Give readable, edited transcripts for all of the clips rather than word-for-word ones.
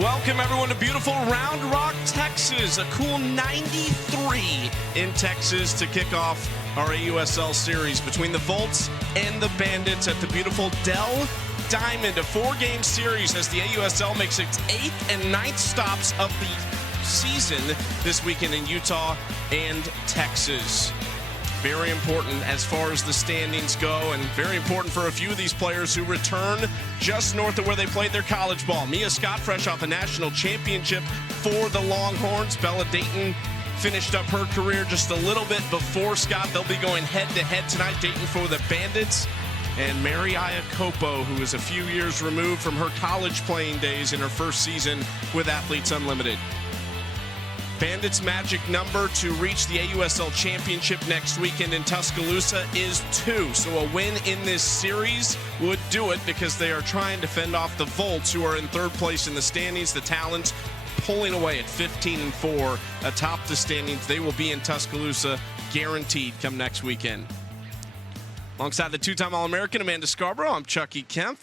Welcome everyone to beautiful Round Rock, Texas. A cool 93 in Texas to kick off our AUSL series between the Volts and the Bandits at the beautiful Dell Diamond. A 4-game series as the AUSL makes its 8th and 9th stops of the season this weekend in Utah and Texas. Very important as far as the standings go, and very important for a few of these players who return just north of where they played their college ball. Mia Scott, fresh off a national championship for the Longhorns. Bella Dayton finished up her career just a little bit before Scott. They'll be going head-to-head tonight. Dayton for the Bandits. And M Iakopo, who is a few years removed from her college playing days in her first season with Athletes Unlimited. Bandits' magic number to reach the AUSL Championship next weekend in Tuscaloosa is 2. So a win in this series would do it because they are trying to fend off the Volts, who are in 3rd place in the standings. The Talons pulling away at 15-4 atop the standings. They will be in Tuscaloosa guaranteed come next weekend. Alongside the 2-time All-American Amanda Scarborough, I'm Chucky Kemp.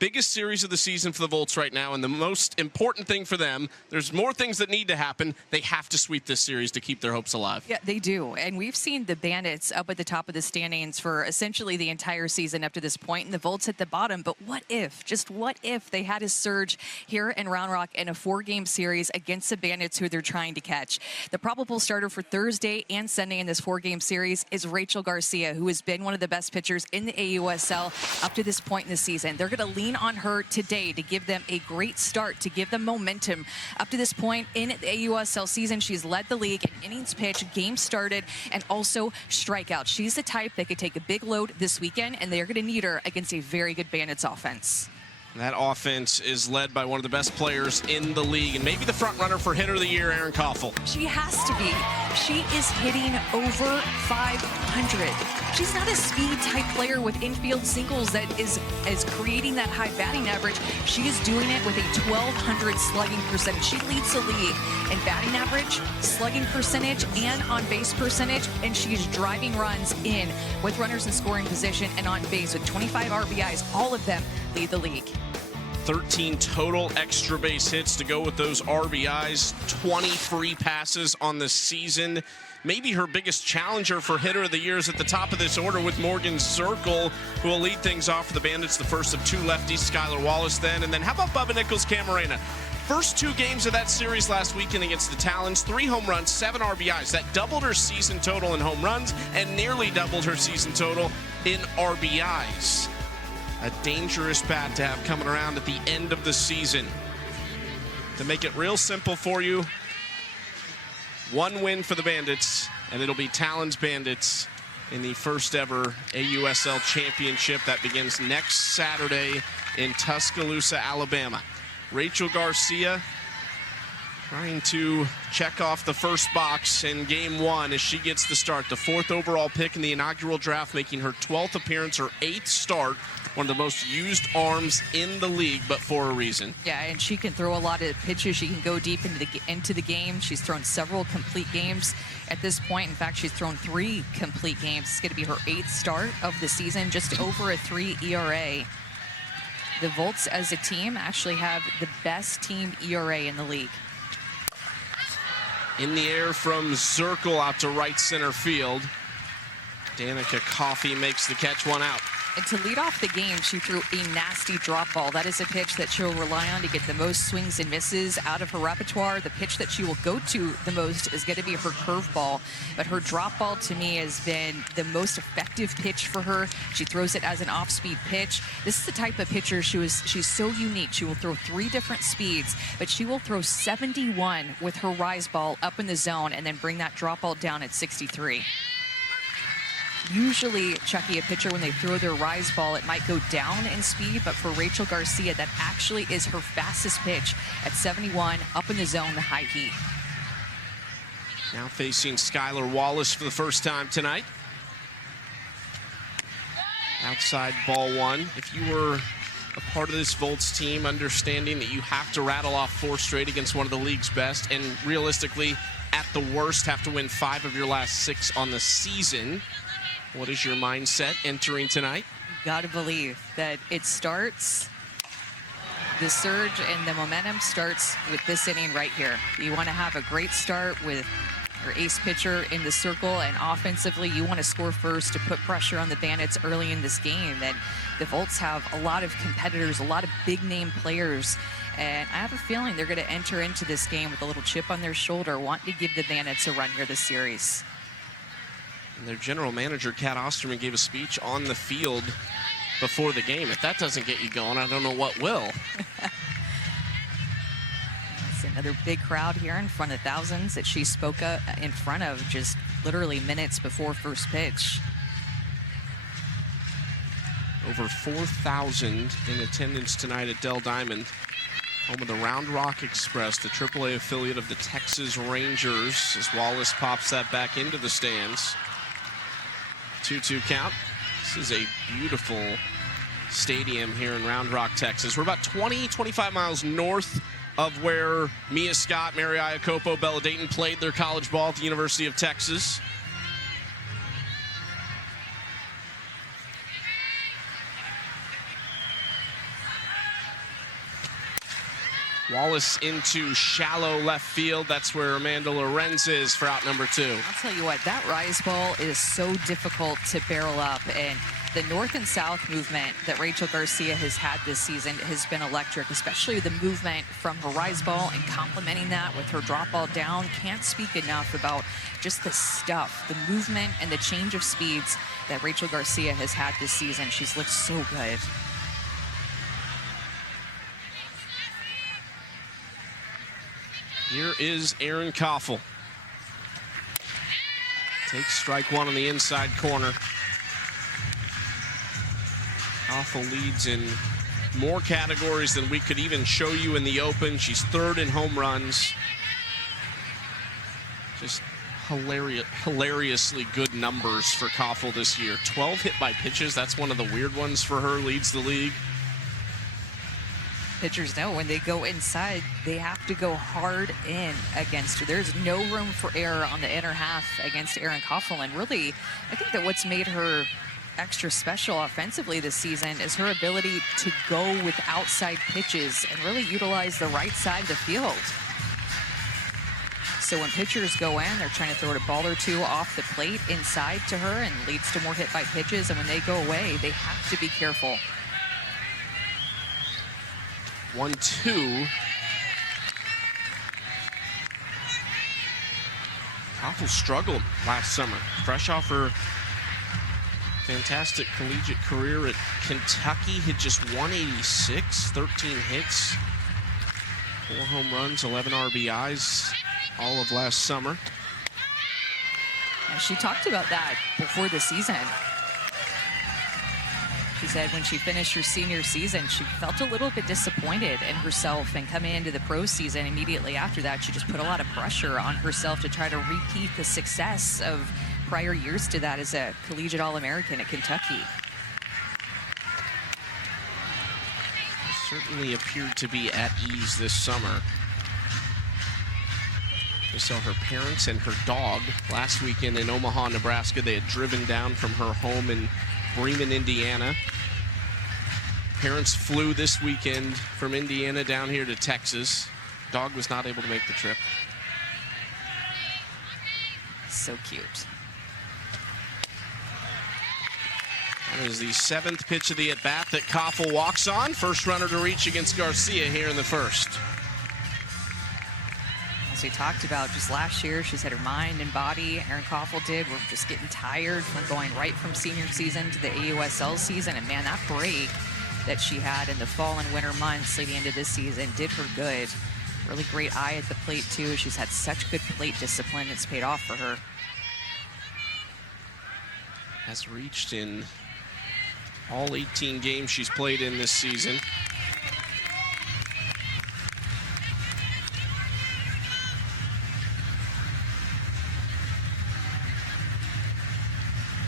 Biggest series of the season for the Volts right now, and the most important thing for them, there's more things that need to happen. They have to sweep this series to keep their hopes alive. Yeah, they do. And we've seen the Bandits up at the top of the standings for essentially the entire season up to this point, and the Volts at the bottom. But what if, just what if they had a surge here in Round Rock in a 4-game series against the Bandits who they're trying to catch? The probable starter for Thursday and Sunday in this 4-game series is Rachel Garcia, who has been one of the best pitchers in the AUSL up to this point in the season. They're going to lean on her today to give them a great start, to give them momentum. Up to this point in the AUSL season, she's led the league in innings pitched, games started, and also strikeouts. She's the type that could take a big load this weekend, and they're going to need her against a very good Bandits offense. That offense is led by one of the best players in the league, and maybe the front runner for hitter of the year, Erin Coffel. She has to be. She is hitting over 500. She's not a speed type player with infield singles that is creating that high batting average. She is doing it with a 1,200 slugging percentage. She leads the league in batting average, slugging percentage, and on base percentage, and she is driving runs in with runners in scoring position and on base with 25 RBIs. All of them lead the league. 13 total extra base hits to go with those RBIs, 20 free passes on the season. Maybe her biggest challenger for hitter of the year is at the top of this order with Morgan Zerkle, who will lead things off for the Bandits, the first of 2 lefties, Skylar Wallace then. And then how about Bubba Nichols-Camarena? First 2 games of that series last weekend against the Talons, 3 home runs, 7 RBIs. That doubled her season total in home runs and nearly doubled her season total in RBIs. A dangerous bat to have coming around at the end of the season. To make it real simple for you, 1 win for the Bandits, and it'll be Talons Bandits in the first ever AUSL Championship that begins next Saturday in Tuscaloosa, Alabama. Rachel Garcia trying to check off the first box in game 1 as she gets the start. The 4th overall pick in the inaugural draft, making her 12th appearance, her 8th start. One of the most used arms in the league, but for a reason. Yeah, and she can throw a lot of pitches. She can go deep into the game. She's thrown several complete games at this point. In fact, she's thrown 3 complete games. It's going to be her 8th start of the season, just over a 3 ERA. The Volts as a team actually have the best team ERA in the league. In the air from Zerkle out to right center field. Danica Coffey makes the catch, 1 out. And to lead off the game, she threw a nasty drop ball. That is a pitch that she'll rely on to get the most swings and misses out of her repertoire. The pitch that she will go to the most is going to be her curveball. But her drop ball, to me, has been the most effective pitch for her. She throws it as an off-speed pitch. This is the type of pitcher she's so unique. She will throw 3 different speeds, but she will throw 71 with her rise ball up in the zone and then bring that drop ball down at 63. Usually, Chucky, a pitcher, when they throw their rise ball, it might go down in speed, but for Rachel Garcia, that actually is her fastest pitch at 71, up in the zone, the high heat. Now facing Skylar Wallace for the first time tonight. Outside ball 1. If you were a part of this Volts team, understanding that you have to rattle off 4 straight against one of the league's best, and realistically, at the worst, have to win 5 of your last 6 on the season, what is your mindset entering tonight? You gotta believe that it starts the surge and the momentum starts with this inning right here. You want to have a great start with your ace pitcher in the circle, and offensively you want to score first to put pressure on the Bandits early in this game. And the Volts have a lot of competitors, a lot of big name players, and I have a feeling they're going to enter into this game with a little chip on their shoulder, wanting to give the Bandits a run here this series. And their general manager, Kat Osterman, gave a speech on the field before the game. If that doesn't get you going, I don't know what will. It's another big crowd here in front of thousands that she spoke in front of just literally minutes before first pitch. Over 4,000 in attendance tonight at Dell Diamond, home of the Round Rock Express, the AAA affiliate of the Texas Rangers, as Wallace pops that back into the stands. 2-2 count. This is a beautiful stadium here in Round Rock, Texas. We're about 25 miles north of where Mia Scott, M Iakopo, Bella Dayton played their college ball at the University of Texas. Wallace into shallow left field. That's where Amanda Lorenz is for out number 2. I'll tell you what, that rise ball is so difficult to barrel up, and the north and south movement that Rachel Garcia has had this season has been electric, especially the movement from her rise ball and complementing that with her drop ball down. Can't speak enough about just the stuff, the movement and the change of speeds that Rachel Garcia has had this season. She's looked so good. Here is Erin Coffel. Takes strike one on the inside corner. Coffel leads in more categories than we could even show you in the open. She's third in home runs. Just hilariously good numbers for Coffel this year. 12 hit by pitches. That's one of the weird ones for her. Leads the league. Pitchers know when they go inside, they have to go hard in against her. There's no room for error on the inner half against Erin Coffel. And really, I think that what's made her extra special offensively this season is her ability to go with outside pitches and really utilize the right side of the field. So when pitchers go in, they're trying to throw a ball or two off the plate inside to her, and leads to more hit by pitches. And when they go away, they have to be careful. 1-2. Coffel struggled last summer. Fresh off her fantastic collegiate career at Kentucky, hit just 186, 13 hits, 4 home runs, 11 RBIs, all of last summer. And she talked about that before the season. She said when she finished her senior season, she felt a little bit disappointed in herself, and coming into the pro season immediately after that, she just put a lot of pressure on herself to try to repeat the success of prior years to that as a collegiate All-American at Kentucky. Certainly appeared to be at ease this summer. We saw her parents and her dog last weekend in Omaha, Nebraska. They had driven down from her home in Bremen, Indiana. Parents flew this weekend from Indiana down here to Texas. Dog was not able to make the trip. So cute. That is the 7th pitch of the at-bat that Coffel walks on. First runner to reach against Garcia here in the first. As we talked about just last year, she's had her mind and body. Erin Coffel did. We're just getting tired from going right from senior season to the AUSL season. And man, that break that she had in the fall and winter months leading into this season did her good. Really great eye at the plate too. She's had such good plate discipline. It's paid off for her. Has reached in all 18 games she's played in this season.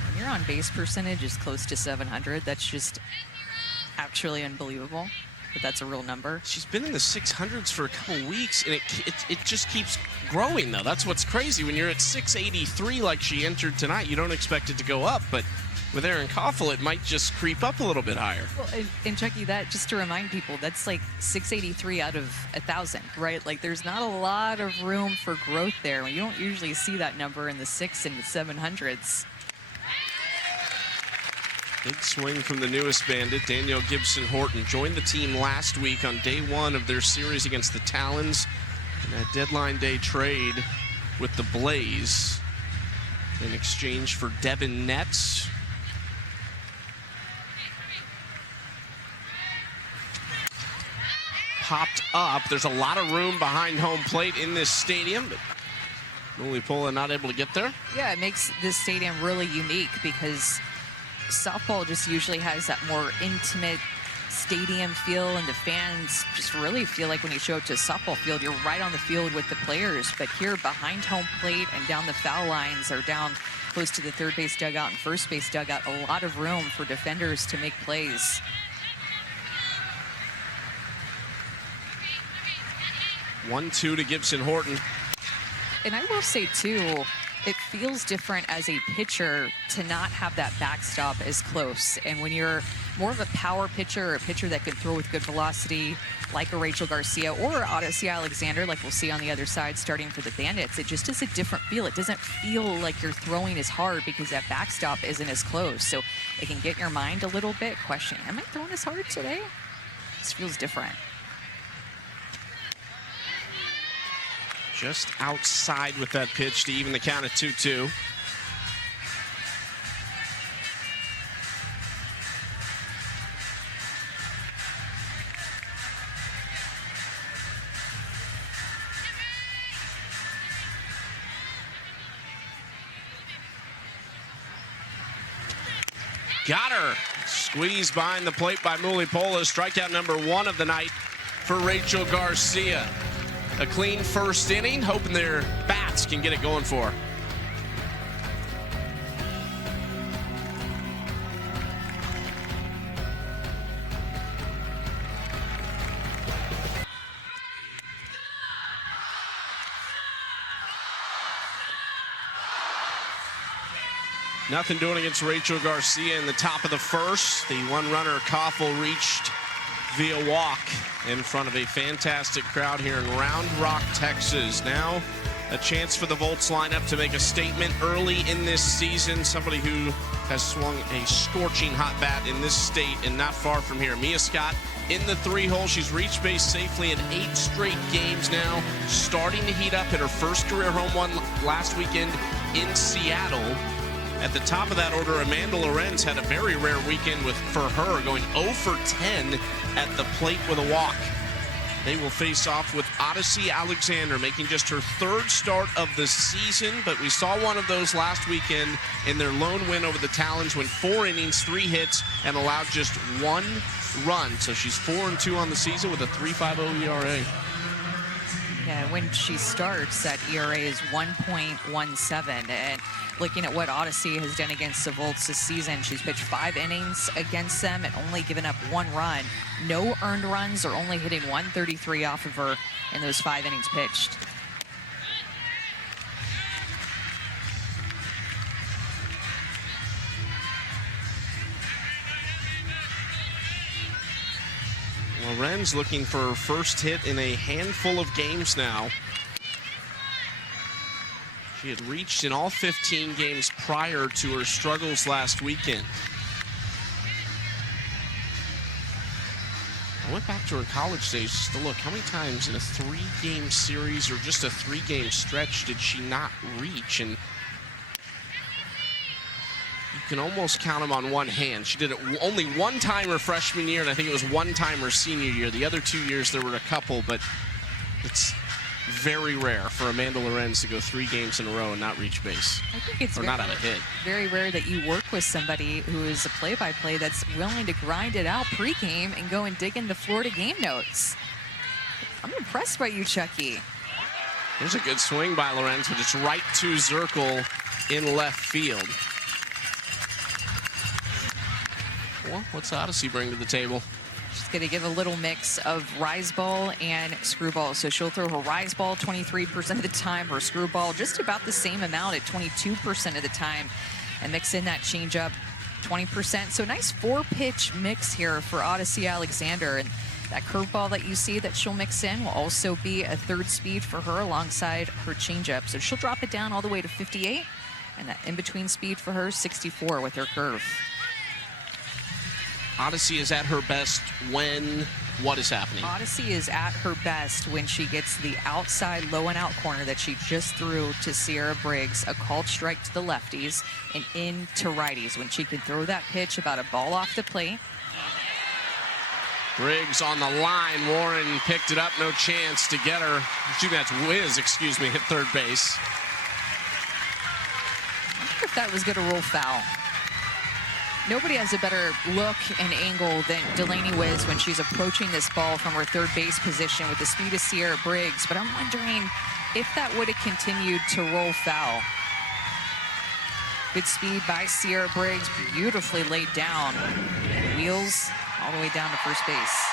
When your on-base percentage is close to 700, that's just actually unbelievable. But that's a real number. She's been in the 600s for a couple weeks, and it just keeps growing, though. That's what's crazy. When you're at 683 like she entered tonight, you don't expect it to go up, but with Aaron Coffel, it might just creep up a little bit higher. Well, and Chucky, that just to remind people, that's like 683 out of 1,000, right? Like there's not a lot of room for growth there. You don't usually see that number in the 600s and 700s. Big swing from the newest Bandit, Danielle Gibson-Horton. Joined the team last week on day one of their series against the Talons in a deadline day trade with the Blaze in exchange for Devin Netz. Popped up. There's a lot of room behind home plate in this stadium, but Mulipola not able to get there. Yeah, it makes this stadium really unique because softball just usually has that more intimate stadium feel, and the fans just really feel like when you show up to a softball field, you're right on the field with the players. But here behind home plate and down the foul lines or down close to the third base dugout and first base dugout, a lot of room for defenders to make plays. 1-2 to Gibson-Horton. And I will say, too, it feels different as a pitcher to not have that backstop as close. And when you're more of a power pitcher, or a pitcher that can throw with good velocity, like a Rachel Garcia or Odyssey Alexander, like we'll see on the other side starting for the Bandits, it just is a different feel. It doesn't feel like you're throwing as hard because that backstop isn't as close. So it can get in your mind a little bit, question, am I throwing as hard today? This feels different. Just outside with that pitch to even the count at 2-2. Got her. Squeezed behind the plate by Mulipola. Strikeout number 1 of the night for Rachel Garcia. A clean first inning, hoping their bats can get it going for her. Nothing doing against Rachel Garcia in the top of the first. The one-runner Coffel reached via walk in front of a fantastic crowd here in Round Rock, Texas. Now a chance for the Volts lineup to make a statement early in this season. Somebody who has swung a scorching hot bat in this state and not far from here. Mia Scott in the 3-hole. She's reached base safely in 8 straight games now. Starting to heat up, hit her first career home run last weekend in Seattle. At the top of that order, Amanda Lorenz had a very rare weekend for her, going 0 for 10 at the plate with a walk. They will face off with Odyssey Alexander, making just her 3rd start of the season, but we saw one of those last weekend in their lone win over the Talons, went 4 innings, 3 hits, and allowed just 1 run. So she's 4-2 on the season with a 3.50 ERA. Yeah, when she starts, that ERA is 1.17. And looking at what Odyssey has done against the Volts this season, she's pitched 5 innings against them and only given up 1 run. No earned runs, or only hitting 133 off of her in those 5 innings pitched. Lorenz looking for her first hit in a handful of games now. She had reached in all 15 games prior to her struggles last weekend. I went back to her college days just to look. How many times in a 3-game series or just a 3-game stretch did she not reach? And you can almost count them on one hand. She did it only 1 time her freshman year, and I think it was 1 time her senior year. The other 2 years there were a couple, but it's very rare for Amanda Lorenz to go 3 games in a row and not reach base. I think it's not have a hit. Very rare that you work with somebody who is a play-by-play that's willing to grind it out pre-game and go and dig into Florida game notes. I'm impressed by you, Chucky. There's a good swing by Lorenz, but it's right to Zerkle in left field. Well, what's Odyssey bring to the table? She's going to give a little mix of rise ball and screwball. So she'll throw her rise ball 23% of the time, her screwball just about the same amount at 22% of the time, and mix in that changeup 20%. So nice 4-pitch mix here for Odyssey Alexander. And that curveball that you see that she'll mix in will also be a 3rd speed for her alongside her changeup. So she'll drop it down all the way to 58. And that in-between speed for her, 64 with her curve. Odyssey is at her best when what is happening? Odyssey is at her best when she gets the outside low and out corner that she just threw to Sierra Briggs, a called strike to the lefties and into righties. When she can throw that pitch about a ball off the plate. Briggs on the line. Warren picked it up, no chance to get her. That's Wisz, excuse me, hit 3rd base. I wonder if that was going to roll foul. Nobody has a better look and angle than Delaney Wisz when she's approaching this ball from her 3rd base position with the speed of Sierra Briggs. But I'm wondering if that would have continued to roll foul. Good speed by Sierra Briggs, beautifully laid down. Wheels all the way down to first base.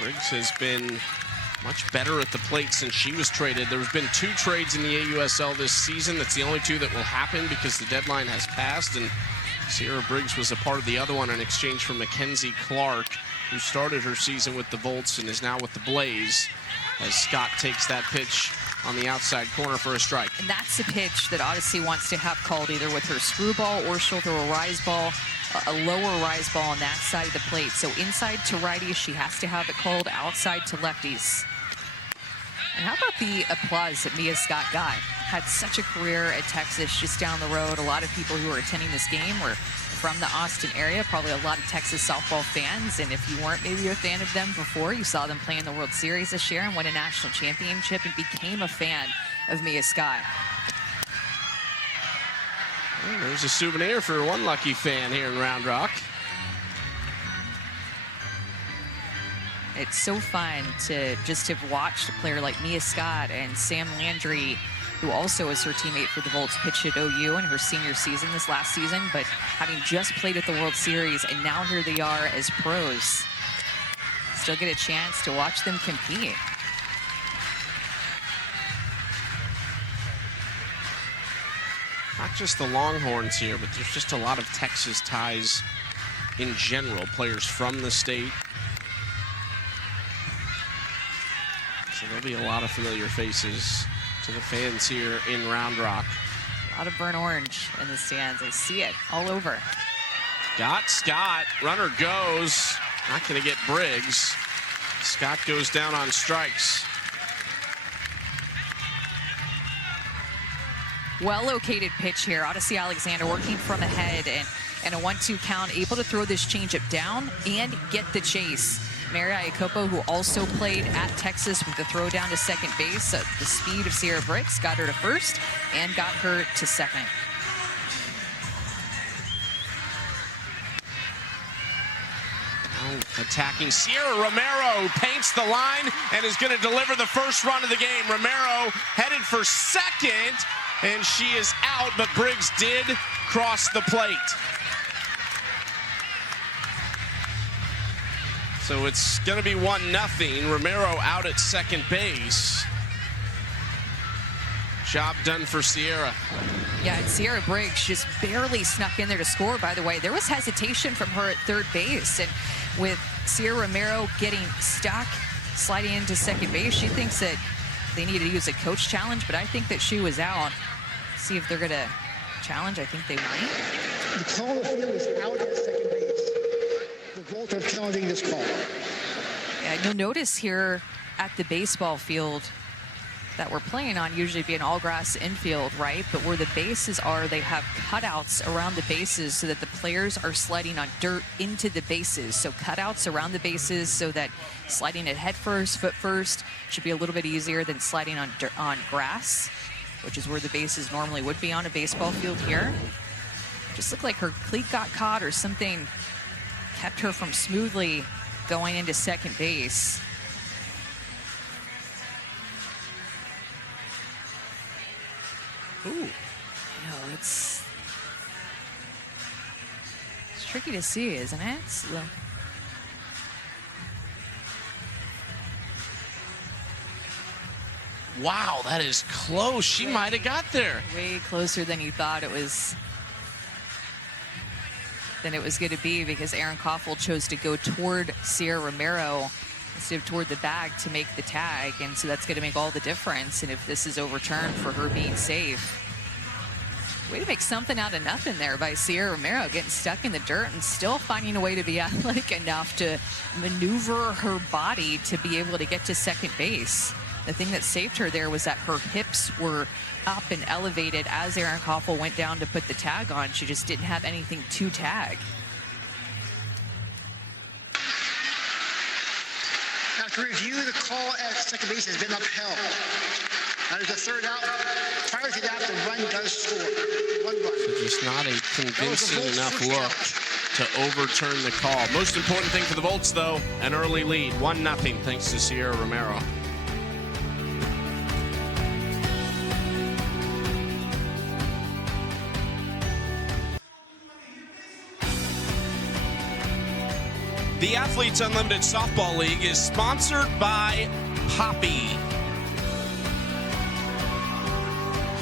Briggs has been much better at the plate since she was traded. There's been 2 trades in the AUSL this season. That's the only 2 that will happen because the deadline has passed, and Sierra Briggs was a part of the other one in exchange for Mackenzie Clark, who started her season with the Volts and is now with the Blaze, as Scott takes that pitch on the outside corner for a strike. And that's the pitch that Odyssey wants to have called, either with her screwball or she'll throw a rise ball, a lower rise ball on that side of the plate. So inside to righties, she has to have it called, outside to lefties. And how about the applause that Mia Scott got? Had such a career at Texas just down the road. A lot of people who were attending this game were from the Austin area, probably a lot of Texas softball fans. And if you weren't maybe a fan of them before, you saw them play in the World Series this year and win a national championship and became a fan of Mia Scott. Well, there's a souvenir for one lucky fan here in Round Rock. It's so fun to just have watched a player like Mia Scott and Sam Landry, who also is her teammate for the Volts, pitch at OU in her senior season this last season, but having just played at the World Series, and now here they are as pros. Still get a chance to watch them compete. Not just the Longhorns here, but there's just a lot of Texas ties in general, players from the state. So there'll be a lot of familiar faces to the fans here in Round Rock. A lot of burnt orange in the stands. I see it all over. Got Scott. Runner goes. Not going to get Briggs. Scott goes down on strikes. Well-located pitch here. Odyssey Alexander working from ahead and a 1-2 count, able to throw this changeup down and get the chase. M Iakopo, who also played at Texas with the throw down to second base. The speed of Sierra Briggs got her to first and got her to second. Now attacking Sierra Romero, paints the line and is going to deliver the first run of the game. Romero headed for second, and she is out, but Briggs did cross the plate. So it's going to be 1-0. Romero out at second base. Job done for Sierra. Yeah, and Sierra Briggs just barely snuck in there to score, by the way. There was hesitation from her at third base. And with Sierra Romero getting stuck, sliding into second base, she thinks that they need to use a coach challenge, but I think that she was out. See if they're going to challenge. I think they might. The call of field is out at second base. The Volts are challenging this call. Yeah, you'll notice here at the baseball field that we're playing on usually be an all-grass infield, right? But where the bases are, they have cutouts around the bases so that the players are sliding on dirt into the bases. So cutouts around the bases so that sliding it head first, foot first, should be a little bit easier than sliding on dirt, on grass, which is where the bases normally would be on a baseball field here. Just looked like her cleat got caught or something kept her from smoothly going into second base. Ooh. No, it's tricky to see, isn't it? Wow, that is close. She might have got there. Way closer than you thought it was going to be, because Aaron Coffel chose to go toward Sierra Romero instead of toward the bag to make the tag, and so that's going to make all the difference. And if this is overturned for her being safe, way to make something out of nothing there by Sierra Romero, getting stuck in the dirt and still finding a way to be athletic enough to maneuver her body to be able to get to second base. The thing that saved her there was that her hips were up and elevated as Aaron Coffel went down to put the tag on. She just didn't have anything to tag. After review, the call at second base has been upheld. That is the third out. Prior to that, the run does score. 1 run. So just not a convincing enough look to overturn the call. Most important thing for the Volts, though, an early lead, 1-0, thanks to Sierra Romero. The Athletes Unlimited Softball League is sponsored by Poppy.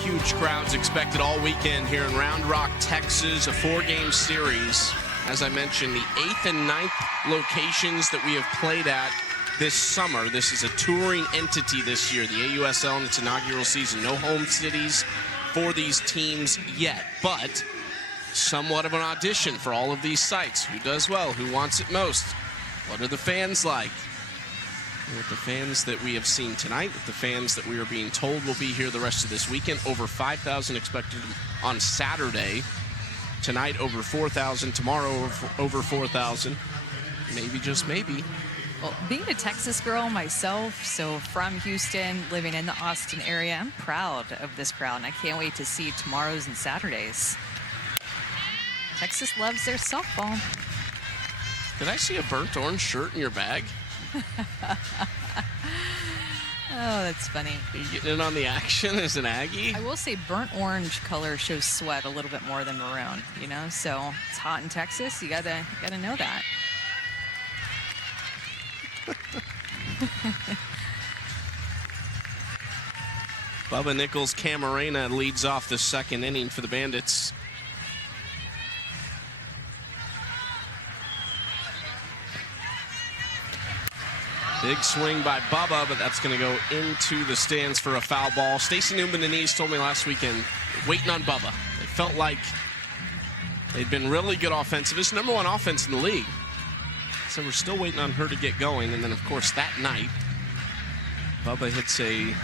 Huge crowds expected all weekend here in Round Rock, Texas, a 4-game series. As I mentioned, the 8th and 9th locations that we have played at this summer. This is a touring entity this year, the AUSL in its inaugural season. No home cities for these teams yet, but somewhat of an audition for all of these sites. Who does well? Who wants it most? What are the fans like? And with the fans that we have seen tonight, with the fans that we are being told will be here the rest of this weekend, over 5,000 expected on Saturday. Tonight, over 4,000. Tomorrow, over 4,000. Maybe, just maybe. Well, being a Texas girl myself, so from Houston, living in the Austin area, I'm proud of this crowd, and I can't wait to see tomorrow's and Saturdays. Texas loves their softball. Did I see a burnt orange shirt in your bag? Oh, that's funny. Are you getting in on the action as an Aggie? I will say burnt orange color shows sweat a little bit more than maroon, you know? So it's hot in Texas. You gotta know that. Bubba Nichols Camarena leads off the second inning for the Bandits. Big swing by Bubba, but that's going to go into the stands for a foul ball. Stacey Newman Denise told me last weekend, waiting on Bubba. It felt like they'd been really good offensive. It's number 1 offense in the league. So we're still waiting on her to get going. And then, of course, that night, Bubba hits a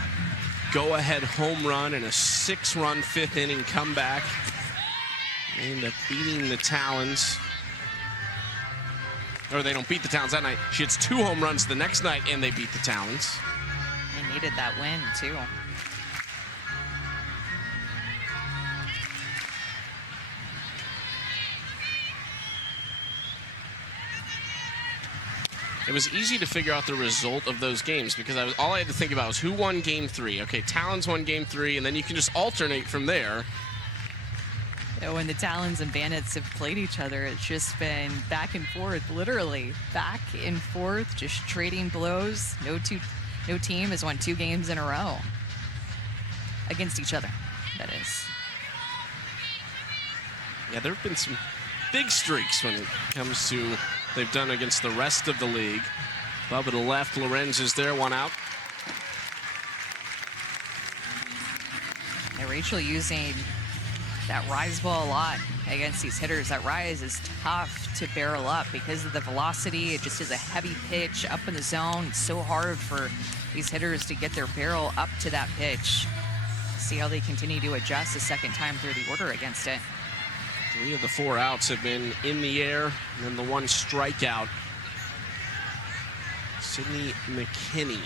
go-ahead home run and a 6-run 5th inning comeback. They end up beating the Talons. Or they don't beat the Talons that night. She hits 2 home runs the next night, and they beat the Talons. They needed that win, too. It was easy to figure out the result of those games because all I had to think about was who won Game 3. Okay, Talons won Game 3, and then you can just alternate from there. When the Talons and Bandits have played each other, it's just been back and forth, literally back and forth, just trading blows. No team has won 2 games in a row against each other, that is. Yeah, there have been some big streaks when it comes to they've done against the rest of the league. Bubba to the left, Lorenz is there, 1 out. And Rachel using that rise ball a lot against these hitters. That rise is tough to barrel up because of the velocity. It just is a heavy pitch up in the zone. It's so hard for these hitters to get their barrel up to that pitch. See how they continue to adjust the second time through the order against it. 3 of the 4 outs have been in the air, and then the 1 strikeout. Sydney McKinney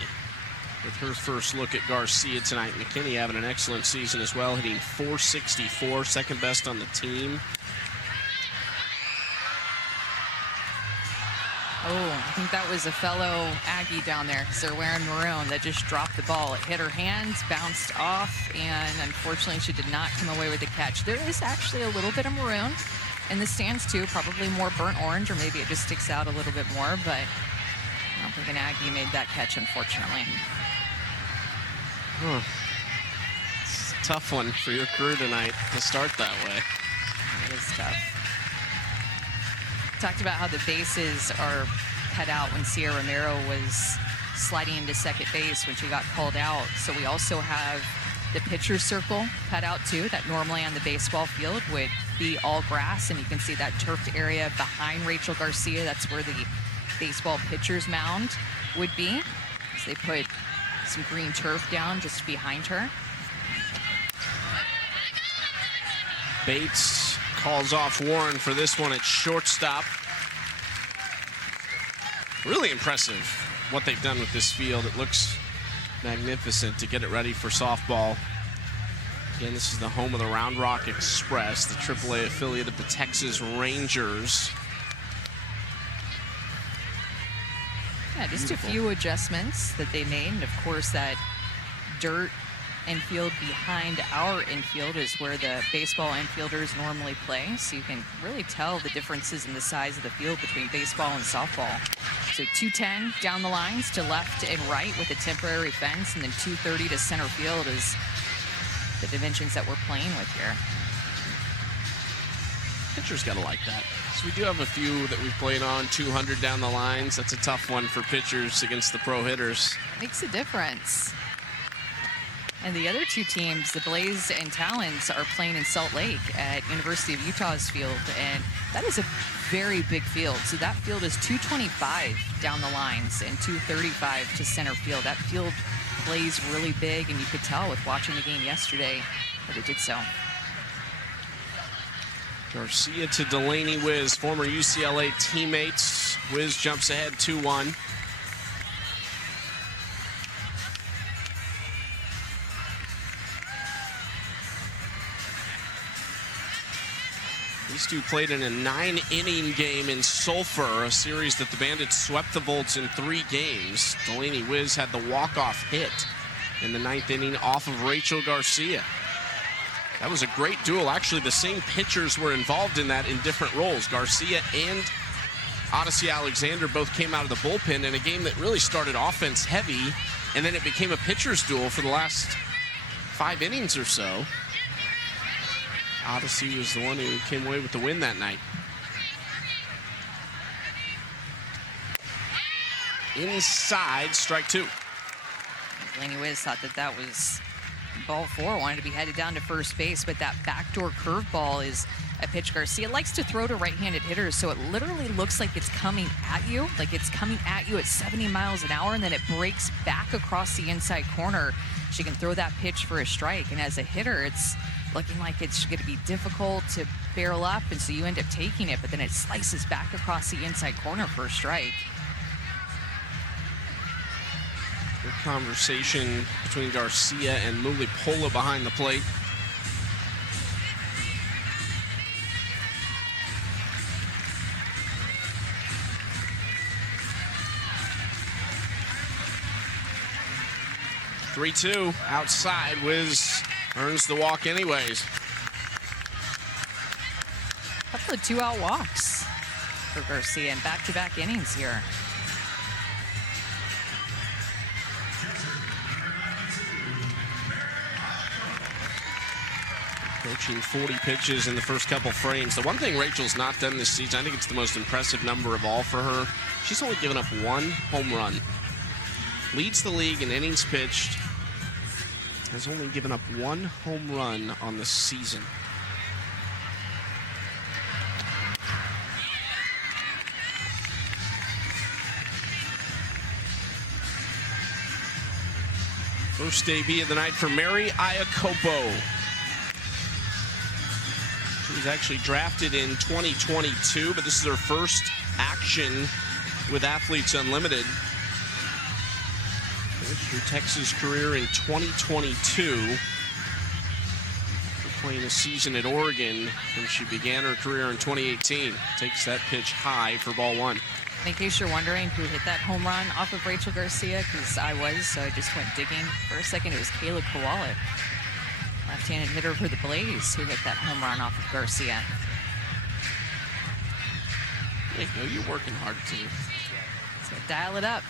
with her first look at Garcia tonight. McKinney having an excellent season as well, hitting .464, second best on the team. Oh, I think that was a fellow Aggie down there because they're wearing maroon that just dropped the ball. It hit her hands, bounced off, and unfortunately she did not come away with the catch. There is actually a little bit of maroon in the stands too, probably more burnt orange, or maybe it just sticks out a little bit more, but I don't think an Aggie made that catch, unfortunately. It's a tough one for your crew tonight to start that way. It is tough. Talked about how the bases are cut out when Sierra Romero was sliding into second base when she got called out. So we also have the pitcher's circle cut out too, that normally on the baseball field would be all grass, and you can see that turfed area behind Rachel Garcia. That's where the baseball pitcher's mound would be. So they put some green turf down just behind her. Bates calls off Warren for this one at shortstop. Really impressive what they've done with this field. It looks magnificent to get it ready for softball. Again, this is the home of the Round Rock Express, the AAA affiliate of the Texas Rangers. Yeah, just a few adjustments that they made. And of course, that dirt infield behind our infield is where the baseball infielders normally play. So you can really tell the differences in the size of the field between baseball and softball. So 210 down the lines to left and right with a temporary fence, and then 230 to center field is the dimensions that we're playing with here. Pitchers gotta like that. So we do have a few that we've played on 200 down the lines. That's a tough one for pitchers against the pro hitters. Makes a difference. And the other two teams, the Blaze and Talons, are playing in Salt Lake at University of Utah's field, and that is a very big field. So that field is 225 down the lines and 235 to center field. That field plays really big, and you could tell with watching the game yesterday that it did so. Garcia to Delaney Wisz, former UCLA teammates. Wisz jumps ahead 2-1. These two played in a 9-inning game in Sulphur, a series that the Bandits swept the Volts in 3 games. Delaney Wisz had the walk-off hit in the 9th inning off of Rachel Garcia. That was a great duel. Actually, the same pitchers were involved in that in different roles. Garcia and Odyssey Alexander both came out of the bullpen in a game that really started offense heavy, and then it became a pitcher's duel for the last 5 innings or so. Odyssey was the one who came away with the win that night. Inside, strike 2. Delaney Wisz thought that was ball 4, wanted to be headed down to first base, but that backdoor curveball is a pitch Garcia likes to throw to right-handed hitters, so it literally looks like it's coming at you, at 70 miles an hour, and then it breaks back across the inside corner. She can throw that pitch for a strike, and as a hitter, it's looking like it's going to be difficult to barrel up, and so you end up taking it, but then it slices back across the inside corner for a strike. Good conversation between Garcia and Mulipola behind the plate. (3-2) outside. Wisz earns the walk anyways. A couple of 2-out walks for Garcia in back-to-back innings here. Approaching 40 pitches in the first couple frames. The one thing Rachel's not done this season, I think it's the most impressive number of all for her. She's only given up 1 home run. Leads the league in innings pitched. Has only given up 1 home run on the season. First debut of the night for M Iakopo. She was actually drafted in 2022, but this is her first action with Athletes Unlimited. Finished her Texas career in 2022. Playing a season at Oregon when she began her career in 2018. Takes that pitch high for ball 1. In case you're wondering who hit that home run off of Rachel Garcia, because I was, so I just went digging. For a second, it was Caleb Kowalik, left-handed hitter for the Blaze, who hit that home run off of Garcia. There you go, you're working hard too. So dial it up.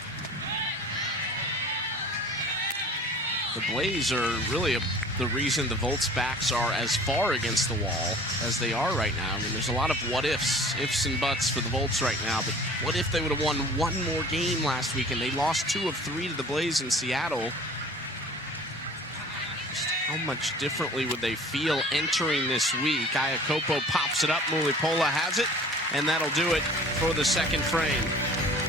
The Blaze are really the reason the Volts backs are as far against the wall as they are right now. I mean, there's a lot of what ifs and buts for the Volts right now, but what if they would have won one more game last week and they lost 2 of 3 to the Blaze in Seattle? Just how much differently would they feel entering this week? Iakopo pops it up, Mulipola has it, and that'll do it for the second frame.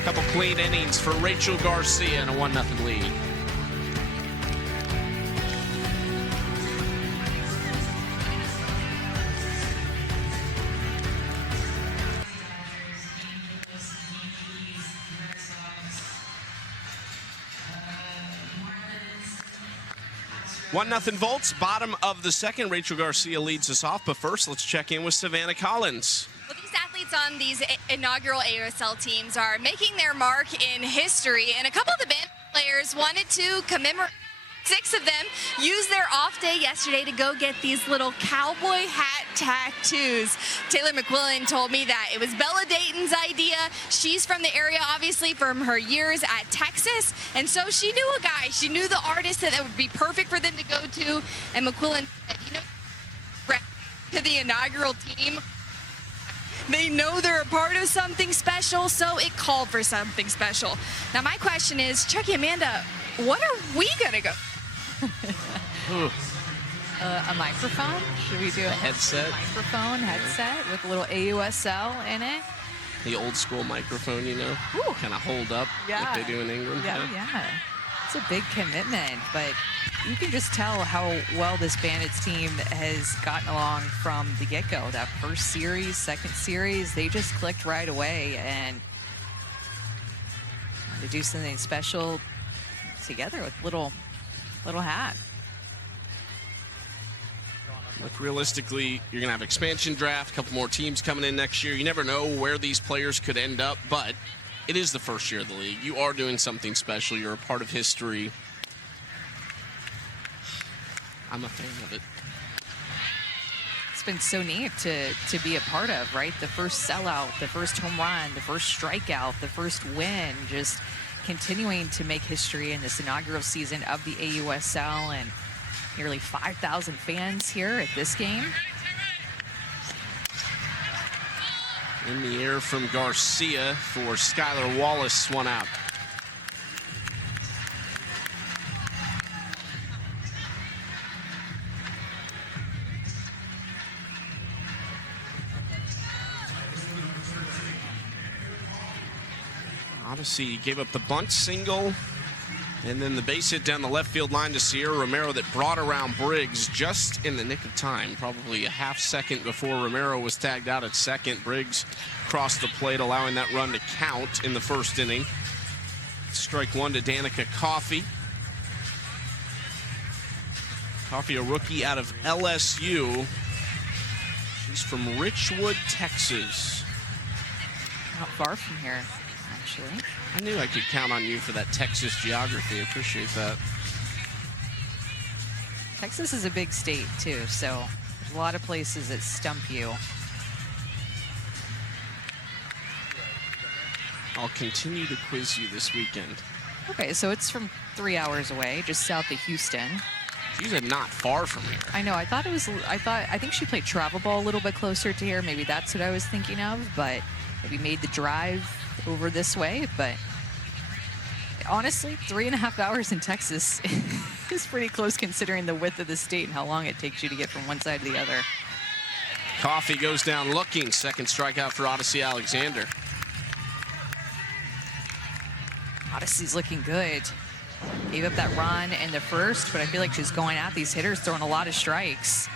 A couple clean innings for Rachel Garcia and a 1-0 lead. One nothing Volts, bottom of the second. Rachel Garcia leads us off, but first let's check in with Savannah Collins. Well, these athletes on these inaugural AUSL teams are making their mark in history, and a couple of the band players wanted to commemorate. 6 of them used their off day yesterday to go get these little cowboy hat tattoos. Taylor McQuillan told me that it was Bella Dayton's idea. She's from the area, obviously, from her years at Texas, and so she knew a guy. She knew the artist that would be perfect for them to go to, and McQuillan said, you know, to the inaugural team, they know they're a part of something special, so it called for something special. Now, my question is, Chucky, Amanda, what are we going to go? A microphone? Should we do a headset? Microphone, headset with a little AUSL in it? The old school microphone, you know, kind of hold up like they do in England. Yeah. It's a big commitment, but you can just tell how well this Bandits team has gotten along from the get-go. That first series, second series, they just clicked right away and to do something special together with little hat. Look, realistically, you're going to have expansion draft, a couple more teams coming in next year. You never know where these players could end up, but it is the first year of the league. You are doing something special. You're a part of history. I'm a fan of it. It's been so neat to be a part of, right? The first sellout, the first home run, the first strikeout, the first win, just continuing to make history in this inaugural season of the AUSL, and nearly 5,000 fans here at this game. In the air from Garcia for Skylar Wallace, 1 out. Odyssey gave up the bunt single, and then the base hit down the left field line to Sierra Romero that brought around Briggs just in the nick of time, probably a half second before Romero was tagged out at second. Briggs crossed the plate, allowing that run to count in the first inning. Strike 1 to Danica Coffey. Coffey, a rookie out of LSU. She's from Richwood, Texas. Not far from here, actually. I knew I could count on you for that Texas geography. I appreciate that. Texas is a big state, too, so there's a lot of places that stump you. I'll continue to quiz you this weekend. Okay, so it's from 3 hours away, just south of Houston. She's not far from here. I know, I think she played travel ball a little bit closer to here. Maybe that's what I was thinking of, but maybe made the drive over this way. But honestly, 3.5 hours in Texas is pretty close considering the width of the state and how long it takes you to get from one side to the other. Coffey goes down looking. Second strikeout for Odyssey Alexander. Odyssey's looking good. Gave up that run in the first, but I feel like she's going at these hitters, throwing a lot of strikes.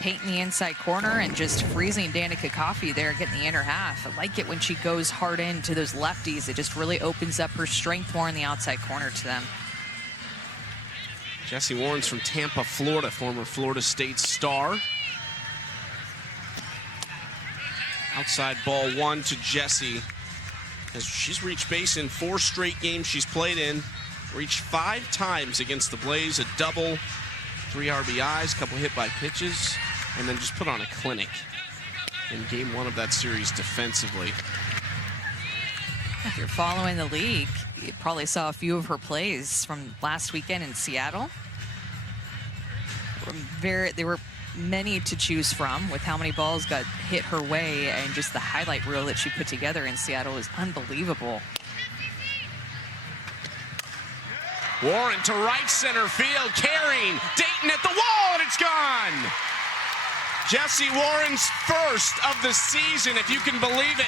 Painting the inside corner and just freezing Danica Coffey there, getting the inner half. I like it when she goes hard into those lefties. It just really opens up her strength more in the outside corner to them. Jesse Warren's from Tampa, Florida, former Florida State star. Outside ball 1 to Jesse. As she's reached base in 4 straight games she's played in. Reached 5 times against the Blaze, a double, 3 RBIs, a couple hit by pitches, and then just put on a clinic in game 1 of that series defensively. If you're following the league, you probably saw a few of her plays from last weekend in Seattle. there were many to choose from with how many balls got hit her way, and just the highlight reel that she put together in Seattle is unbelievable. Warren to right center field, carrying Dayton at the wall, and it's gone. Jesse Warren's first of the season, if you can believe it.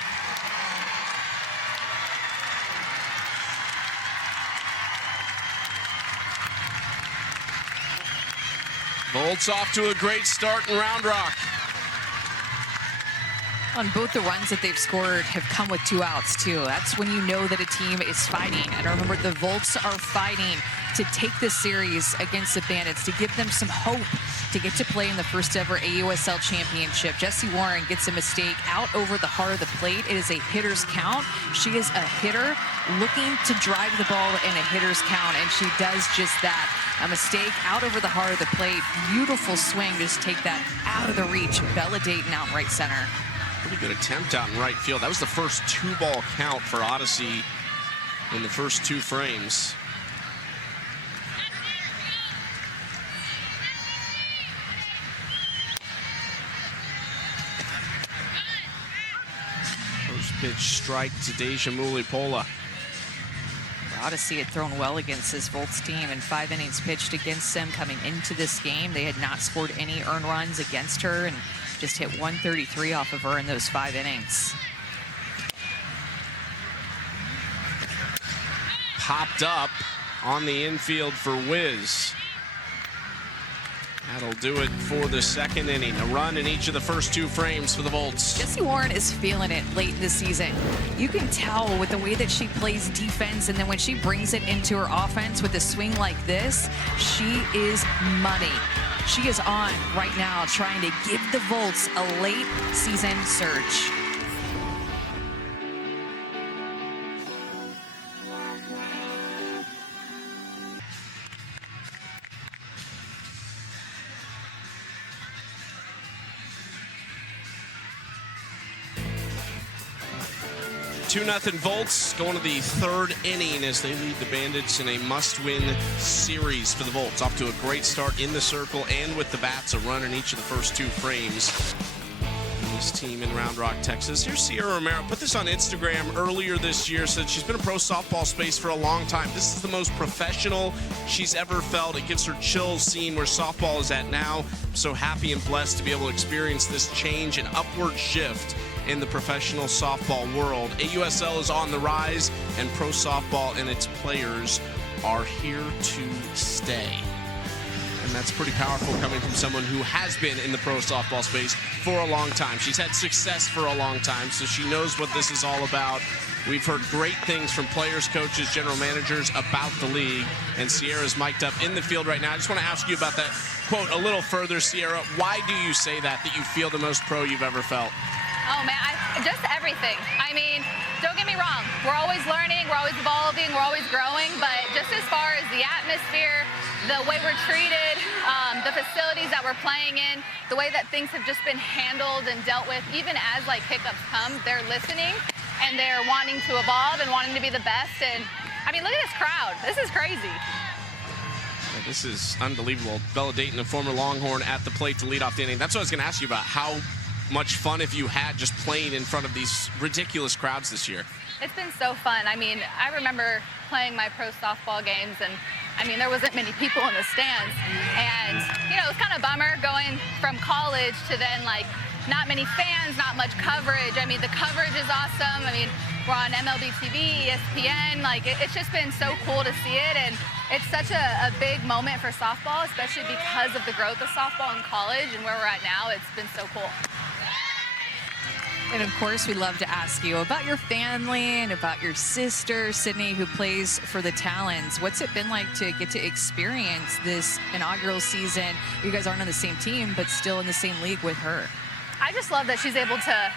Volts off to a great start in Round Rock. On both the runs that they've scored have come with 2 outs, too. That's when you know that a team is fighting. And remember, the Volts are fighting to take this series against the Bandits, to give them some hope to get to play in the first ever AUSL championship. Jessie Warren gets a mistake out over the heart of the plate. It is a hitter's count. She is a hitter looking to drive the ball in a hitter's count, and she does just that. A mistake out over the heart of the plate. Beautiful swing, just take that out of the reach. Bella Dayton out right center. Pretty good attempt out in right field. That was the first 2-ball count for Odyssey in the first 2 frames. First pitch strike to Deja Mulipola. Odyssey had thrown well against this Volts team in 5 innings pitched against them coming into this game. They had not scored any earned runs against her and just hit 133 off of her in those 5 innings. Popped up on the infield for Wisz. That'll do it for the 2nd inning. A run in each of the first 2 frames for the Volts. Jessie Warren is feeling it late this season. You can tell with the way that she plays defense, and then when she brings it into her offense with a swing like this, she is money. She is on right now trying to give the Volts a late season surge. Two 2-0 Volts going to the 3rd inning as they lead the Bandits in a must-win series for the Volts. Off to a great start in the circle and with the bats, a run in each of the first 2 frames. This team in Round Rock, Texas. Here's Sierra Romero. Put this on Instagram earlier this year. Said she's been a pro softball space for a long time. This is the most professional she's ever felt. It gives her chills seeing where softball is at now. I'm so happy and blessed to be able to experience this change and upward shift in the professional softball world. AUSL is on the rise, and pro softball and its players are here to stay. And that's pretty powerful coming from someone who has been in the pro softball space for a long time. She's had success for a long time, so she knows what this is all about. We've heard great things from players, coaches, general managers about the league, and Sierra's mic'd up in the field right now. I just want to ask you about that quote a little further, Sierra. Why do you say that you feel the most pro you've ever felt? Oh man, just everything. I mean, don't get me wrong. We're always learning, we're always evolving, we're always growing, but just as far as the atmosphere, the way we're treated, the facilities that we're playing in, the way that things have just been handled and dealt with, even as like hiccups come, they're listening and they're wanting to evolve and wanting to be the best. And I mean, look at this crowd. This is crazy. Yeah, this is unbelievable. Bella Dayton, a former Longhorn, at the plate to lead off the inning. That's what I was going to ask you about. How much fun have you had just playing in front of these ridiculous crowds this year? It's been so fun. I mean, I remember playing my pro softball games, and I mean, there wasn't many people in the stands. And, you know, it was kind of a bummer going from college to then, like, not many fans, not much coverage. I mean, the coverage is awesome. I mean, we're on MLB TV, ESPN. Like, it's just been so cool to see it. And it's such a big moment for softball, especially because of the growth of softball in college and where we're at now. It's been so cool. And of course, we love to ask you about your family and about your sister, Sydney, who plays for the Talons. What's it been like to get to experience this inaugural season? You guys aren't on the same team, but still in the same league with her. I just love that she's able to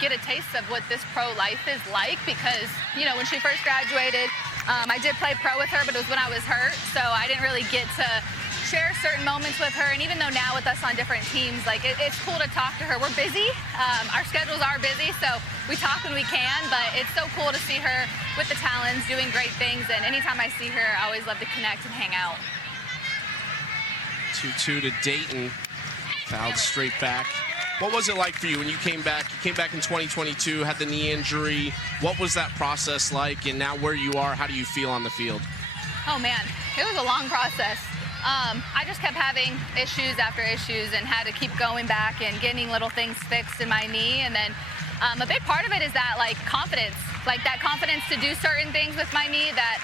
get a taste of what this pro life is like, because, you know, when she first graduated, I did play pro with her, but it was when I was hurt, so I didn't really get to share certain moments with her. And even though now with us on different teams, like it's cool to talk to her. We're busy. Our schedules are busy, so we talk when we can, but it's so cool to see her with the Talons doing great things. And anytime I see her, I always love to connect and hang out. 2-2 to Dayton. Fouled straight back. What was it like for you when you came back? You came back in 2022, had the knee injury. What was that process like? And now where you are, how do you feel on the field? Oh man, it was a long process. I just kept having issues after issues and had to keep going back and getting little things fixed in my knee. And then a big part of it is that confidence, that confidence to do certain things with my knee that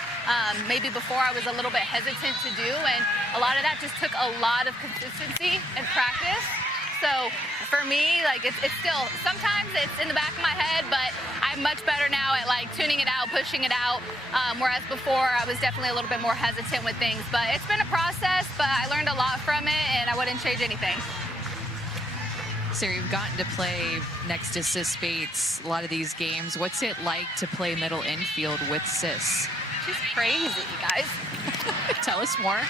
maybe before I was a little bit hesitant to do. And a lot of that just took a lot of consistency and practice. So for me, it's still, sometimes it's in the back of my head, but I'm much better now at tuning it out, pushing it out. Whereas before I was definitely a little bit more hesitant with things, but it's been a process, but I learned a lot from it and I wouldn't change anything. So you've gotten to play next to Sis Bates a lot of these games. What's it like to play middle infield with Sis? She's crazy, guys. Tell us more.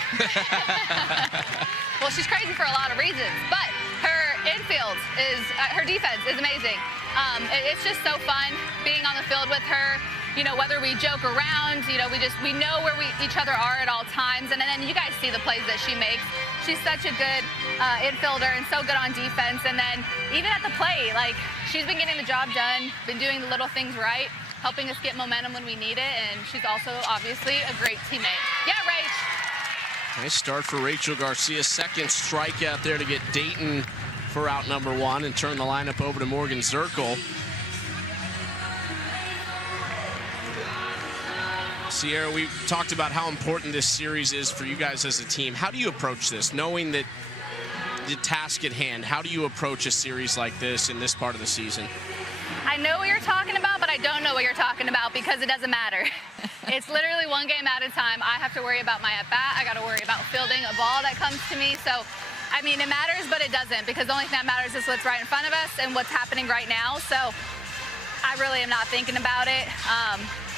Well, she's crazy for a lot of reasons, but her infield is, her defense is amazing. It's just so fun being on the field with her. You know, whether we joke around, we know where each other are at all times, and then you guys see the plays that she makes. She's such a good infielder and so good on defense, and then even at the plate, she's been getting the job done, been doing the little things right, helping us get momentum when we need it, and she's also obviously a great teammate. Yeah, Rach. Nice start for Rachel Garcia. Second strikeout there to get Dayton for out number one and turn the lineup over to Morgan Zerkle. Sierra, we talked about how important this series is for you guys as a team. How do you approach this, knowing that the task at hand? How do you approach a series like this in this part of the season? I know what you're talking about, but I don't know what you're talking about because it doesn't matter. It's literally one game at a time. I have to worry about my at-bat. I got to worry about fielding a ball that comes to me. So, I mean, it matters, but it doesn't, because the only thing that matters is what's right in front of us and what's happening right now. So I really am not thinking about it.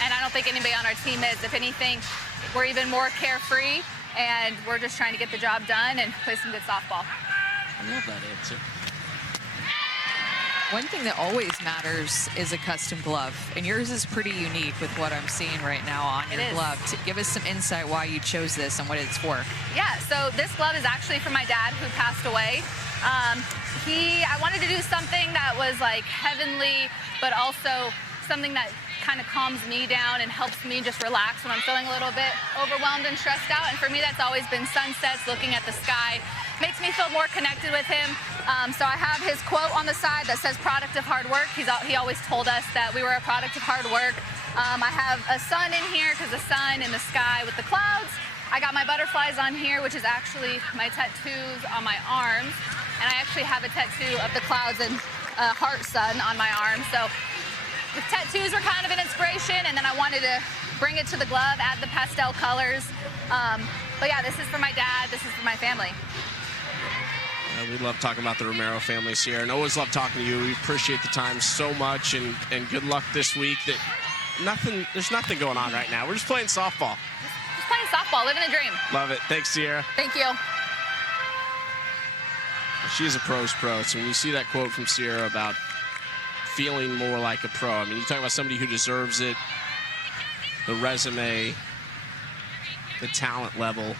And I don't think anybody on our team is. If anything, we're even more carefree, and we're just trying to get the job done and play some good softball. I love that answer. One thing that always matters is a custom glove, and yours is pretty unique with what I'm seeing right now on your glove. Give us some insight why you chose this and what it's for. Yeah, so this glove is actually for my dad, who passed away. I wanted to do something that was heavenly, but also something that kind of calms me down and helps me just relax when I'm feeling a little bit overwhelmed and stressed out. And for me, that's always been sunsets, looking at the sky. Makes me feel more connected with him. So I have his quote on the side that says product of hard work. He always told us that we were a product of hard work. I have a sun in here because the sun in the sky with the clouds. I got my butterflies on here, which is actually my tattoos on my arms. And I actually have a tattoo of the clouds and heart sun on my arm. So the tattoos were kind of an inspiration, and then I wanted to bring it to the glove, add the pastel colors. But yeah, this is for my dad, this is for my family. We love talking about the Romero family, Sierra, and always love talking to you. We appreciate the time so much, and good luck this week. There's nothing going on right now. We're just playing softball. Just playing softball, living a dream. Love it. Thanks, Sierra. Thank you. She is a pro's pro. So when you see that quote from Sierra about feeling more like a pro, I mean, you talk about somebody who deserves it, the resume, the talent level.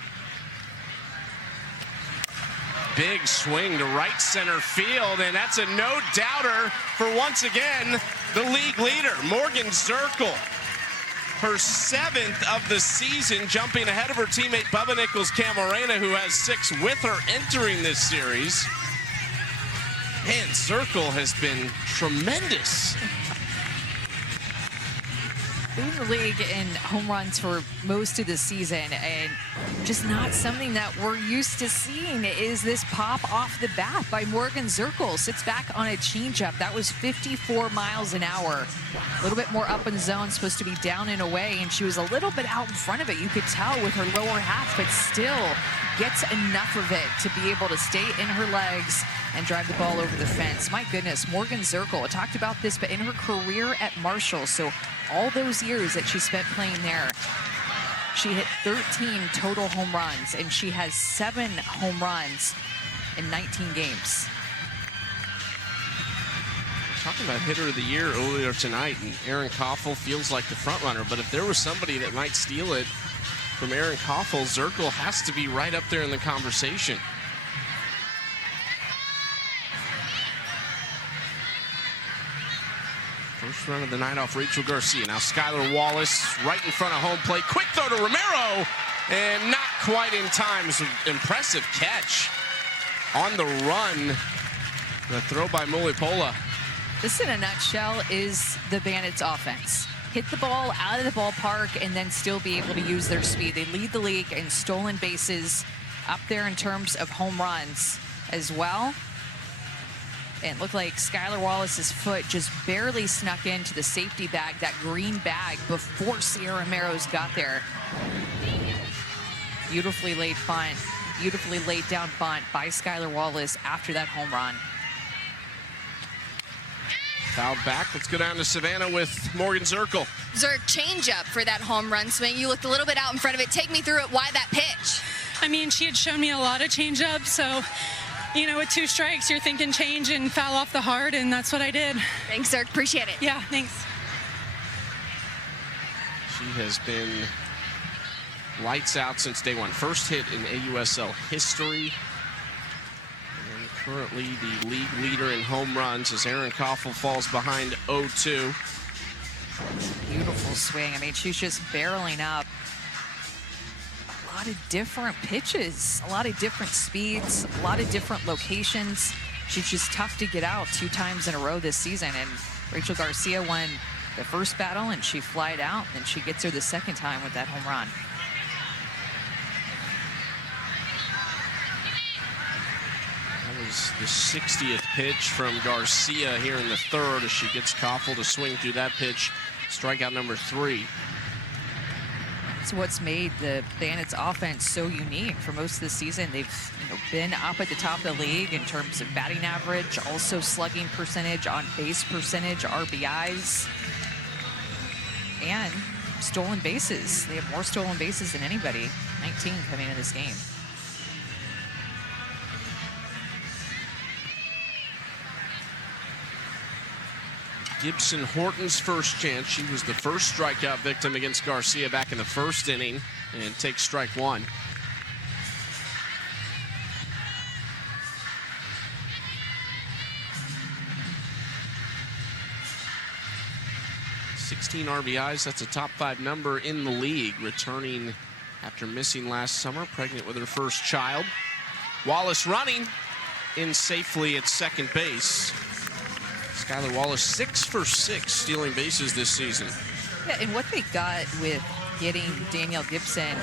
Big swing to right center field, and that's a no-doubter for, once again, the league leader, Morgan Zerkle. Her 7th of the season, jumping ahead of her teammate Bubba Nichols-Camarena, who has 6 with her entering this series. Man, Zerkle has been tremendous. Leading the league in home runs for most of the season, and just not something that we're used to seeing is this pop off the bat by Morgan Zerkle. Sits back on a changeup. That was 54 miles an hour. A little bit more up in the zone, supposed to be down and away, and she was a little bit out in front of it. You could tell with her lower half, but still gets enough of it to be able to stay in her legs and drive the ball over the fence. My goodness, Morgan Zerkle, I talked about this, but in her career at Marshall, so all those years that she spent playing there, she hit 13 total home runs, and she has 7 home runs in 19 games. Talking about hitter of the year earlier tonight, and Aaron Coffel feels like the front runner, but if there was somebody that might steal it from Aaron Coffel, Zerkle has to be right up there in the conversation. First run of the night off Rachel Garcia. Now Skylar Wallace right in front of home plate. Quick throw to Romero, and not quite in time. It was an impressive catch on the run. The throw by Mulipola. This, in a nutshell, is the Bandits' offense. Hit the ball out of the ballpark and then still be able to use their speed. They lead the league in stolen bases, up there in terms of home runs as well. And it looked like Skylar Wallace's foot just barely snuck into the safety bag, that green bag, before Sierra Romero's got there. Beautifully laid bunt, beautifully laid down bunt by Skylar Wallace after that home run. Fouled back. Let's go down to Savannah with Morgan Zerkle. Zerk, changeup for that home run swing. You looked a little bit out in front of it. Take me through it. Why that pitch? I mean, she had shown me a lot of changeups, so, you know, with 2 strikes, you're thinking change and foul off the heart, and that's what I did. Thanks, Zerk. Appreciate it. Yeah, thanks. She has been lights out since day one. First hit in AUSL history. And currently the league leader in home runs as Aaron Coffel falls behind 0-2. Beautiful swing. I mean, she's just barreling up. A lot of different pitches, a lot of different speeds, a lot of different locations. She's just tough to get out 2 times in a row this season. And Rachel Garcia won the first battle and she flied out, and she gets her the second time with that home run. That was the 60th pitch from Garcia here in the third as she gets Coffel to swing through that pitch. Strikeout number 3. It's what's made the Bandits offense so unique for most of the season. They've been up at the top of the league in terms of batting average, also slugging percentage, on base percentage, RBIs, and stolen bases. They have more stolen bases than anybody, 19 coming into this game. Gibson Horton's first chance. She was the first strikeout victim against Garcia back in the first inning, and takes strike 1. (16 RBIs). That's a top 5 number in the league. Returning after missing last summer, pregnant with her first child. Wallace running in safely at second base. Skylar Wallace 6 for 6 stealing bases this season. Yeah, and what they got with getting Danielle Gibson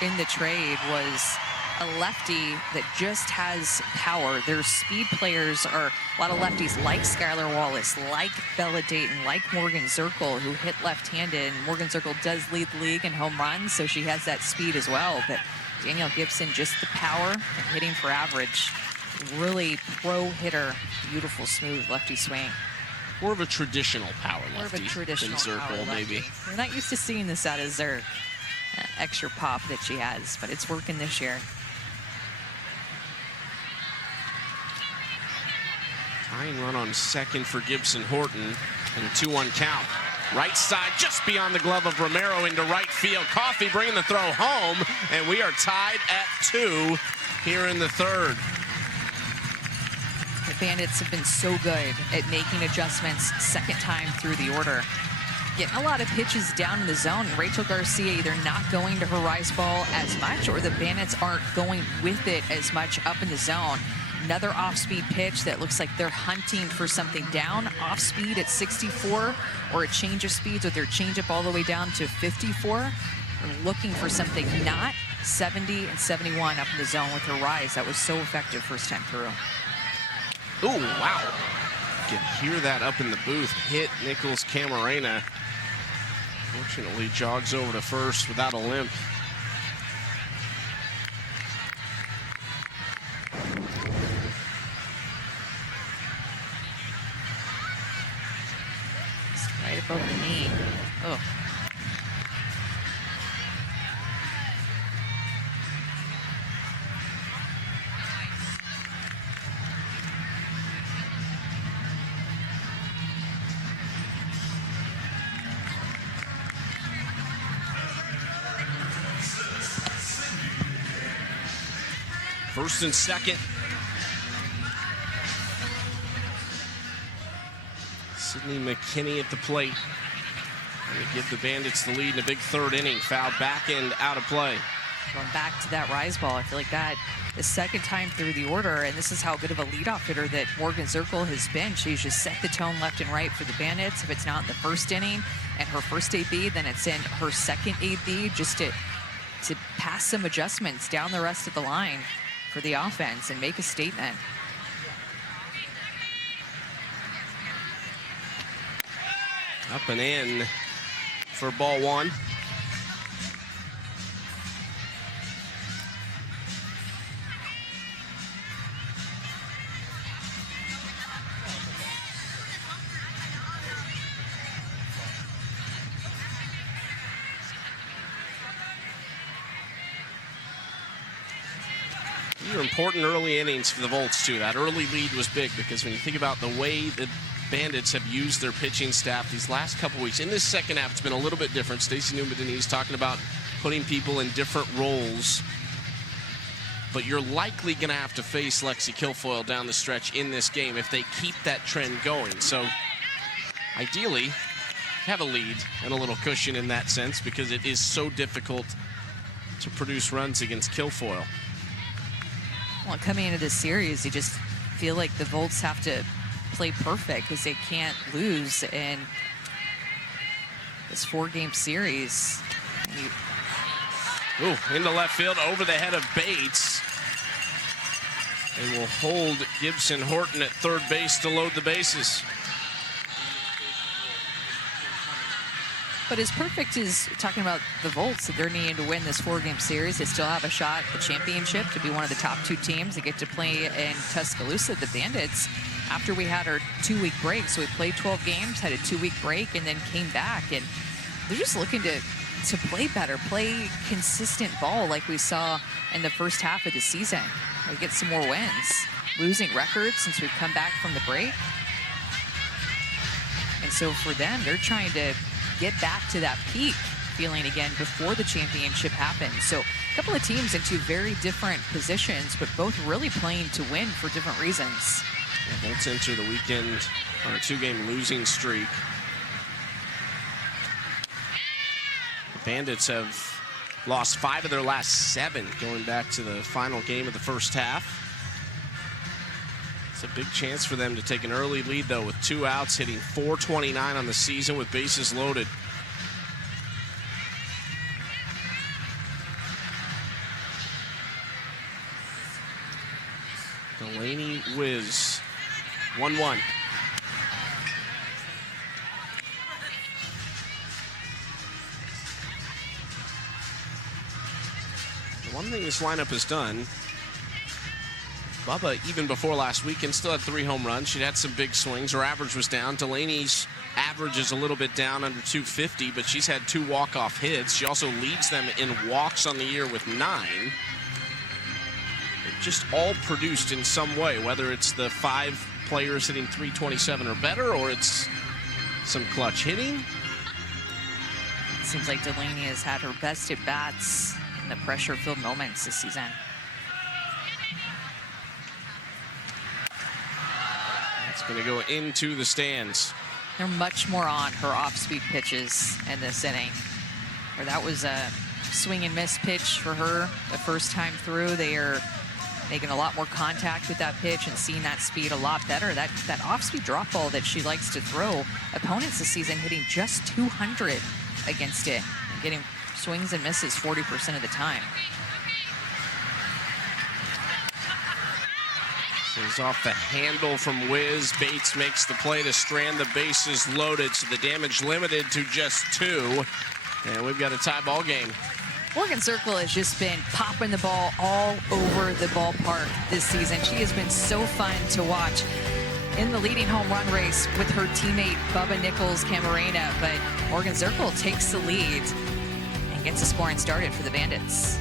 in the trade was a lefty that just has power. Their speed players are a lot of lefties like Skylar Wallace, like Bella Dayton, like Morgan Zerkle, who hit left-handed. And Morgan Zerkle does lead the league in home runs, so she has that speed as well. But Danielle Gibson, just the power and hitting for average. Really pro hitter. Beautiful, smooth lefty swing. More of a traditional power lefty. More of a traditional than Zerkle, maybe. We're not used to seeing this out of Zerk. Extra pop that she has, but it's working this year. Tying run on second for Gibson Horton, and a 2-1 count. Right side, just beyond the glove of Romero into right field. Coffey bringing the throw home, and we are tied at 2 here in the third. The Bandits have been so good at making adjustments second time through the order. Getting a lot of pitches down in the zone. Rachel Garcia either not going to her rise ball as much, or the Bandits aren't going with it as much up in the zone. Another off-speed pitch that looks like they're hunting for something down. Off-speed at 64, or a change of speeds with their changeup all the way down to 54. They're looking for something not 70 and 71 up in the zone with her rise. That was so effective first time through. Ooh, wow. You can hear that up in the booth. Hit Nichols Camarena. Fortunately, jogs over to first without a limp. Just right above the knee. Oh. First and second. McKinney at the plate. Going to give the Bandits the lead in a big third inning. Foul back end out of play. Going back to that rise ball, I feel like that the second time through the order, and this is how good of a leadoff hitter that Morgan Zerkle has been. She's just set the tone left and right for the Bandits. If it's not in the first inning and her first AB, then it's in her second AB, just to pass some adjustments down the rest of the line for the offense and make a statement. Up and in for ball one. These are important early innings for the Volts, too. That early lead was big because when you think about the way the Bandits have used their pitching staff these last couple weeks, in this second half, it's been a little bit different. Stacey Newman-Denise talking about putting people in different roles. But you're likely going to have to face Lexi Kilfoyle down the stretch in this game if they keep that trend going. So, ideally, have a lead and a little cushion in that sense because it is so difficult to produce runs against Kilfoyle. Well, coming into this series, you just feel like the Volts have to play perfect because they can't lose in this 4-game series. Ooh, into left field, over the head of Bates. They will hold Gibson Horton at third base to load the bases. But as perfect as talking about the Volts, that they're needing to win this 4-game series, they still have a shot at the championship to be one of the top 2 teams that get to play in Tuscaloosa. The Bandits, after we had our 2-week break, so we played 12 games, had a 2-week break, and then came back. And they're just looking to play better, play consistent ball like we saw in the first half of the season. We get some more wins. Losing records since we've come back from the break. And so for them, they're trying to get back to that peak feeling again before the championship happens. So a couple of teams in 2 very different positions, but both really playing to win for different reasons. The Volts enter the weekend on a 2-game losing streak. The Bandits have lost 5 of their last 7 going back to the final game of the first half. It's a big chance for them to take an early lead, though, with 2 outs, hitting .429 on the season with bases loaded. Delaney Wisz, 1-1. The one thing this lineup has done, Bubba, even before last weekend, still had 3 home runs. She'd had some big swings. Her average was down. Delaney's average is a little bit down, under 250, but she's had 2 walk-off hits. She also leads them in walks on the year with 9. They've just all produced in some way, whether it's the 5 players hitting .327 or better, or it's some clutch hitting. It seems like Delaney has had her best at-bats in the pressure-filled moments this season. It's going to go into the stands. They're much more on her off-speed pitches in this inning. Or that was a swing and miss pitch for her the first time through. They are making a lot more contact with that pitch and seeing that speed a lot better. That off-speed drop ball that she likes to throw, opponents this season hitting just 200 against it and getting swings and misses 40% of the time. Is off the handle from Wisz. Bates makes the play to strand the bases loaded, so the damage limited to just 2. And we've got a tie ball game. Morgan Zerkle has just been popping the ball all over the ballpark this season. She has been so fun to watch in the leading home run race with her teammate Bubba Nichols-Camarena. But Morgan Zerkle takes the lead and gets the scoring started for the Bandits.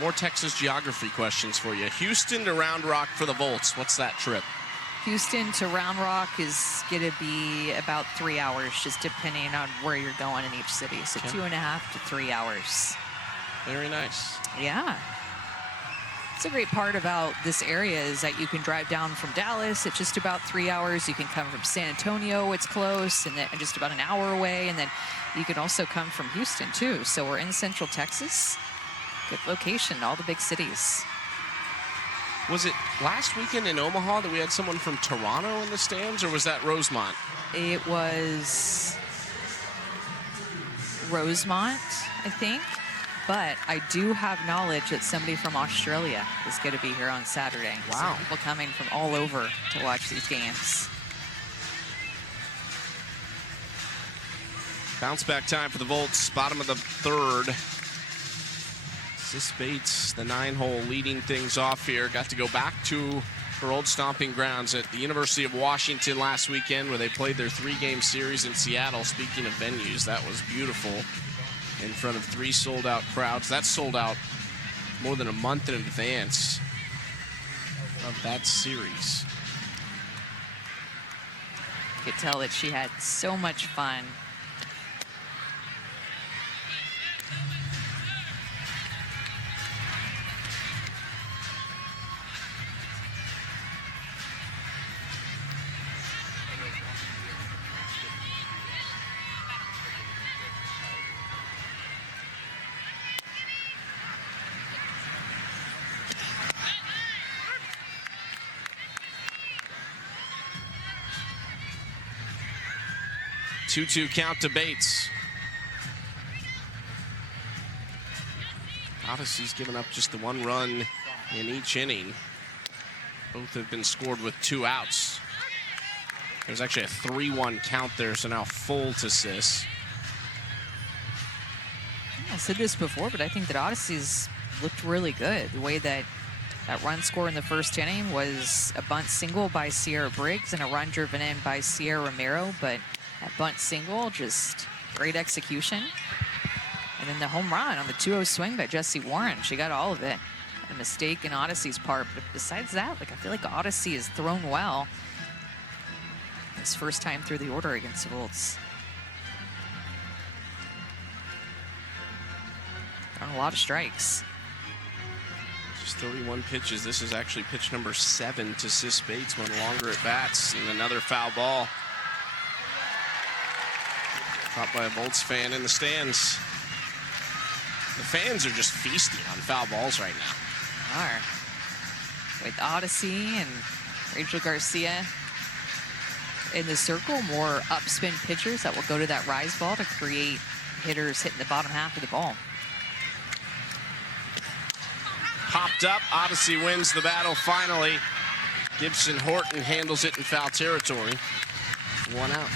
More Texas geography questions for you. Houston to Round Rock for the Volts. What's that trip? Houston to Round Rock is going to be about 3 hours, just depending on where you're going in each city. So 2.5 to 3 hours. Very nice. Yeah. It's a great part about this area is that you can drive down from Dallas at just about 3 hours. You can come from San Antonio, it's close, and then just about an hour away. And then you can also come from Houston, too. So we're in Central Texas. Good location, all the big cities. Was it last weekend in Omaha that we had someone from Toronto in the stands, or was that Rosemont? It was Rosemont, I think. But I do have knowledge that somebody from Australia is going to be here on Saturday. Wow. So people coming from all over to watch these games. Bounce back time for the Volts, bottom of the third. Sis Bates, the 9-hole, leading things off here. Got to go back to her old stomping grounds at the University of Washington last weekend, where they played their 3-game series in Seattle. Speaking of venues, that was beautiful. In front of 3 sold-out crowds. That sold out more than a month in advance of that series. You could tell that she had so much fun. Two-two count to Bates. Odyssey's given up just the 1 run in each inning. Both have been scored with 2 outs. There's actually a 3-1 count there, so now full to Sis. I said this before, but I think that Odyssey's looked really good. The way that run score in the first inning was a bunt single by Sierra Briggs and a run driven in by Sierra Romero, but that bunt single, just great execution. And then the home run on the 2-0 swing by Jesse Warren. She got all of it. A mistake in Odyssey's part. But besides that, I feel like Odyssey has thrown well this first time through the order against the Volts. Throwing a lot of strikes. Just 31 pitches. This is actually pitch number 7 to Sis Bates. One longer at bats, and another foul ball. Caught by a Volts fan in the stands. The fans are just feasting on foul balls right now. Are. With Odyssey and Rachel Garcia in the circle, more upspin pitchers that will go to that rise ball to create hitters hitting the bottom half of the ball. Popped up. Odyssey wins the battle finally. Gibson Horton handles it in foul territory. 1 out.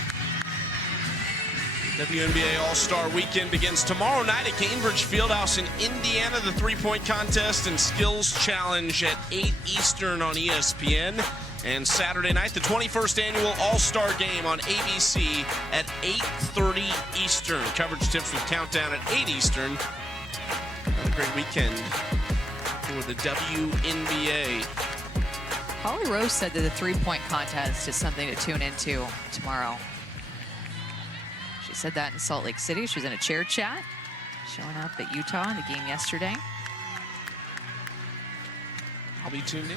WNBA All-Star Weekend begins tomorrow night at Cambridge Fieldhouse in Indiana. The 3-point contest and skills challenge at 8 Eastern on ESPN. And Saturday night, the 21st annual All-Star Game on ABC at 8:30 Eastern. Coverage tips with countdown at 8 Eastern. Another great weekend for the WNBA. Holly Rose said that the 3-point contest is something to tune into tomorrow. She said that in Salt Lake City. She was in a chair chat, showing up at Utah in the game yesterday. I'll be tuned in.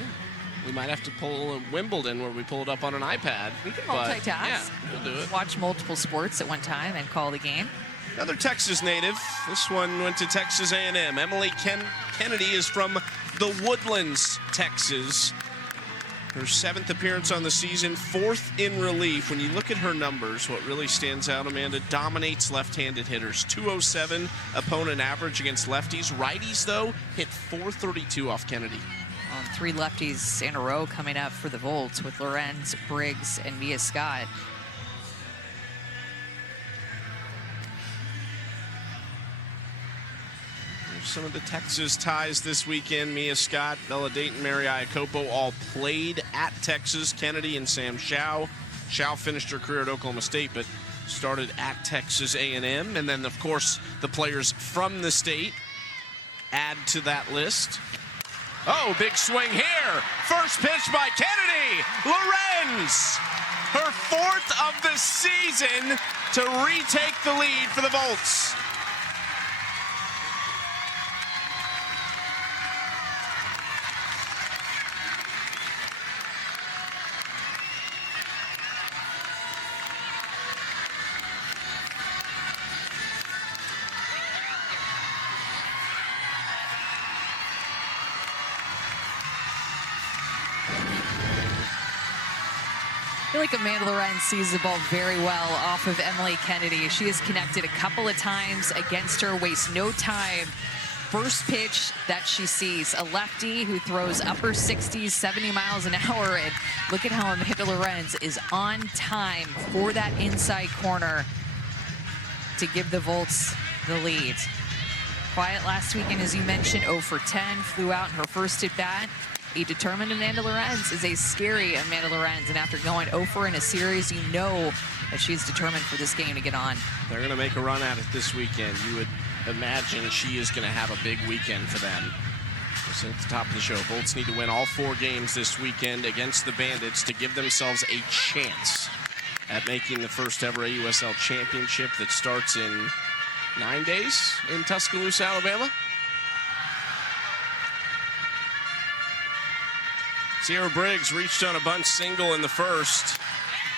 We might have to pull a Wimbledon where we pull it up on an iPad. We can multitask. Yeah, we'll do it. Watch multiple sports at one time and call the game. Another Texas native. This one went to Texas A&M. Emily Kennedy is from the Woodlands, Texas. Her 7th appearance on the season, 4th in relief. When you look at her numbers, what really stands out, Amanda, dominates left-handed hitters. 207 opponent average against lefties. Righties, though, hit 432 off Kennedy. 3 lefties in a row coming up for the Volts with Lorenz, Briggs, and Mia Scott. Some of the Texas ties this weekend. Mia Scott, Bella Dayton, M Iakopo all played at Texas. Kennedy and Sam Shao. Shao finished her career at Oklahoma State, but started at Texas A&M. And then, of course, the players from the state add to that list. Oh, big swing here. First pitch by Kennedy. Lorenz, her 4th of the season to retake the lead for the Volts. I feel like Amanda Lorenz sees the ball very well off of Emily Kennedy. She has connected a couple of times against her, wastes no time. First pitch that she sees, a lefty who throws upper 60s, 70 miles an hour. And look at how Amanda Lorenz is on time for that inside corner to give the Volts the lead. Quiet last weekend, as you mentioned, 0 for 10, flew out in her first at bat. A determined Amanda Lorenz is a scary Amanda Lorenz, and after going 0 for in a series, you know that she's determined for this game to get on. They're going to make a run at it this weekend. You would imagine she is going to have a big weekend for them. Just at the top of the show, Bolts need to win all 4 games this weekend against the Bandits to give themselves a chance at making the first ever AUSL championship that starts in 9 days in Tuscaloosa, Alabama. Sierra Briggs reached on a bunt single in the first.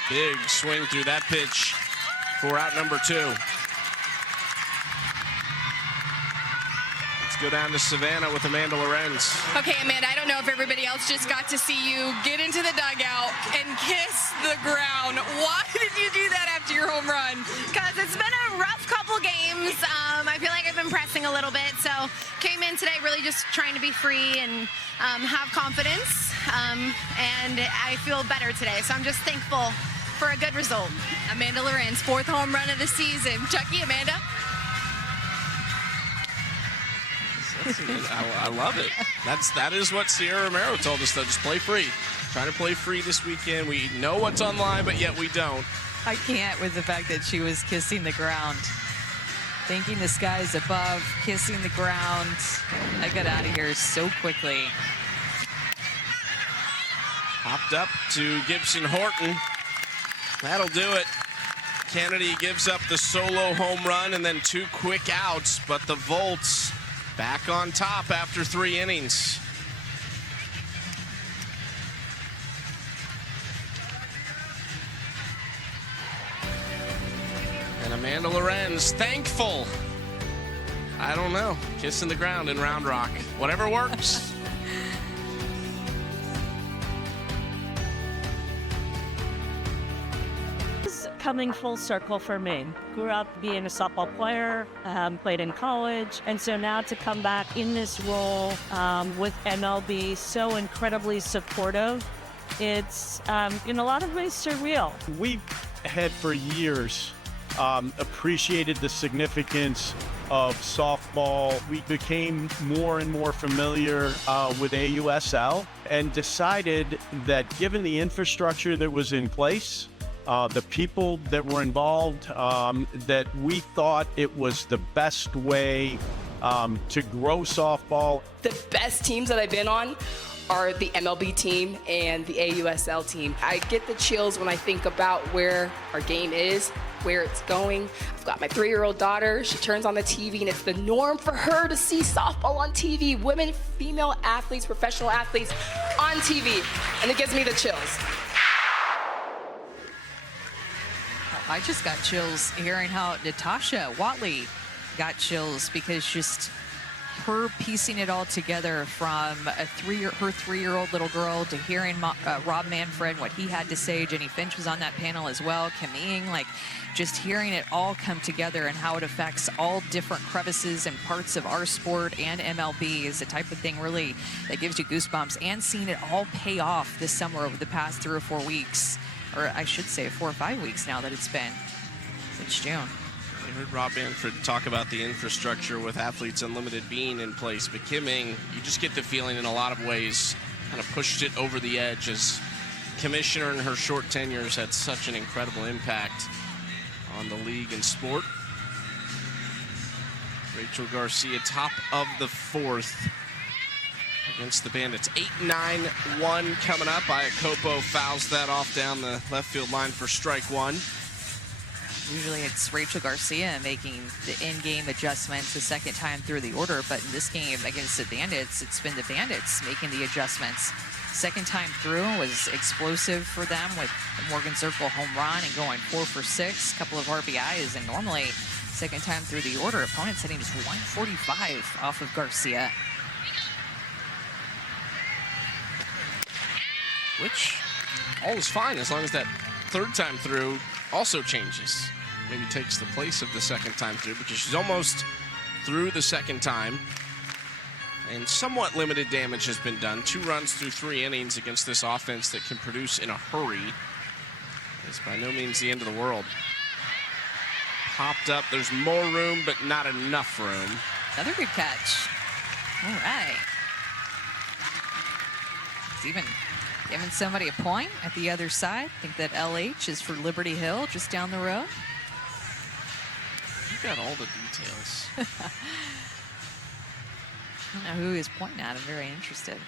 Big swing through that pitch for out number 2. Let's go down to Savannah with Amanda Lorenz. Okay, Amanda, I don't know if everybody else just got to see you get into the dugout and kiss the ground. Why did you do that after your home run? Because it's been a rough couple games. I feel like I've been pressing a little bit, so came in today really just trying to be free and have confidence, and I feel better today, so I'm just thankful for a good result. Amanda Lorenz, 4th home run of the season. Chucky, Amanda? I love it. That is what Sierra Romero told us, though. Just play free. Trying to play free this weekend. We know what's online, but yet we don't. I can't with the fact that she was kissing the ground. Thinking the sky is above, kissing the ground. I got out of here so quickly. Hopped up to Gibson Horton. That'll do it. Kennedy gives up the solo home run and then 2 quick outs, but the Volts back on top after 3 innings. And Amanda Lorenz, thankful. I don't know, kissing the ground in Round Rock. Whatever works. Coming full circle for me. Grew up being a softball player, played in college, and so now to come back in this role with MLB, so incredibly supportive, it's in a lot of ways surreal. We had for years appreciated the significance of softball. We became more and more familiar with AUSL and decided that given the infrastructure that was in place, the people that were involved, that we thought it was the best way to grow softball. The best teams that I've been on are the MLB team and the AUSL team. I get the chills when I think about where our game is, where it's going. I've got my 3-year-old daughter. She turns on the TV and it's the norm for her to see softball on TV, women, female athletes, professional athletes on TV, and it gives me the chills. I just got chills hearing how Natasha Watley got chills, because just her piecing it all together from her 3-year-old little girl to hearing Rob Manfred, what he had to say. Jenny Finch was on that panel as well. Kim Ing, like just hearing it all come together and how it affects all different crevices and parts of our sport and MLB is the type of thing really that gives you goosebumps, and seeing it all pay off this summer over the past 3 or 4 weeks. Or I should say 4 or 5 weeks now that it's been since June. I heard Rob Manfred talk about the infrastructure with Athletes Unlimited being in place, but Kim Ing, you just get the feeling in a lot of ways kind of pushed it over the edge as commissioner in her short tenure has had such an incredible impact on the league and sport. Rachel Garcia, top of the 4th. against the Bandits. 8-9-1 coming up. Iakopo fouls that off down the left field line for strike one. Usually it's Rachel Garcia making the in-game adjustments the second time through the order, but in this game against the Bandits, it's been the Bandits making the adjustments. Second time through was explosive for them with a Morgan Zerkle home run and going 4 for 6, a couple of RBIs, and normally second time through the order, opponents hitting just 145 off of Garcia. Which all is fine as long as that third time through also changes. Maybe takes the place of the second time through, because she's almost through the second time. And somewhat limited damage has been done. 2 runs through 3 innings against this offense that can produce in a hurry. It's by no means the end of the world. Popped up. There's more room, but not enough room. Another good catch. All right. It's even giving somebody a point at the other side. I think that LH is for Liberty Hill, just down the road. You got all the details. I don't know who he's pointing at. I'm very interested.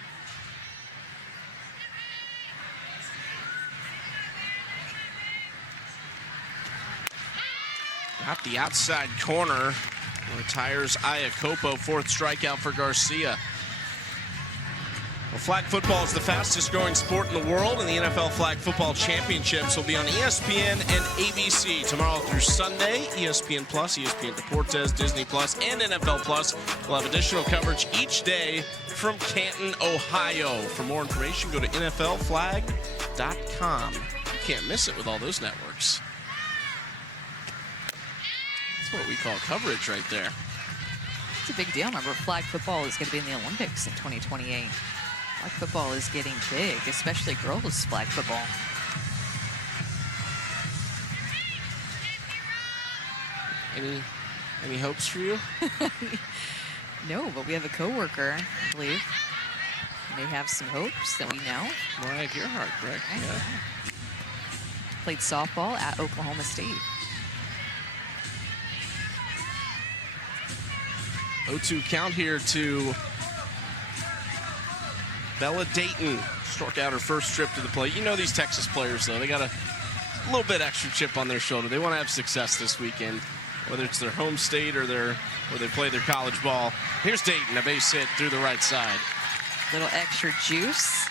Got the outside corner. Retires Iakopo. 4th strikeout for Garcia. Well, flag football is the fastest growing sport in the world, and the NFL Flag Football Championships will be on ESPN and ABC tomorrow through Sunday. ESPN Plus, ESPN Deportes, Disney Plus, and NFL Plus will have additional coverage each day from Canton, Ohio. For more information, go to NFLflag.com. You can't miss it with all those networks. That's what we call coverage right there. It's a big deal. Remember, flag football is going to be in the Olympics in 2028. Flag football is getting big, especially girls flag football. Any hopes for you? No, but we have a coworker, I believe. May have some hopes that we know. Mariah Gerhardt, correct? Yeah. Played softball at Oklahoma State. 0-2 count here to Bella Dayton. Struck out her first trip to the plate. You know these Texas players, though. They got a little bit extra chip on their shoulder. They want to have success this weekend, whether it's their home state or where they play their college ball. Here's Dayton, a base hit through the right side. Little extra juice.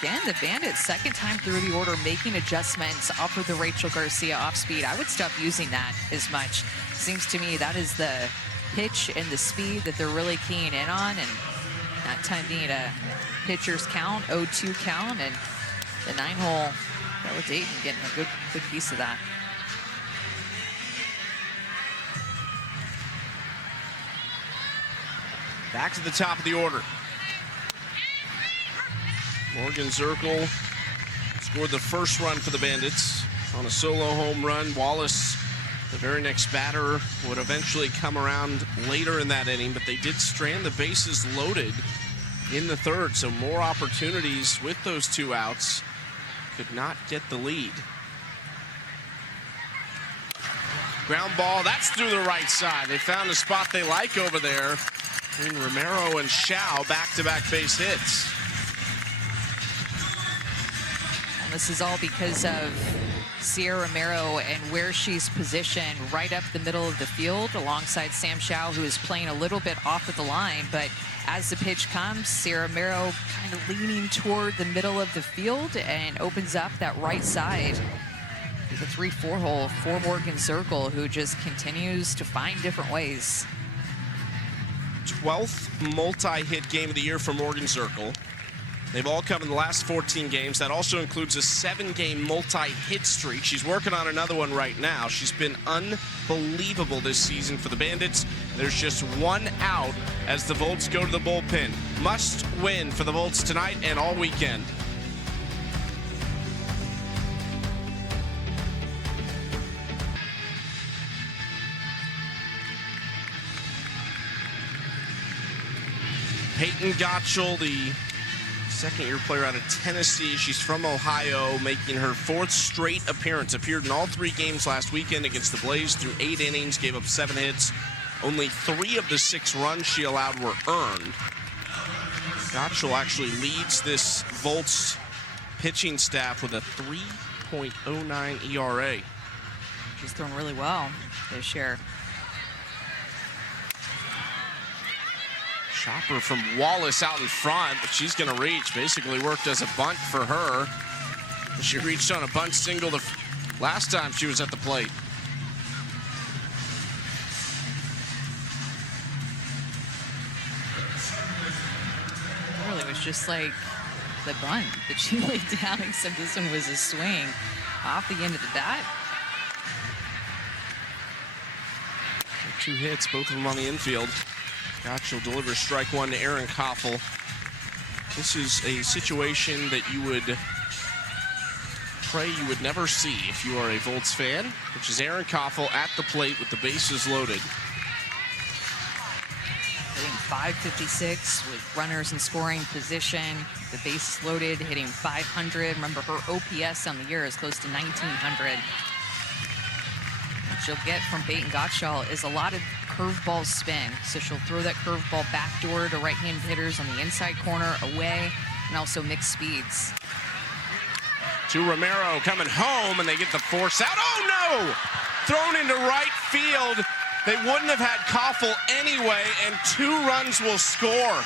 Again, the Bandits, second time through the order, making adjustments off of the Rachel Garcia off speed. I would stop using that as much. Seems to me that is the pitch and the speed that they're really keying in on, and that time being a pitcher's count, 0-2 count, and the 9-hole Bella Dayton getting a good piece of that. Back to the top of the order. Morgan Zerkle scored the first run for the Bandits on a solo home run. Wallace, the very next batter, would eventually come around later in that inning, but they did strand the bases loaded in the third, so more opportunities with those 2 outs. Could not get the lead. Ground ball, that's through the right side. They found a spot they like over there in Romero and Shao, back-to-back base hits. And this is all because of Sierra Romero and where she's positioned right up the middle of the field alongside Sam Shao, who is playing a little bit off of the line. But as the pitch comes, Sierra Romero kind of leaning toward the middle of the field and opens up that right side. The 3-4 hole for Morgan Zerkle, who just continues to find different ways. 12th multi-hit game of the year for Morgan Zerkle. They've all come in the last 14 games. That also includes a 7-game multi-hit streak. She's working on another one right now. She's been unbelievable this season for the Bandits. There's just 1 out as the Volts go to the bullpen. Must win for the Volts tonight and all weekend. Peyton Gottschall, the second-year player out of Tennessee. She's from Ohio, making her 4th straight appearance. Appeared in all 3 games last weekend against the Blaze through 8 innings, gave up 7 hits. Only 3 of the 6 runs she allowed were earned. Gotchel actually leads this Volts pitching staff with a 3.09 ERA. She's thrown really well this year. Chopper from Wallace out in front, but she's going to reach. Basically worked as a bunt for her. She reached on a bunt single the last time she was at the plate. Really was just like the bunt that she laid down, except this one was a swing off the end of the bat. 2 hits, both of them on the infield. Gotchel delivers strike 1 to Aaron Coffel. This is a situation that you would pray you would never see if you are a Volts fan, which is Aaron Coffel at the plate with the bases loaded. Hitting .556 with runners in scoring position. The bases loaded, hitting .500. Remember, her OPS on the year is close to 1,900. What she'll get from Dayton Gotchel is a lot of curveball spin. So she'll throw that curveball backdoor to right-hand hitters on the inside corner, away, and also mixed speeds. To Romero coming home, and they get the force out. Oh no! Thrown into right field. They wouldn't have had Coffel anyway, and 2 runs will score.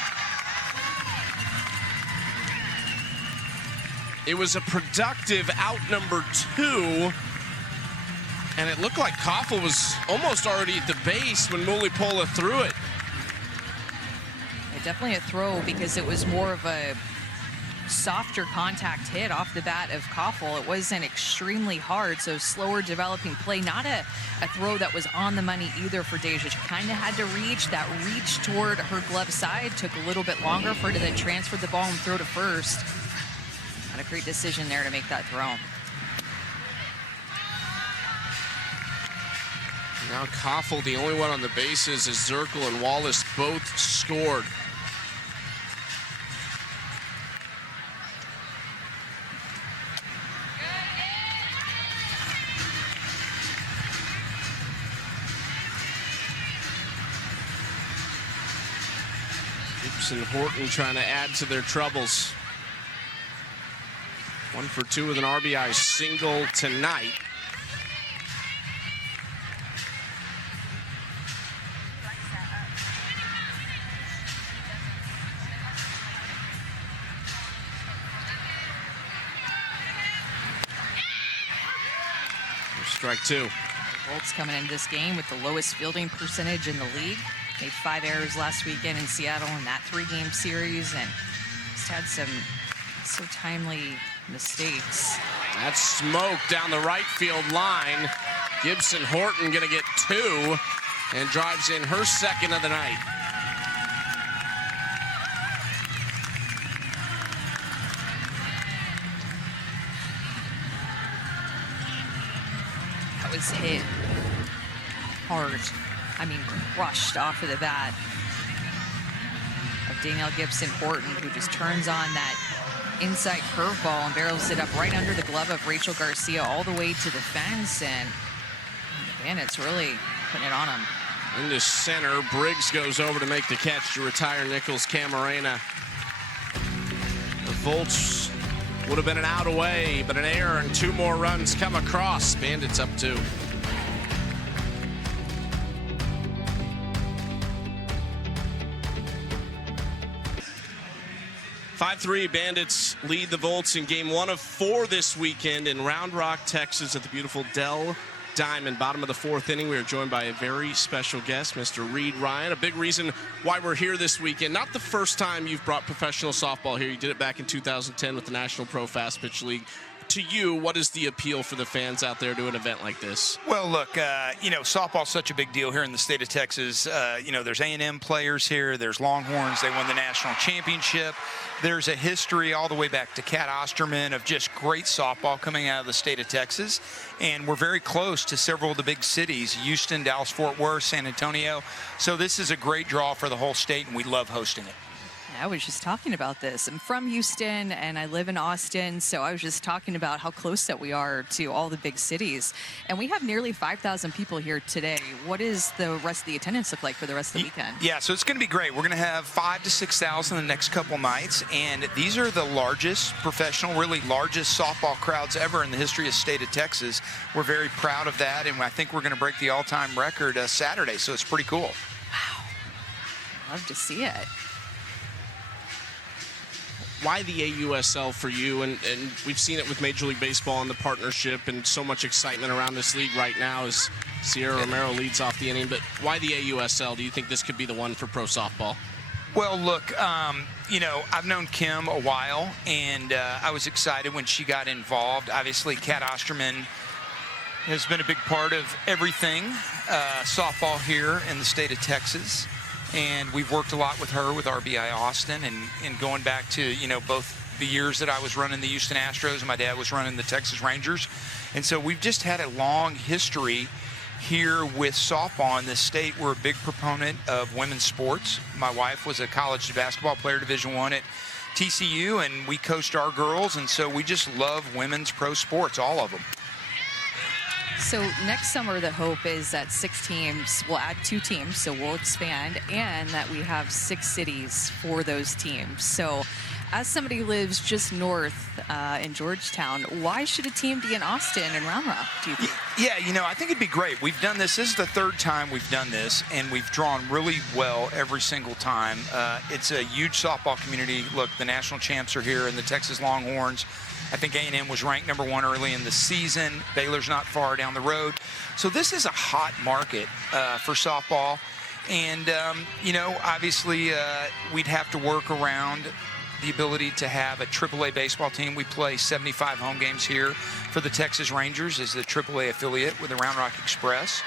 It was a productive out number 2. And it looked like Coffel was almost already at the base when Mulipola threw it. Definitely a throw because it was more of a softer contact hit off the bat of Coffel. It wasn't extremely hard, so slower developing play. Not a throw that was on the money either for Deja. She kind of had to reach. That reach toward her glove side took a little bit longer for her to then transfer the ball and throw to first. Not a great decision there to make that throw. Now Coffel, the only one on the bases, as Zerkle and Wallace both scored. Gibson Horton trying to add to their troubles. 1 for 2 with an RBI single tonight. Strike 2. Volts coming into this game with the lowest fielding percentage in the league. Made 5 errors last weekend in Seattle in that 3-game series, and just had some so timely mistakes. That's smoke down the right field line. Gibson Horton gonna get 2 and drives in her 2nd of the night. Was hit hard. I mean, crushed off of the bat of Danielle Gibson Horton, who just turns on that inside curveball and barrels it up right under the glove of Rachel Garcia all the way to the fence, and the Bandits really putting it on him. Into center, Briggs goes over to make the catch to retire Nichols Camarena. The Volts would have been an out away, but an error and 2 more runs come across. Bandits up 2. (5-3) Bandits lead the Volts in game 1 of 4 this weekend in Round Rock, Texas at the beautiful Dell Diamond. Bottom of the 4th inning, we are joined by a very special guest, Mr. Reed Ryan. A big reason why we're here this weekend. Not the first time you've brought professional softball here. You did it back in 2010 with the National Pro Fast Pitch League. To you, what is the appeal for the fans out there to an event like this? Well, look, softball's such a big deal here in the state of Texas. There's A&M players here. There's Longhorns. They won the national championship. There's a history all the way back to Cat Osterman of just great softball coming out of the state of Texas. And we're very close to several of the big cities, Houston, Dallas, Fort Worth, San Antonio. So this is a great draw for the whole state, and we love hosting it. I was just talking about this. I'm from Houston and I live in Austin, so I was just talking about how close that we are to all the big cities. And we have nearly 5,000 people here today. What does the rest of the attendance look like for the rest of the weekend? Yeah, so it's going to be great. We're going to have 5,000 to 6,000 the next couple nights, and these are the largest professional, really largest softball crowds ever in the history of the state of Texas. We're very proud of that, and I think we're going to break the all-time record Saturday, so it's pretty cool. Wow. Love to see it. Why the AUSL for you? And we've seen it with Major League Baseball and the partnership and so much excitement around this league right now as Sierra Romero leads off the inning. But why the AUSL? Do you think this could be the one for pro softball? Well, look, I've known Kim a while, and I was excited when she got involved. Obviously, Kat Osterman has been a big part of everything softball here in the state of Texas. And we've worked a lot with her, with RBI Austin, and going back to, both the years that I was running the Houston Astros and my dad was running the Texas Rangers. And so we've just had a long history here with softball in this state. We're a big proponent of women's sports. My wife was a college basketball player, Division I at TCU, and we coached our girls, and so we just love women's pro sports, all of them. So next summer, the hope is that 6 teams, we'll add 2 teams, so we'll expand, and that we have 6 cities for those teams. So as somebody who lives just north in Georgetown, why should a team be in Austin and Round Rock, do you think? Yeah, I think it'd be great. We've done this. This is the 3rd time we've done this, and we've drawn really well every single time. It's a huge softball community. Look, the national champs are here, and the Texas Longhorns. I think A&M was ranked #1 early in the season. Baylor's not far down the road. So this is a hot market for softball. And, obviously we'd have to work around the ability to have a AAA baseball team. We play 75 home games here for the Texas Rangers as the AAA affiliate with the Round Rock Express.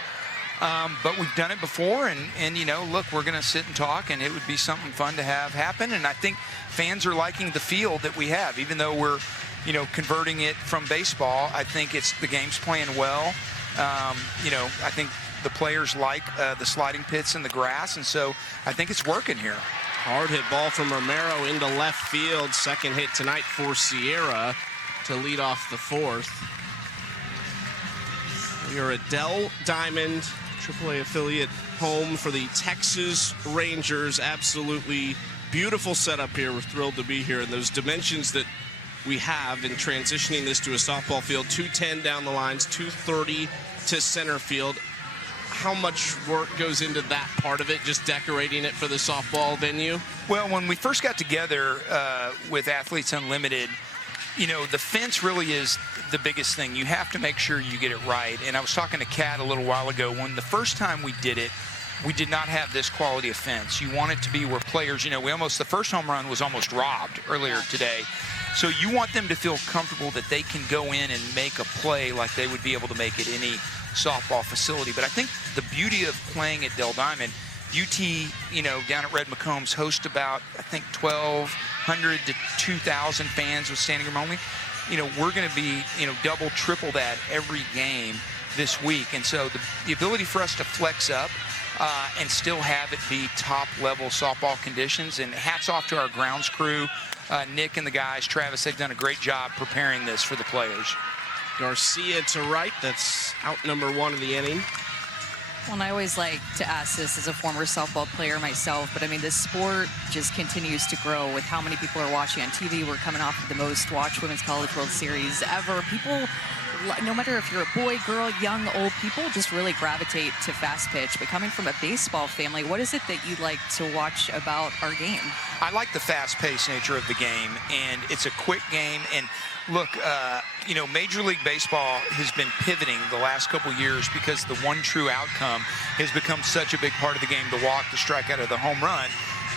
But we've done it before, and look, we're going to sit and talk, and it would be something fun to have happen. And I think fans are liking the field that we have, even though we're converting it from baseball. I think the game's playing well. I think the players like the sliding pits and the grass, and so I think it's working here. Hard hit ball from Romero into left field. Second hit tonight for Sierra to lead off the 4th. We are at Dell Diamond, AAA affiliate home for the Texas Rangers. Absolutely beautiful setup here. We're thrilled to be here, and those dimensions that we have in transitioning this to a softball field, 210 down the lines, 230 to center field. How much work goes into that part of it, just decorating it for the softball venue? Well, when we first got together with Athletes Unlimited, the fence really is the biggest thing. You have to make sure you get it right. And I was talking to Kat a little while ago. When the first time we did it, we did not have this quality of fence. You want it to be where players, the first home run was almost robbed earlier today. So you want them to feel comfortable that they can go in and make a play like they would be able to make at any softball facility. But I think the beauty of playing at Dell Diamond, UT, down at Red McCombs host about, I think, 1,200 to 2,000 fans with standing room only. We're going to be, double, triple that every game this week. And so the ability for us to flex up and still have it be top-level softball conditions, and hats off to our grounds crew, Nick and the guys, Travis, they've done a great job preparing this for the players. Garcia to right, that's out number 1 of the inning. Well, and I always like to ask this as a former softball player myself, but I mean, this sport just continues to grow with how many people are watching on TV. We're coming off of the most watched Women's College World Series ever. People, no matter if you're a boy, girl, young, old, people just really gravitate to fast pitch. But coming from a baseball family, what is it that you like to watch about our game? I like the fast-paced nature of the game, and it's a quick game. And look, Major League Baseball has been pivoting the last couple years because the one true outcome has become such a big part of the game, the walk, the strikeout, or the home run.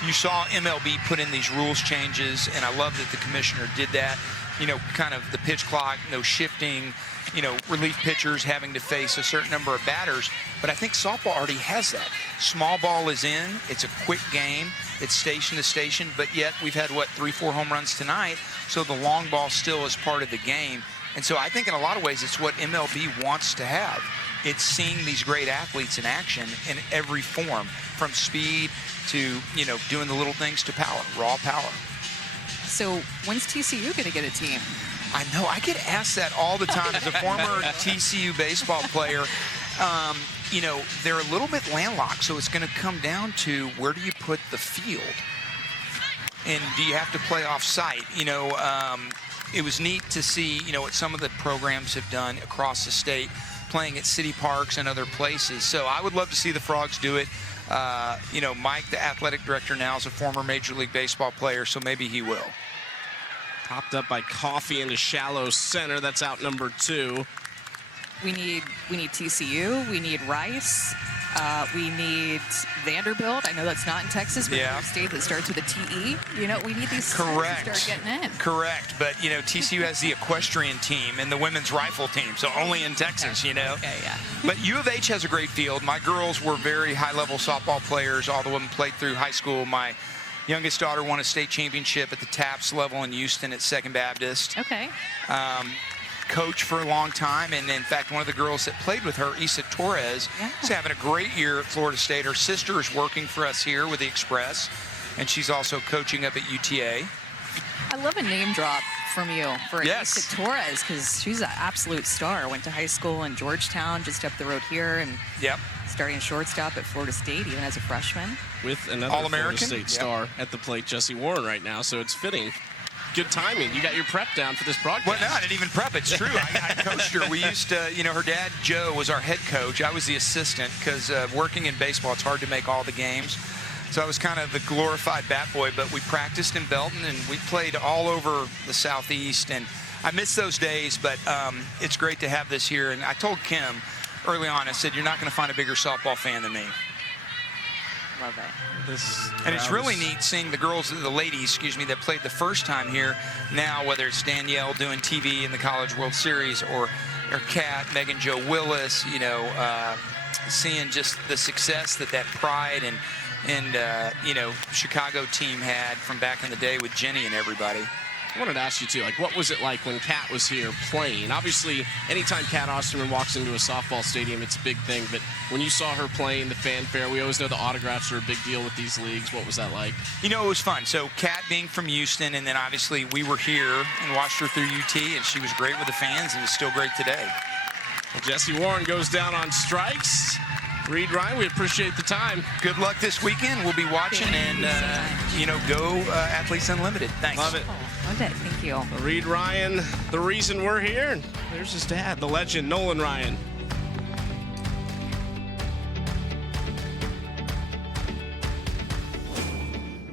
You saw MLB put in these rules changes, and I love that the commissioner did that. Kind of the pitch clock, no shifting, relief pitchers having to face a certain number of batters. But I think softball already has that. Small ball is in. It's a quick game. It's station to station. But yet we've had, 3-4 home runs tonight. So the long ball still is part of the game. And so I think in a lot of ways it's what MLB wants to have. it's seeing these great athletes in action in every form, from speed to, doing the little things to power, raw power. So when's TCU going to get a team? I know. I get asked that all the time as a former TCU baseball player. They're a little bit landlocked, so it's going to come down to where do you put the field? And do you have to play off-site? It was neat to see, what some of the programs have done across the state, playing at city parks and other places. So I would love to see the Frogs do it. Mike, the athletic director now, is a former Major League Baseball player, so maybe he will. Popped up by Coffey into shallow center. That's out number 2. We need TCU. We need Rice. We need Vanderbilt. I know that's not in Texas, but yeah. a state that starts with a TE. We need these Correct. to start getting in. Correct. But, TCU has the equestrian team and the women's rifle team, so only in Texas, Okay, yeah. But U of H has a great field. My girls were very high-level softball players. All of them played through high school. My youngest daughter won a state championship at the TAPS level in Houston at Second Baptist. Okay. Coach for a long time, and in fact one of the girls that played with her, Isa Torres, is having a great year at Florida State. Her sister is working for us here with the Express, and she's also coaching up at UTA. I love a name drop from you for Yes. Isa Torres, because she's an absolute star. Went to high school in Georgetown, just up the road here, and starting shortstop at Florida State, even as a freshman. With another All-American Florida State star at the plate, Jesse Warren, right now, so it's fitting. Good timing. You got your prep down for this broadcast. Well, no, I didn't even prep. It's true. I coached her. We used to, her dad, Joe, was our head coach. I was the assistant because working in baseball, it's hard to make all the games. So I was kind of the glorified bat boy, but we practiced in Belton, and we played all over the Southeast. And I miss those days, but it's great to have this here. And I told Kim early on, I said, you're not going to find a bigger softball fan than me. Love it. And it's really neat seeing the girls, the ladies, that played the first time here. Now, whether it's Danielle doing TV in the College World Series or Kat, Megan Jo Willis, seeing just the success that Pride and Chicago team had from back in the day with Jenny and everybody. I wanted to ask you, too, what was it like when Kat was here playing? Obviously, anytime Kat Osterman walks into a softball stadium, it's a big thing. But when you saw her playing, the fanfare, we always know the autographs are a big deal with these leagues. What was that like? It was fun. So Kat being from Houston, and then obviously we were here and watched her through UT, and she was great with the fans and is still great today. Well, Jesse Warren goes down on strikes. Reed Ryan, we appreciate the time. Good luck this weekend. We'll be watching and, go Athletes Unlimited. Thanks. Love it. Love it. Thank you. Reed Ryan, the reason we're here. And there's his dad, the legend, Nolan Ryan.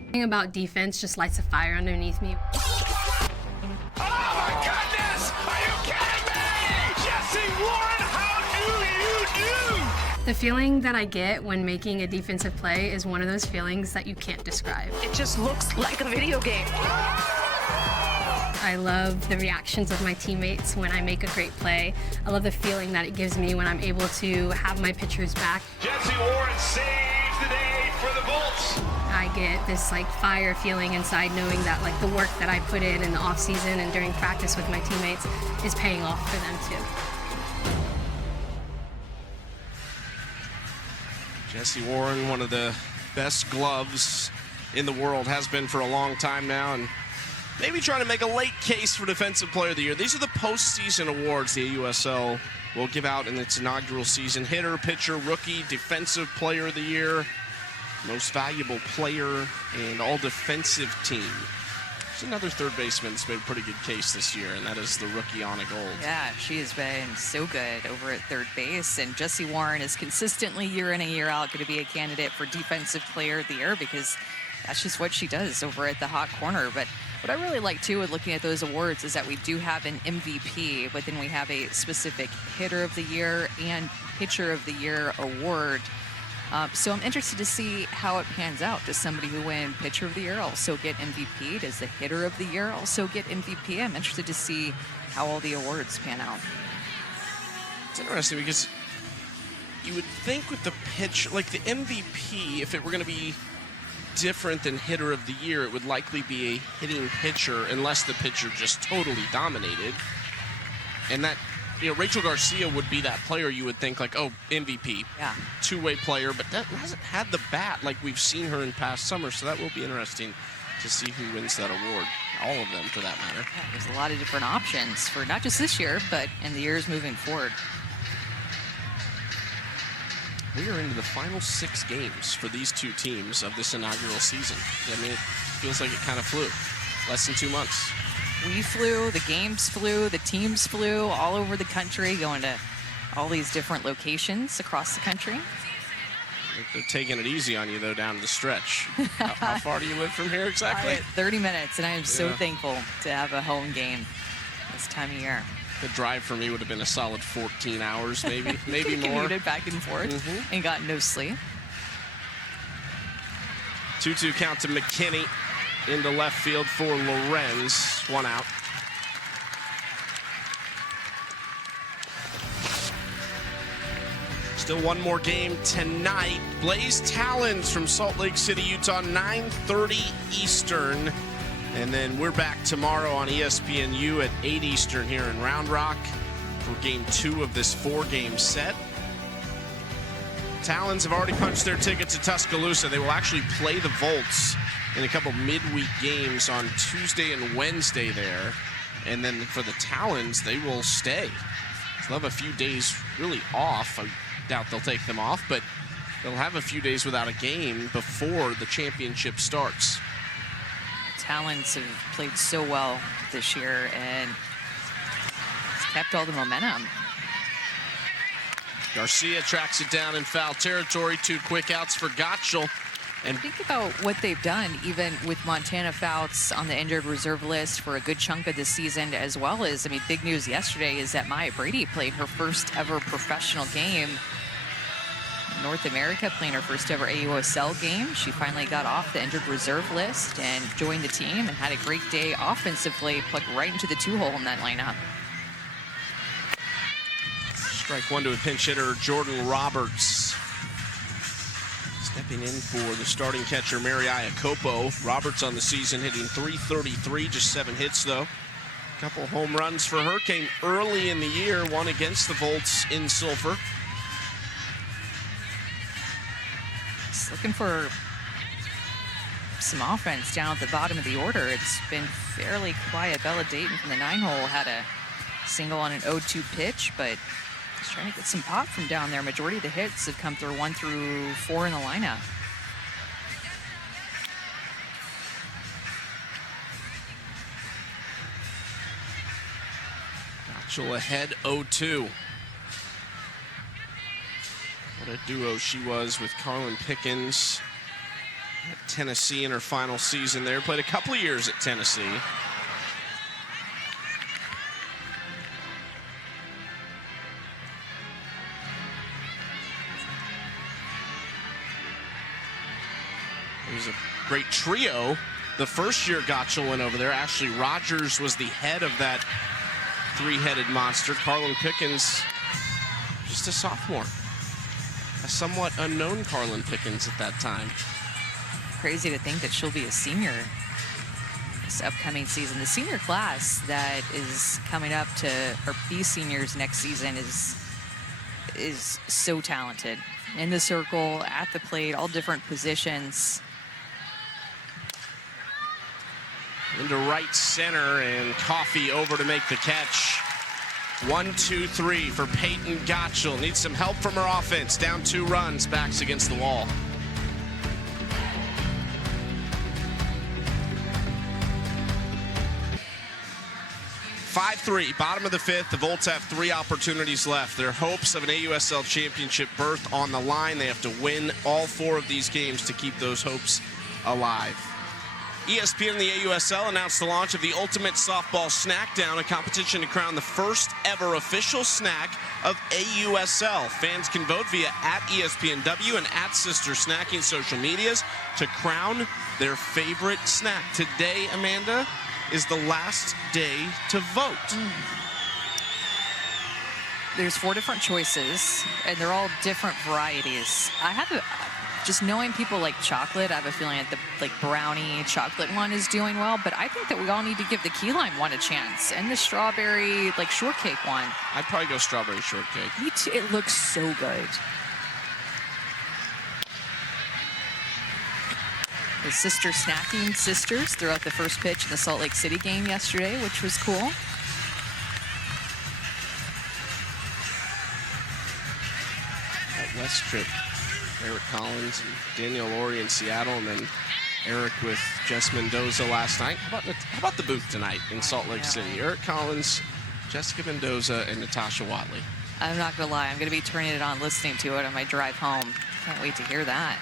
Something about defense just lights a fire underneath me. Oh my goodness! Are you kidding me? Jesse Warren, how do you do? The feeling that I get when making a defensive play is one of those feelings that you can't describe. It just looks like a video game. I love the reactions of my teammates when I make a great play. I love the feeling that it gives me when I'm able to have my pitchers back. Jesse Warren saves the day for the Bolts. I get this fire feeling inside knowing that the work that I put in the off season and during practice with my teammates is paying off for them too. Jesse Warren, one of the best gloves in the world, has been for a long time now, and maybe trying to make a late case for Defensive Player of the Year. These are the postseason awards the AUSL will give out in its inaugural season. Hitter, pitcher, rookie, Defensive Player of the Year, Most Valuable Player, and All-Defensive Team. There's another third baseman that's made a pretty good case this year, and that is the rookie Anna Gold. Yeah, she has been so good over at third base, and Jesse Warren is consistently year in and year out going to be a candidate for Defensive Player of the Year because that's just what she does over at the hot corner. But what I really like, too, with looking at those awards is that we do have an MVP, but then we have a specific Hitter of the Year and Pitcher of the Year award. So I'm interested to see how it pans out. Does somebody who win Pitcher of the Year also get MVP? Does the Hitter of the Year also get MVP? I'm interested to see how all the awards pan out. It's interesting because you would think with the pitch, the MVP, if it were going to be different than Hitter of the Year, it would likely be a hitting pitcher unless the pitcher just totally dominated. And that Rachel Garcia would be that player you would think like, oh, MVP. Yeah. Two-way player, but that hasn't had the bat like we've seen her in past summers, so that will be interesting to see who wins that award. All of them, for that matter. Yeah, there's a lot of different options for not just this year, but in the years moving forward. We are into the final 6 games for these two teams of this inaugural season. I mean, it feels like it kind of flew. Less than 2 months. We flew, the games flew, the teams flew all over the country, going to all these different locations across the country. They're taking it easy on you, though, down the stretch. How far do you live from here exactly? 30 minutes, and I am so thankful to have a home game this time of year. The drive for me would have been a solid 14 hours, maybe more. Commuted back and forth and got no sleep. 2-2 count to McKinney into left field for Lorenz. 1 out. Still one more game tonight. Blaze Talons from Salt Lake City, Utah, 9:30 Eastern. And then we're back tomorrow on ESPNU at 8 Eastern here in Round Rock for game 2 of this 4-game set. Talons have already punched their ticket to Tuscaloosa. They will actually play the Volts in a couple midweek games on Tuesday and Wednesday there. And then for the Talons, they will stay. They'll have a few days really off. I doubt they'll take them off, but they'll have a few days without a game before the championship starts. Talons have played so well this year and it's kept all the momentum. Garcia tracks it down in foul territory. 2 quick outs for Gottschall. And think about what they've done, even with Montana Fouts on the injured reserve list for a good chunk of the season, as well as, I mean, big news yesterday is that Maya Brady played her first ever professional game in North America, playing her first ever AUSL game. She finally got off the injured reserve list and joined the team and had a great day offensively, plugged right into the 2-hole in that lineup. Strike 1 to a pinch hitter, Jordan Roberts. Stepping in for the starting catcher, M Iakopo. Roberts on the season hitting .333, just 7 hits though. A couple home runs for her came early in the year, one against the Volts in Sulphur. Just looking for some offense down at the bottom of the order. It's been fairly quiet. Bella Dayton from the 9-hole had a single on an 0-2 pitch, but just trying to get some pop from down there. Majority of the hits have come through 1 through 4 in the lineup. Gottschall ahead 0-2. What a duo she was with Carlin Pickens at Tennessee in her final season there. Played a couple of years at Tennessee. It was a great trio. The first year Gottschall went over there, Ashley Rogers was the head of that 3-headed monster. Carlin Pickens, just a sophomore. A somewhat unknown Carlin Pickens at that time. Crazy to think that she'll be a senior this upcoming season. The senior class that is coming up to, or be seniors next season is so talented. In the circle, at the plate, all different positions. Into right center, and Coffey over to make the catch. 1-2-3 for Peyton Gottschall. Needs some help from her offense. Down 2 runs, backs against the wall. (5-3), bottom of the 5th. The Volts have 3 opportunities left. Their hopes of an AUSL championship berth on the line. They have to win all 4 of these games to keep those hopes alive. ESPN and the AUSL announced the launch of the Ultimate Softball Snackdown, a competition to crown the first ever official snack of AUSL. Fans can vote via @ESPNW and @Sister Snacking social medias to crown their favorite snack. Today, Amanda, is the last day to vote. There's 4 different choices, and they're all different varieties. I have just knowing people like chocolate, I have a feeling that the brownie chocolate one is doing well, but I think that we all need to give the key lime one a chance and the strawberry shortcake one. I'd probably go strawberry shortcake. Me too. It looks so good. The sister snacking sisters threw out the first pitch in the Salt Lake City game yesterday, which was cool. That West trip, Eric Collins and Daniel Laurie in Seattle, and then Eric with Jess Mendoza last night. How about the booth tonight in Salt Lake City? Eric Collins, Jessica Mendoza, and Natasha Watley. I'm not gonna lie, I'm gonna be turning it on, listening to it on my drive home. Can't wait to hear that.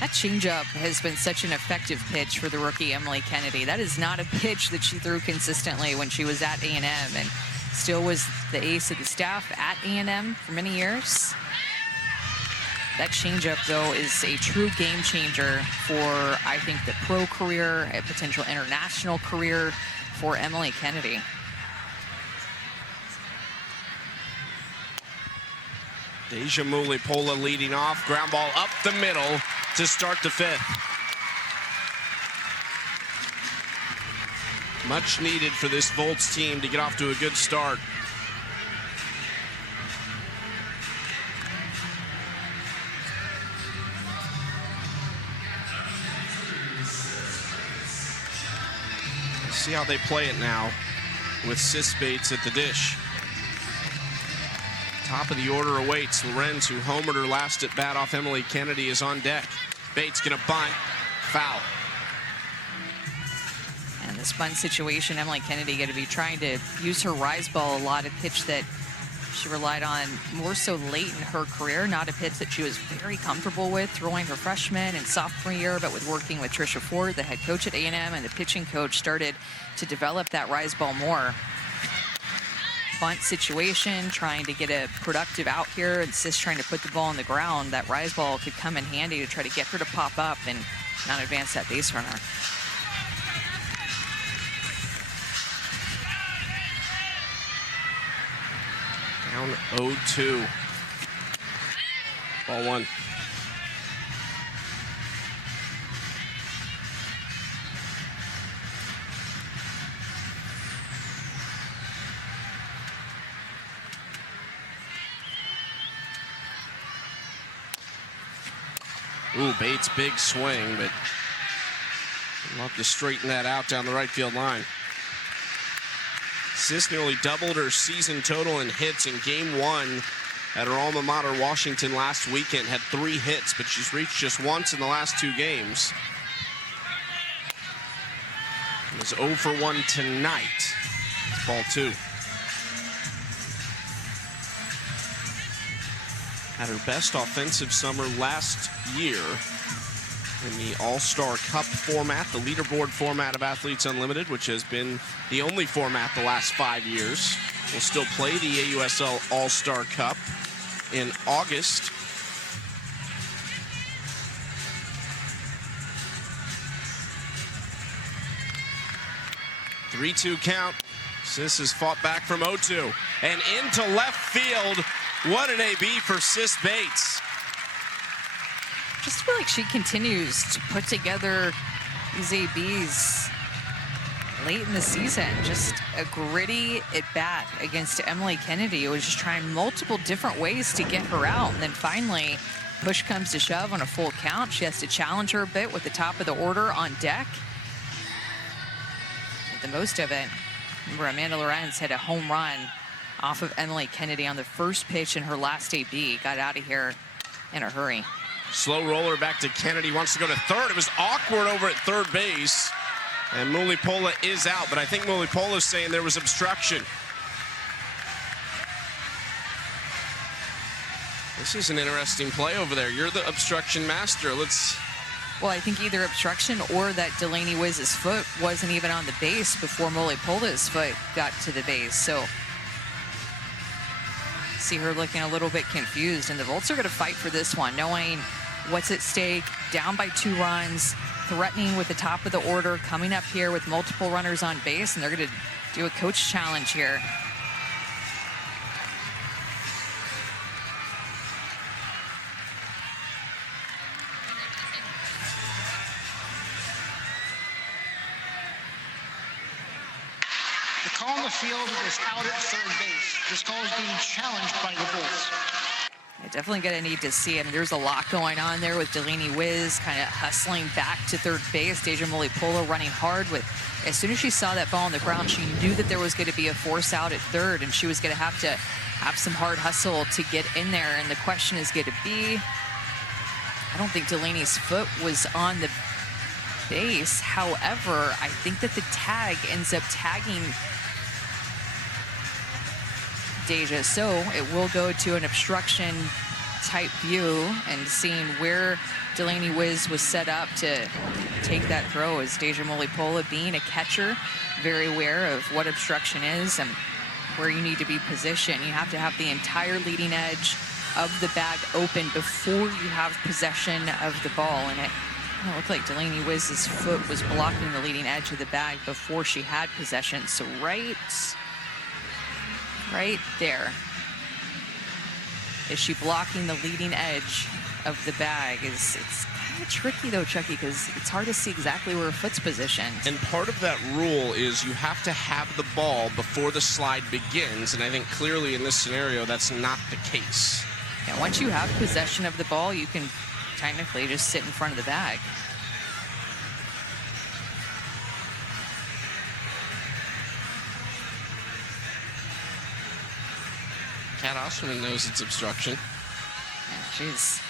That changeup has been such an effective pitch for the rookie Emily Kennedy. That is not a pitch that she threw consistently when she was at A&M and still was the ace of the staff at A&M for many years. That changeup, though, is a true game changer for, I think, the pro career, a potential international career for Emily Kennedy. Deja Mulipola leading off. Ground ball up the middle to start the fifth. Much needed for this Volts team to get off to a good start. Let's see how they play it now with Sis Bates at the dish. Top of the order awaits. Lorenz, who homered her last at bat off Emily Kennedy, is on deck. Bates gonna bunt. Foul. And this bunt situation, Emily Kennedy going to be trying to use her rise ball a lot, a pitch that she relied on more so late in her career, not a pitch that she was very comfortable with throwing her freshman and sophomore year, but with working with Tricia Ford, the head coach at A&M, and the pitching coach, started to develop that rise ball more. Bunt situation, trying to get a productive out here, and Sis trying to put the ball on the ground. That rise ball could come in handy to try to get her to pop up and not advance that base runner. Down 0-2. Ball one. Ooh, Bates, big swing, but love to straighten that out down the right field line. Sis nearly doubled her season total in hits in game one at her alma mater, Washington, last weekend. Had 3 hits, but she's reached just once in the last 2 games. It was 0 for 1 tonight. It's ball 2. Had her best offensive summer last year in the All-Star Cup format, the leaderboard format of Athletes Unlimited, which has been the only format the last 5 years. We'll still play the AUSL All-Star Cup in August. Three-two count. Sis has fought back from 0-2 and into left field. What an AB for Sis Bates. Just feel like she continues to put together these ABs late in the season. Just a gritty at bat against Emily Kennedy. It was just trying multiple different ways to get her out. And then finally, push comes to shove on a full count. She has to challenge her a bit with the top of the order on deck. Get the most of it. Remember, Amanda Lorenz had a home run off of Emily Kennedy on the first pitch in her last AB. Got out of here in a hurry. Slow roller back to Kennedy, wants to go to third. It was awkward over at third base. And Mulipola is out, but I think Mulipola is saying there was obstruction. This is an interesting play over there. You're the obstruction master. Let's... Well, I think either obstruction or that Delaney Wiz's foot wasn't even on the base before Mulipola's foot got to the base. So see her looking a little bit confused, and the Volts are going to fight for this one, knowing what's at stake, down by 2 runs, threatening with the top of the order, coming up here with multiple runners on base, and they're going to do a coach challenge here. call on the field is out at third base. This call is being challenged by the Bulls. Definitely going to need to see it. And there's a lot going on there with Delaney Wisz kind of hustling back to third base. Deja Mulipola running hard with, as soon as she saw that ball on the ground, she knew that there was going to be a force out at third, and she was going to have some hard hustle to get in there. And the question is going to be, I don't think Delaney's foot was on the base. However, I think that the tag ends up tagging Deja, so it will go to an obstruction type view and seeing where Delaney Wisz was set up to take that throw. Is Deja Mulipola, being a catcher, very aware of what obstruction is and where you need to be positioned. You have to have the entire leading edge of the bag open before you have possession of the ball. And it looked like Delaney Wiz's foot was blocking the leading edge of the bag before she had possession. So right there. Is she blocking the leading edge of the bag? It's kind of tricky though, Chucky, because it's hard to see exactly where her foot's positioned. And part of that rule is you have to have the ball before the slide begins, and I think clearly in this scenario that's not the case. Yeah, once you have possession of the ball, you can technically just sit in front of the bag. Kat Osterman knows it's obstruction. And she's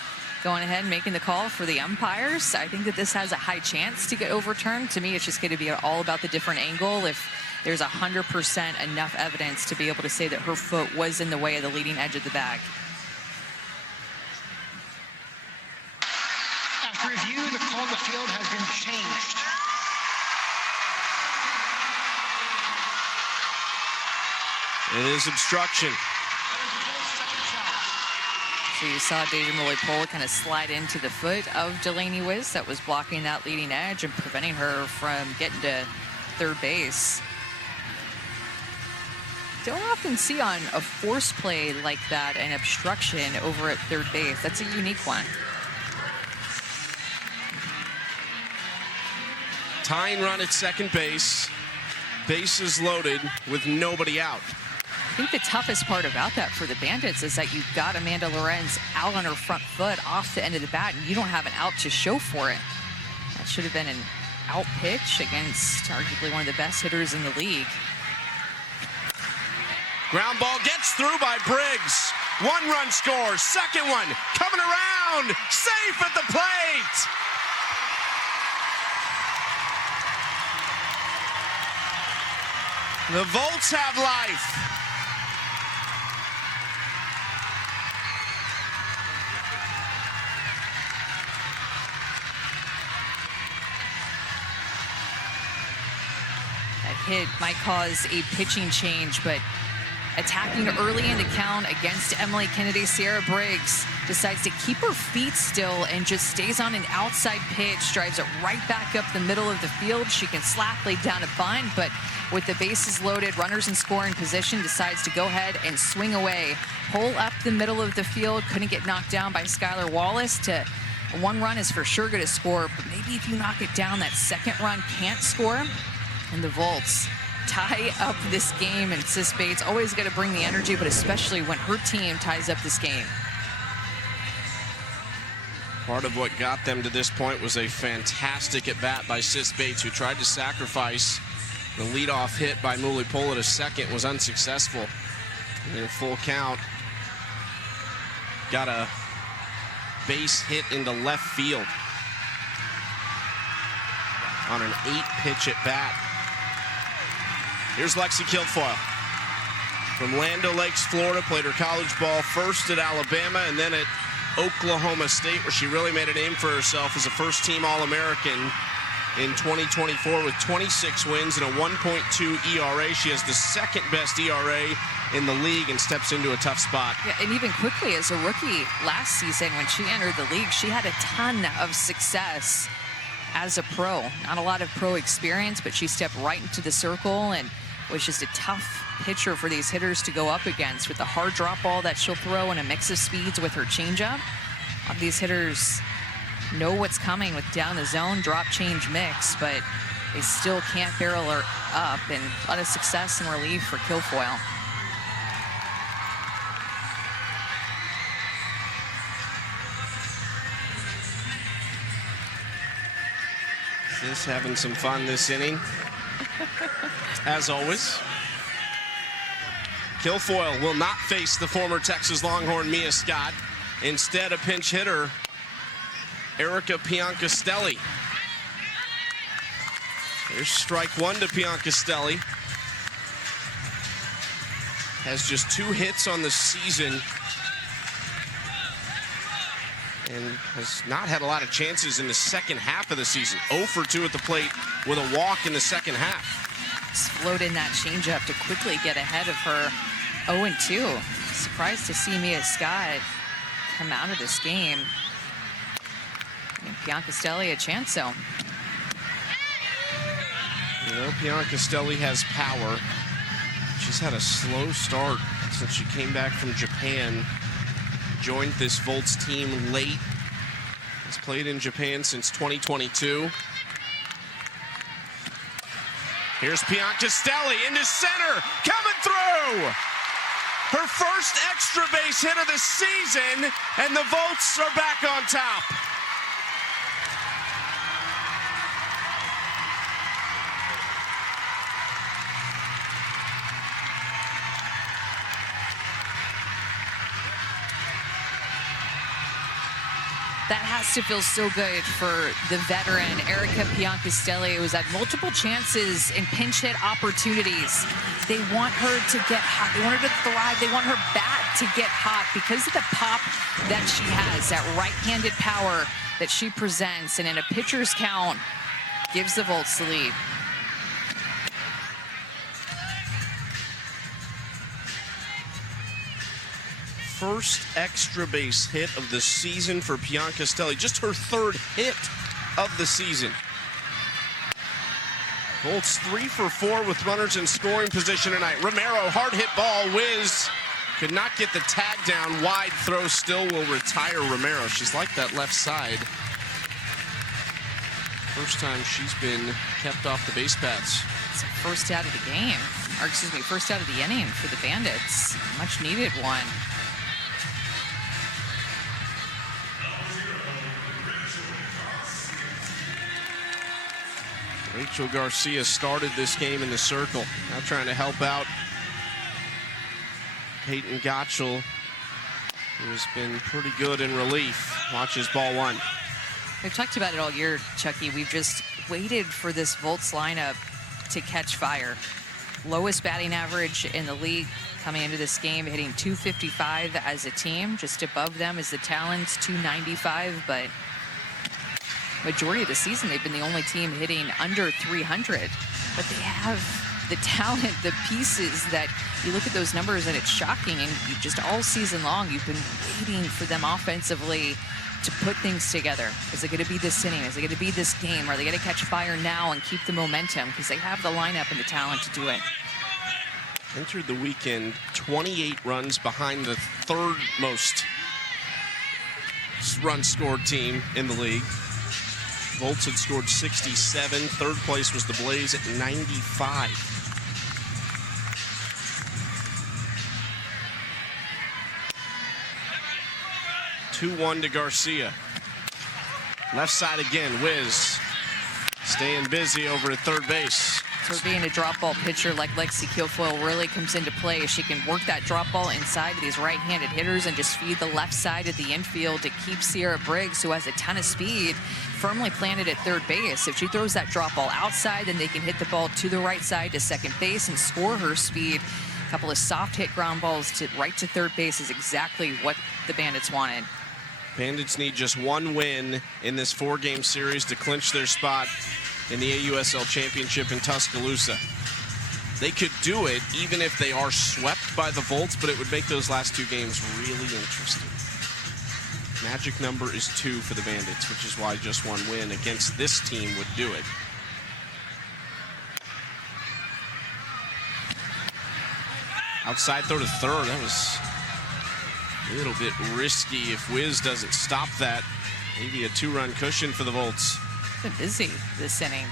going ahead and making the call for the umpires. I think that this has a high chance to get overturned. To me, it's just going to be all about the different angle. If there's 100% enough evidence to be able to say that her foot was in the way of the leading edge of the bag. After review, the call on the field has been changed. It is obstruction. So you saw Deja Mulipola kind of slide into the foot of Delaney Wisz that was blocking that leading edge and preventing her from getting to third base. Don't often see on a force play like that an obstruction over at third base. That's a unique one. Tying run at second base. Bases loaded with nobody out. I think the toughest part about that for the Bandits is that you've got Amanda Lorenz out on her front foot off the end of the bat, and you don't have an out to show for it. That should have been an out pitch against arguably one of the best hitters in the league. Ground ball gets through by Briggs. 1-run score, second one coming around, safe at the plate. The Volts have life. That hit might cause a pitching change, but attacking early in the count against Emily Kennedy, Sierra Briggs decides to keep her feet still and just stays on an outside pitch, drives it right back up the middle of the field. She can slap, lay down a bunt, but with the bases loaded, runners in scoring position, decides to go ahead and swing away. Pull up the middle of the field, couldn't get knocked down by Skylar Wallace. To one run is for sure going to score, but maybe if you knock it down, that second run can't score. And the Volts tie up this game, and Sis Bates always got to bring the energy, but especially when her team ties up this game. Part of what got them to this point was a fantastic at-bat by Sis Bates, who tried to sacrifice the leadoff hit by Mulipola to second, was unsuccessful. In a full count, got a base hit into left field on an 8-pitch at-bat. Here's Lexi Kilfoyle from Land O'Lakes, Florida. Played her college ball first at Alabama and then at Oklahoma State, where she really made a name for herself as a first-team All-American in 2024 with 26 wins and a 1.2 ERA. She has the second-best ERA in the league and steps into a tough spot. Yeah, and even quickly as a rookie last season when she entered the league, she had a ton of success as a pro. Not a lot of pro experience, but she stepped right into the circle and was just a tough pitcher for these hitters to go up against with the hard drop ball that she'll throw and a mix of speeds with her changeup. These hitters know what's coming with down the zone, drop change mix, but they still can't barrel her up, and a lot of success and relief for Kilfoyle. Just having some fun this inning, as always. Kilfoyle will not face the former Texas Longhorn Mia Scott. Instead, a pinch hitter, Erica Piancastelli. There's strike one to Piancastelli. Has just 2 hits on the season and has not had a lot of chances in the second half of the season. 0 for 2 at the plate with a walk in the second half. Just float in that changeup to quickly get ahead of her. 0-2. Surprised to see Mia Scott come out of this game. And Piancastelli a chance, so. You know, Piancastelli has power. She's had a slow start since she came back from Japan. Joined this Volts team late. Has played in Japan since 2022. Here's Piancastelli into center, coming through! Her first extra base hit of the season, and the Volts are back on top. That has to feel so good for the veteran, Erica Piancastelli, who's had multiple chances and pinch hit opportunities. They want her to get hot. They want her to thrive. They want her bat to get hot because of the pop that she has, that right-handed power that she presents, and in a pitcher's count, gives the Volts the lead. First extra base hit of the season for Piancastelli. Just her 3rd hit of the season. Volts 3 for 4 with runners in scoring position tonight. Romero, hard hit ball. Wisz could not get the tag down. Wide throw still will retire Romero. She's like that left side. First time she's been kept off the base paths. It's the first out of the game, or excuse me, first out of the inning for the Bandits. Much needed one. Rachel Garcia started this game in the circle. Now trying to help out Peyton Gottschall, who's been pretty good in relief. Watches ball 1. We've talked about it all year, Chucky. We've just waited for this Volts lineup to catch fire. Lowest batting average in the league coming into this game, hitting .255 as a team. Just above them is the Talons, .295, but majority of the season, they've been the only team hitting under 300. But they have the talent, the pieces that you look at those numbers and it's shocking. And you just all season long, you've been waiting for them offensively to put things together. Is it going to be this inning? Is it going to be this game? Are they going to catch fire now and keep the momentum? Because they have the lineup and the talent to do it. Entered the weekend 28 runs behind the 3rd most run scored team in the league. Volts had scored 67. 3rd place was the Blaze at 95. (2-1) to Garcia. Left side again. Wisz staying busy over at 3rd base. So being a drop ball pitcher like Lexi Kilfoyle really comes into play. She can work that drop ball inside of these right-handed hitters and just feed the left side of the infield to keep Sierra Briggs, who has a ton of speed, firmly planted at 3rd base. If she throws that drop ball outside, then they can hit the ball to the right side to 2nd base and score her speed. A couple of soft hit ground balls to right to 3rd base is exactly what the Bandits wanted. Bandits need just 1 win in this 4-game series to clinch their spot in the AUSL Championship in Tuscaloosa. They could do it even if they are swept by the Volts, but it would make those last 2 games really interesting. Magic number is 2 for the Bandits, which is why just 1 win against this team would do it. Outside throw to 3rd. That was a little bit risky. If Wisz doesn't stop that, maybe a 2-run cushion for the Volts. Been busy this inning.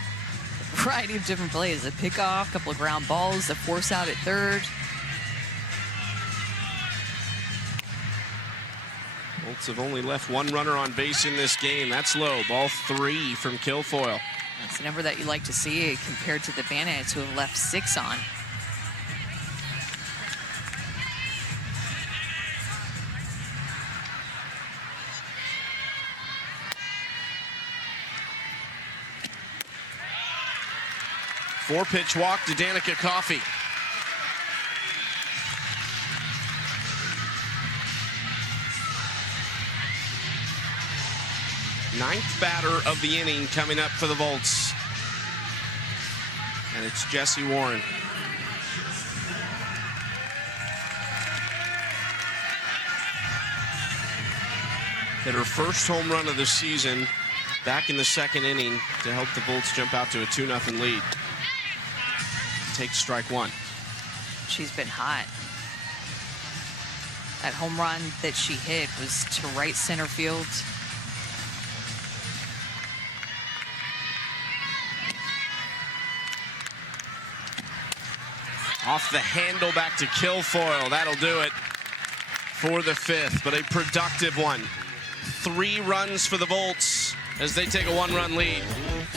variety of different plays. A pickoff, a couple of ground balls, a force out at third. Bolts have only left one runner on base in this game. That's low. Ball 3 from Kilfoyle. That's a number that you like to see compared to the Bandits, who have left 6 on. Four-pitch walk to Danica Coffey. Ninth batter of the inning coming up for the Volts. And it's Jessie Warren. Hit her first home run of the season back in the second inning to help the Volts jump out to a 2-0 lead. Takes strike one. She's been hot. That home run that she hit was to right center field. Off the handle back to Kilfoyle. That'll do it for the 5th, but a productive one. 3 runs for the Volts as they take a 1-run lead.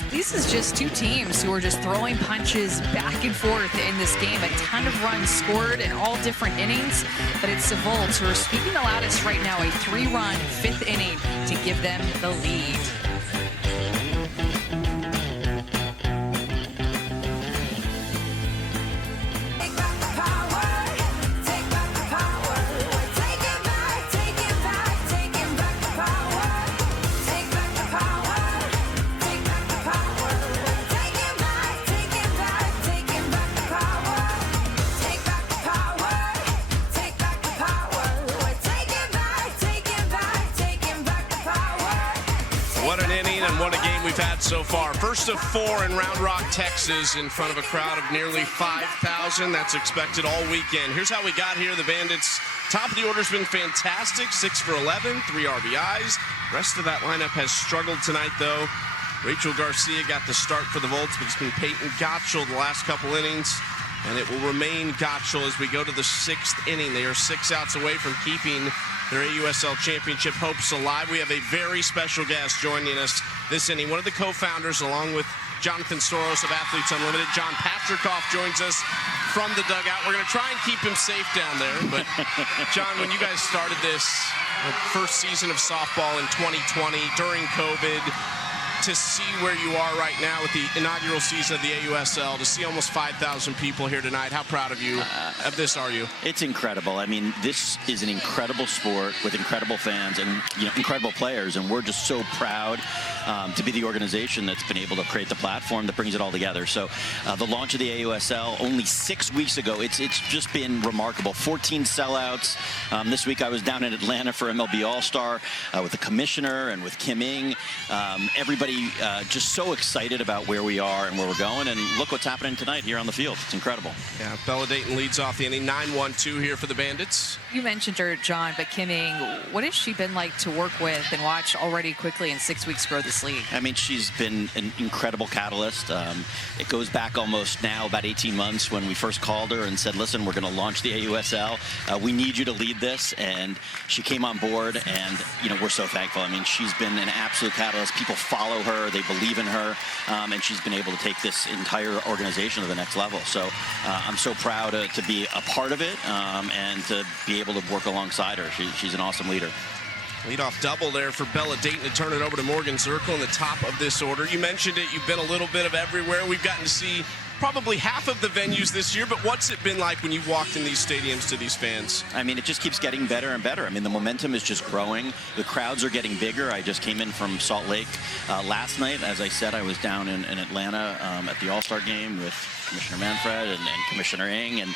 This is just 2 teams who are just throwing punches back and forth in this game. A ton of runs scored in all different innings, but it's the Volts who are speaking the loudest right now. A 3-run 5th inning to give them the lead. What a game we've had so far. First of 4 in Round Rock, Texas, in front of a crowd of nearly 5,000. That's expected all weekend. Here's how we got here. The Bandits, top of the order's been fantastic. 6 for 11, 3 RBIs. Rest of that lineup has struggled tonight, though. Rachel Garcia got the start for the Volts, but it's been Peyton Gottschall the last couple innings, and it will remain Gottschall as we go to the 6th inning. They are 6 outs away from keeping their AUSL championship hopes alive. We have a very special guest joining us this inning. One of the co-founders, along with Jonathan Soros of Athletes Unlimited. John Patrikoff joins us from the dugout. We're going to try and keep him safe down there. But, John, when you guys started this first season of softball in 2020 during COVID, to see where you are right now with the inaugural season of the AUSL, to see almost 5,000 people here tonight, how proud of you of this are you? It's incredible. I mean, this is an incredible sport with incredible fans and incredible players, and we're just so proud to be the organization that's been able to create the platform that brings it all together. So the launch of the AUSL only 6 weeks ago, it's just been remarkable. 14 sellouts. This week I was down in Atlanta for MLB All-Star with the commissioner and with Kim Ng. Everybody just so excited about where we are and where we're going, and look what's happening tonight here on the field. It's incredible. Yeah, Bella Dayton leads off the inning, 9-1-2 here for the Bandits. You mentioned her, John, but Kim Ng, what has she been like to work with and watch already quickly in 6 weeks grow this league? I mean, she's been an incredible catalyst. It goes back almost now about 18 months when we first called her and said, listen, we're going to launch the AUSL. We need you to lead this, and she came on board, and we're so thankful. I mean, she's been an absolute catalyst. People follow her, they believe in her, and she's been able to take this entire organization to the next level. So I'm so proud to be a part of it and to be able to work alongside her. She's an awesome leader. Leadoff double there for Bella Dayton to turn it over to Morgan Zerkle in the top of this order. You mentioned it, you've been a little bit of everywhere. We've gotten to see probably half of the venues this year, but what's it been like when you've walked in these stadiums to these fans? I mean, it just keeps getting better and better. I mean, the momentum is just growing. The crowds are getting bigger. I just came in from Salt Lake last night. As I said, I was down in Atlanta at the All-Star game with Commissioner Manfred and Commissioner Ng, and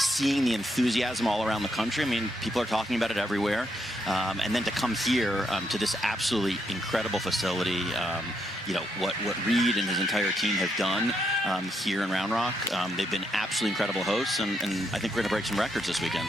seeing the enthusiasm all around the country. I mean, people are talking about it everywhere. And then to come here to this absolutely incredible facility, what Reed and his entire team have done here in Round Rock. They've been absolutely incredible hosts, and I think we're going to break some records this weekend.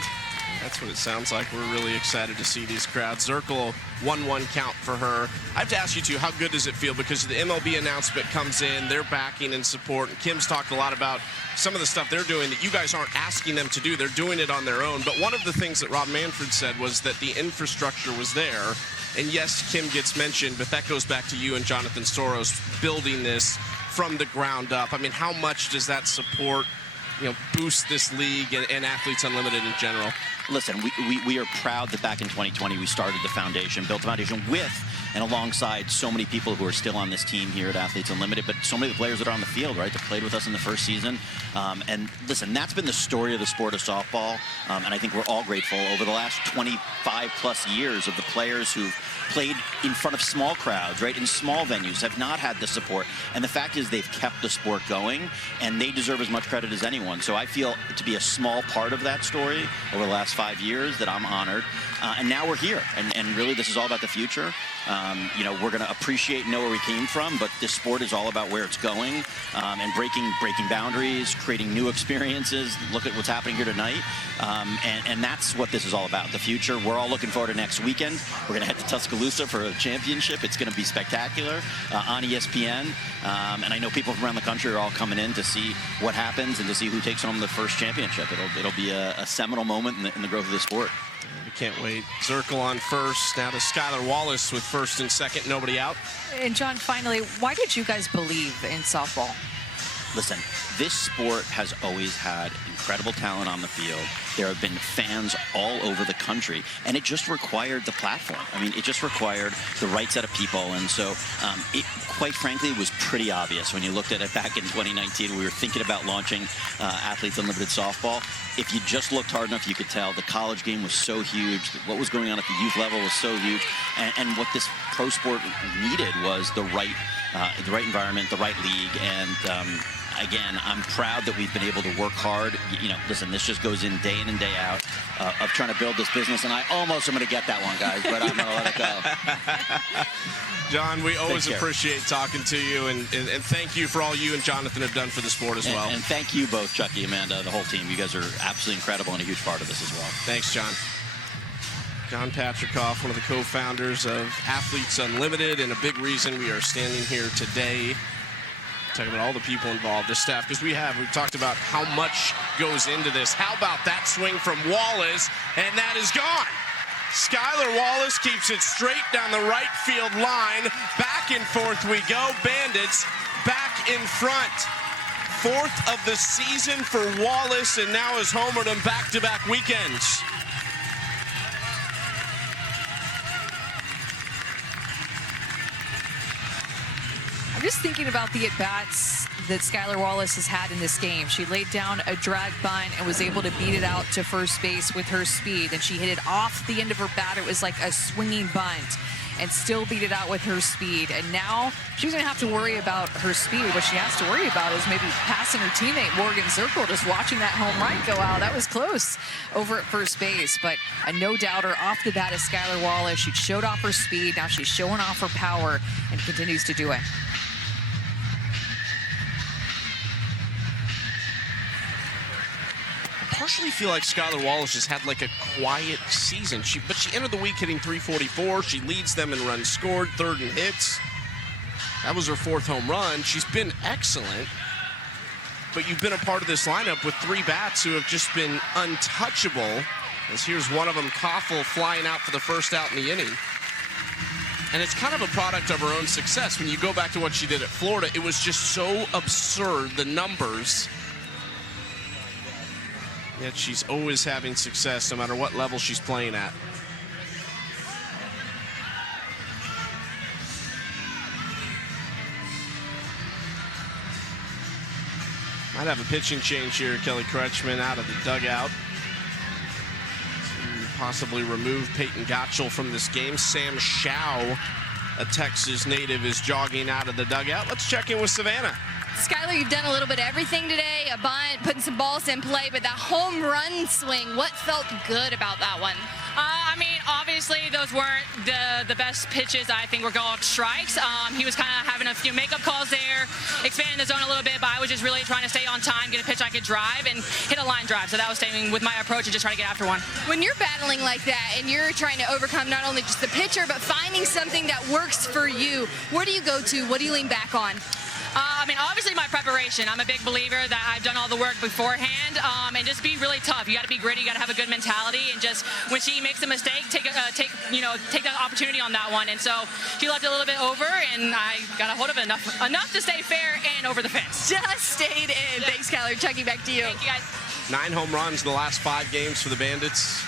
That's what it sounds like. We're really excited to see these crowds. Zerkle, 1-1 count for her. I have to ask you, too, how good does it feel? Because the MLB announcement comes in, they're backing and support. And Kim's talked a lot about some of the stuff they're doing that you guys aren't asking them to do. They're doing it on their own. But one of the things that Rob Manfred said was that the infrastructure was there. And yes, Kim gets mentioned, but that goes back to you and Jonathan Soros building this from the ground up. I mean, how much does that support, boost this league and Athletes Unlimited in general? Listen, we are proud that back in 2020 we started the foundation, built the foundation with and alongside so many people who are still on this team here at Athletes Unlimited, but so many of the players that are on the field, right, that played with us in the first season. And listen, that's been the story of the sport of softball, and I think we're all grateful over the last 25-plus years of the players who've played in front of small crowds, right, in small venues, have not had the support. And the fact is they've kept the sport going, and they deserve as much credit as anyone. So I feel to be a small part of that story over the last 5 years that I'm honored. And now we're here, and really this is all about the future. We're going to appreciate and know where we came from, but this sport is all about where it's going, and breaking boundaries, creating new experiences. Look at what's happening here tonight, and that's what this is all about, the future. We're all looking forward to next weekend. We're going to head to Tuscaloosa for a championship. It's going to be spectacular on ESPN, and I know people from around the country are all coming in to see what happens and to see who takes home the first championship. It'll be a seminal moment in the growth of the sport. We can't wait. Zerkle on first. Now to Skylar Wallace with first and second. Nobody out. And John, finally, why did you guys believe in softball? Listen, this sport has always had incredible talent on the field. There have been fans all over the country, and it just required the platform. I mean, it just required the right set of people, and so it, quite frankly, was pretty obvious when you looked at it back in 2019. We were thinking about launching Athletes Unlimited Softball. If you just looked hard enough, you could tell the college game was so huge. What was going on at the youth level was so huge, and what this pro sport needed was the right environment, the right league, and again, I'm proud that we've been able to work hard. Listen, this just goes in and day out of trying to build this business, and I almost am going to get that one, guys, but I'm going to let it go. John, we always appreciate talking to you, and thank you for all you and Jonathan have done for the sport as well. And thank you both, Chucky, Amanda, the whole team. You guys are absolutely incredible and a huge part of this as well. Thanks, John. John Patricoff, one of the co-founders of Athletes Unlimited, and a big reason we are standing here today. Talking about all the people involved, the staff, because we've talked about how much goes into this. How about that swing from Wallace, and that is gone. Skylar Wallace keeps it straight down the right field line. Back and forth we go. Bandits back in front. Fourth of the season for Wallace, and now has homered on back-to-back weekends. Just thinking about the at-bats that Skylar Wallace has had in this game. She laid down a drag bunt and was able to beat it out to first base with her speed. And she hit it off the end of her bat. It was like a swinging bunt, and still beat it out with her speed. And now she's going to have to worry about her speed. What she has to worry about is maybe passing her teammate, Morgan Zerkle, just watching that home run go out. That was close over at first base. But a no-doubter off the bat is Skylar Wallace. She showed off her speed. Now she's showing off her power and continues to do it. Partially feel like Skylar Wallace has had like a quiet season. But she entered the week hitting .344. She leads them in runs scored, third in hits. That was her fourth home run. She's been excellent. But you've been a part of this lineup with three bats who have just been untouchable. As here's one of them, Coffel, flying out for the first out in the inning. And it's kind of a product of her own success. When you go back to what she did at Florida, it was just so absurd, the numbers. Yet she's always having success no matter what level she's playing at. Might have a pitching change here. Kelly Kretschmann out of the dugout. Possibly remove Peyton Gottschall from this game. Sam Shao, a Texas native, is jogging out of the dugout. Let's check in with Savannah. Skylar, you've done a little bit of everything today, a bunt, putting some balls in play, but that home run swing, what felt good about that one? I mean, obviously those weren't the best pitches. I think were called strikes. He was kind of having a few makeup calls there, expanding the zone a little bit, but I was just really trying to stay on time, get a pitch I could drive, and hit a line drive. So that was staying with my approach and just trying to get after one. When you're battling like that and you're trying to overcome not only just the pitcher, but finding something that works for you, where do you go to? What do you lean back on? I mean, obviously my preparation. I'm a big believer that I've done all the work beforehand, and just be really tough. You got to be gritty. You got to have a good mentality, and just when she makes a mistake, take that opportunity on that one. And so she left it a little bit over, and I got a hold of it enough to stay fair and over the fence. Just stayed in. Yeah. Thanks, Kyler. Chucky, back to you. Thank you, guys. 9 home runs in the last 5 games for the Bandits.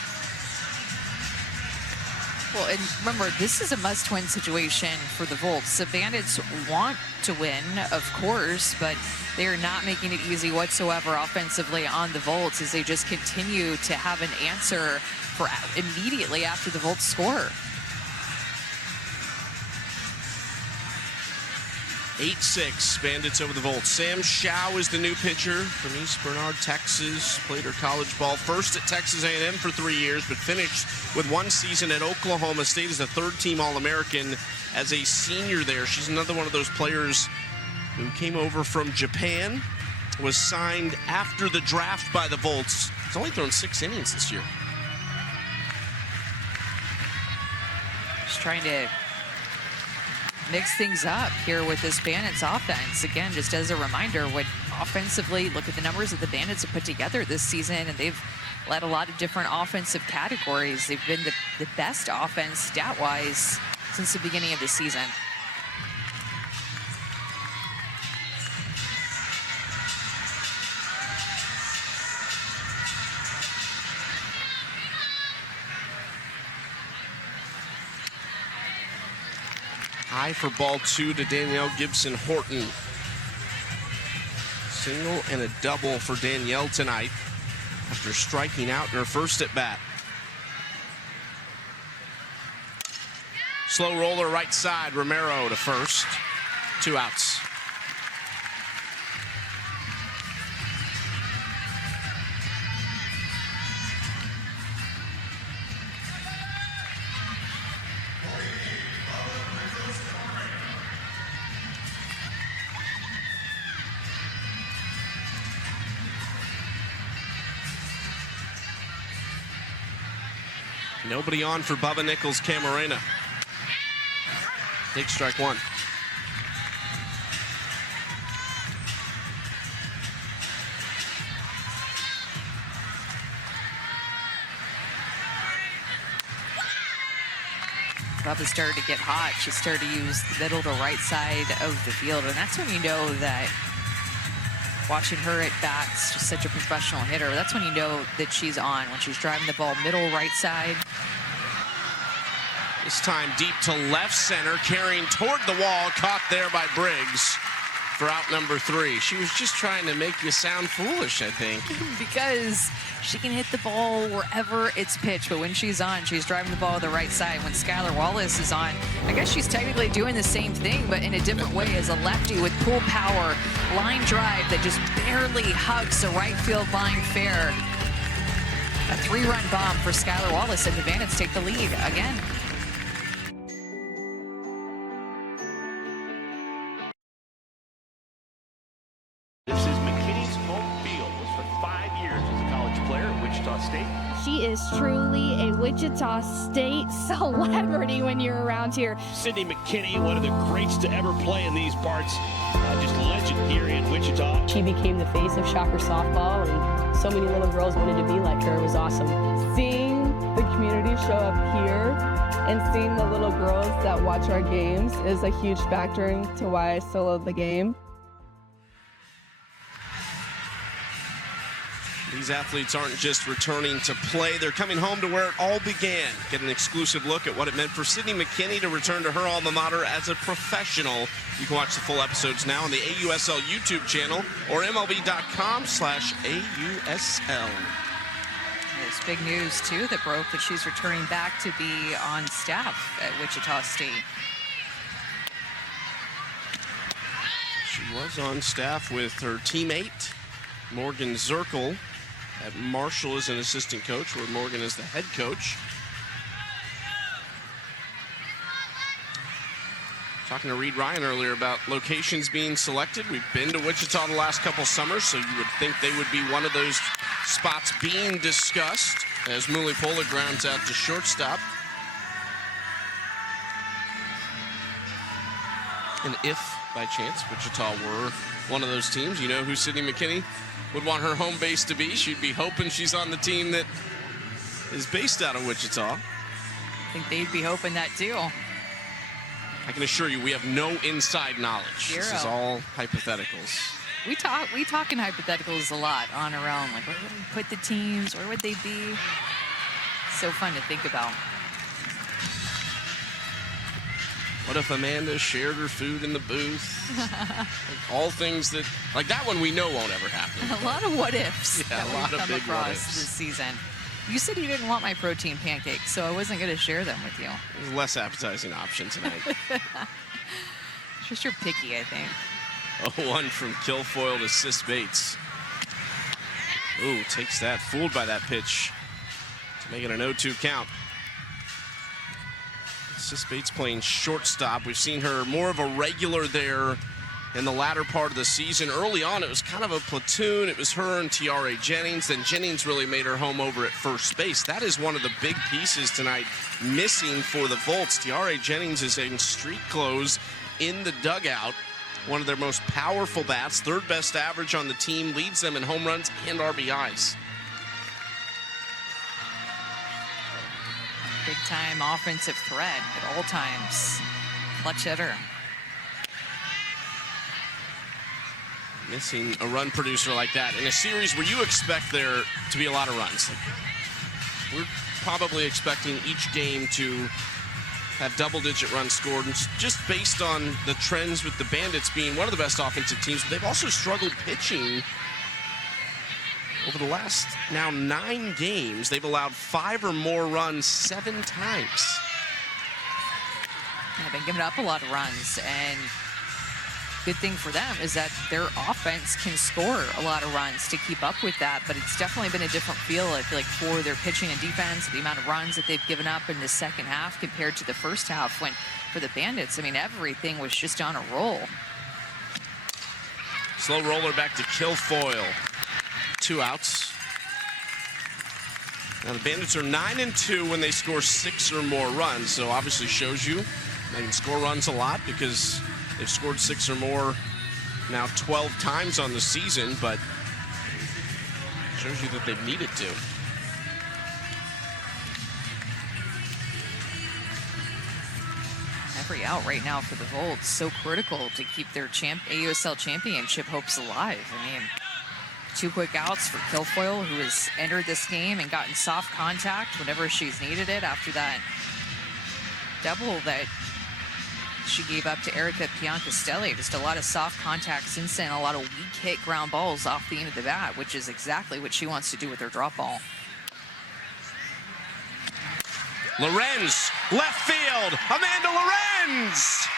Well, and remember, this is a must-win situation for the Volts. The Bandits want to win, of course, but they are not making it easy whatsoever offensively on the Volts as they just continue to have an answer for immediately after the Volts score. 8-6, Bandits over the Volts. Sam Shao is the new pitcher from East Bernard, Texas. Played her college ball first at Texas A&M for 3 years, but finished with 1 season at Oklahoma State as a 3rd-team All-American as a senior there. She's another one of those players who came over from Japan, was signed after the draft by the Volts. Has only thrown 6 innings this year. Just trying to mix things up here with this Bandits offense. Again, just as a reminder, what offensively, look at the numbers that the Bandits have put together this season, and they've led a lot of different offensive categories. They've been the best offense stat-wise since the beginning of the season. High for ball 2 to Danielle Gibson-Horton. Single and a double for Danielle tonight after striking out in her first at bat. Slow roller right side, Romero to first. 2 outs. Nobody on for Bubba Nichols Camarena. Take strike 1. Bubba started to get hot. She started to use the middle to right side of the field, and that's when you know that watching her at bats, just such a professional hitter, that's when you know that she's on, when she's driving the ball middle right side. This time deep to left center, carrying toward the wall, caught there by Briggs for out number 3. She was just trying to make you sound foolish, I think. Because she can hit the ball wherever it's pitched, but when she's on, she's driving the ball to the right side. When Skylar Wallace is on, I guess she's technically doing the same thing, but in a different way as a lefty with pull power, line drive that just barely hugs the right field line fair. A 3-run bomb for Skylar Wallace, and the Bandits take the lead again. This is McKinney's home field. Was for 5 years as a college player at Wichita State. She is truly a Wichita State celebrity when you're around here. Sydney McKinney, one of the greats to ever play in these parts. Just legendary in Wichita. She became the face of Shocker softball, and so many little girls wanted to be like her. It was awesome. Seeing the community show up here and seeing the little girls that watch our games is a huge factor into why I still love the game. These athletes aren't just returning to play, they're coming home to where it all began. Get an exclusive look at what it meant for Sydney McKinney to return to her alma mater as a professional. You can watch the full episodes now on the AUSL YouTube channel or MLB.com/AUSL. It's big news, too, that broke that she's returning back to be on staff at Wichita State. She was on staff with her teammate, Morgan Zerkle, at Marshall as an assistant coach, where Morgan is the head coach. Talking to Reed Ryan earlier about locations being selected. We've been to Wichita the last couple summers, so you would think they would be one of those spots being discussed as Mulipola grounds out to shortstop. And if, by chance, Wichita were one of those teams, you know who Sydney McKinney would want her home base to be. She'd be hoping she's on the team that is based out of Wichita. I think they'd be hoping that too. I can assure you we have no inside knowledge. Zero. This is all hypotheticals. We talk in hypotheticals a lot on our own. Like, where would we put the teams? Where would they be? So fun to think about. What if Amanda shared her food in the booth? Like, all things that, like that one we know won't ever happen. A lot of what ifs Yeah, that a lot we've of come big across what ifs. this season. You said you didn't want my protein pancakes, so I wasn't going to share them with you. There's a less appetizing option tonight. Just you're picky, I think. 0-1 from Kilfoyle to Sis Bates. Ooh, takes that, fooled by that pitch to make it an 0-2 count. Sis Bates playing shortstop. We've seen her more of a regular there in the latter part of the season. Early on, it was kind of a platoon. It was her and Tiare Jennings. Then Jennings really made her home over at first base. That is one of the big pieces tonight missing for the Volts. Tiare Jennings is in street clothes in the dugout. One of their most powerful bats, third best average on the team, leads them in home runs and RBIs. Big time offensive threat at all times. Clutch hitter. Missing a run producer like that in a series where you expect there to be a lot of runs. We're probably expecting each game to have double-digit runs scored, and just based on the trends with the Bandits being one of the best offensive teams. They've also struggled pitching over the last now 9 games. They've allowed 5 or more runs 7 times. They've been giving up a lot of runs, and good thing for them is that their offense can score a lot of runs to keep up with that, but it's definitely been a different feel, I feel like, for their pitching and defense, the amount of runs that they've given up in the second half compared to the first half, when for the Bandits, I mean, everything was just on a roll. Slow roller back to Kilfoyle. 2 outs. Now the Bandits are 9-2 when they score 6 or more runs, so obviously shows you they can score runs a lot because they've scored 6 or more now 12 times on the season, but shows you that they've needed to. Every out right now for the Volts, so critical to keep their AUSL championship hopes alive. I mean, 2 quick outs for Kilfoyle, who has entered this game and gotten soft contact whenever she's needed it after that double that she gave up to Erica Piancastel. Just a lot of soft contact since then, a lot of weak hit ground balls off the end of the bat, which is exactly what she wants to do with her drop ball. Lorenz, left field, Amanda Lorenz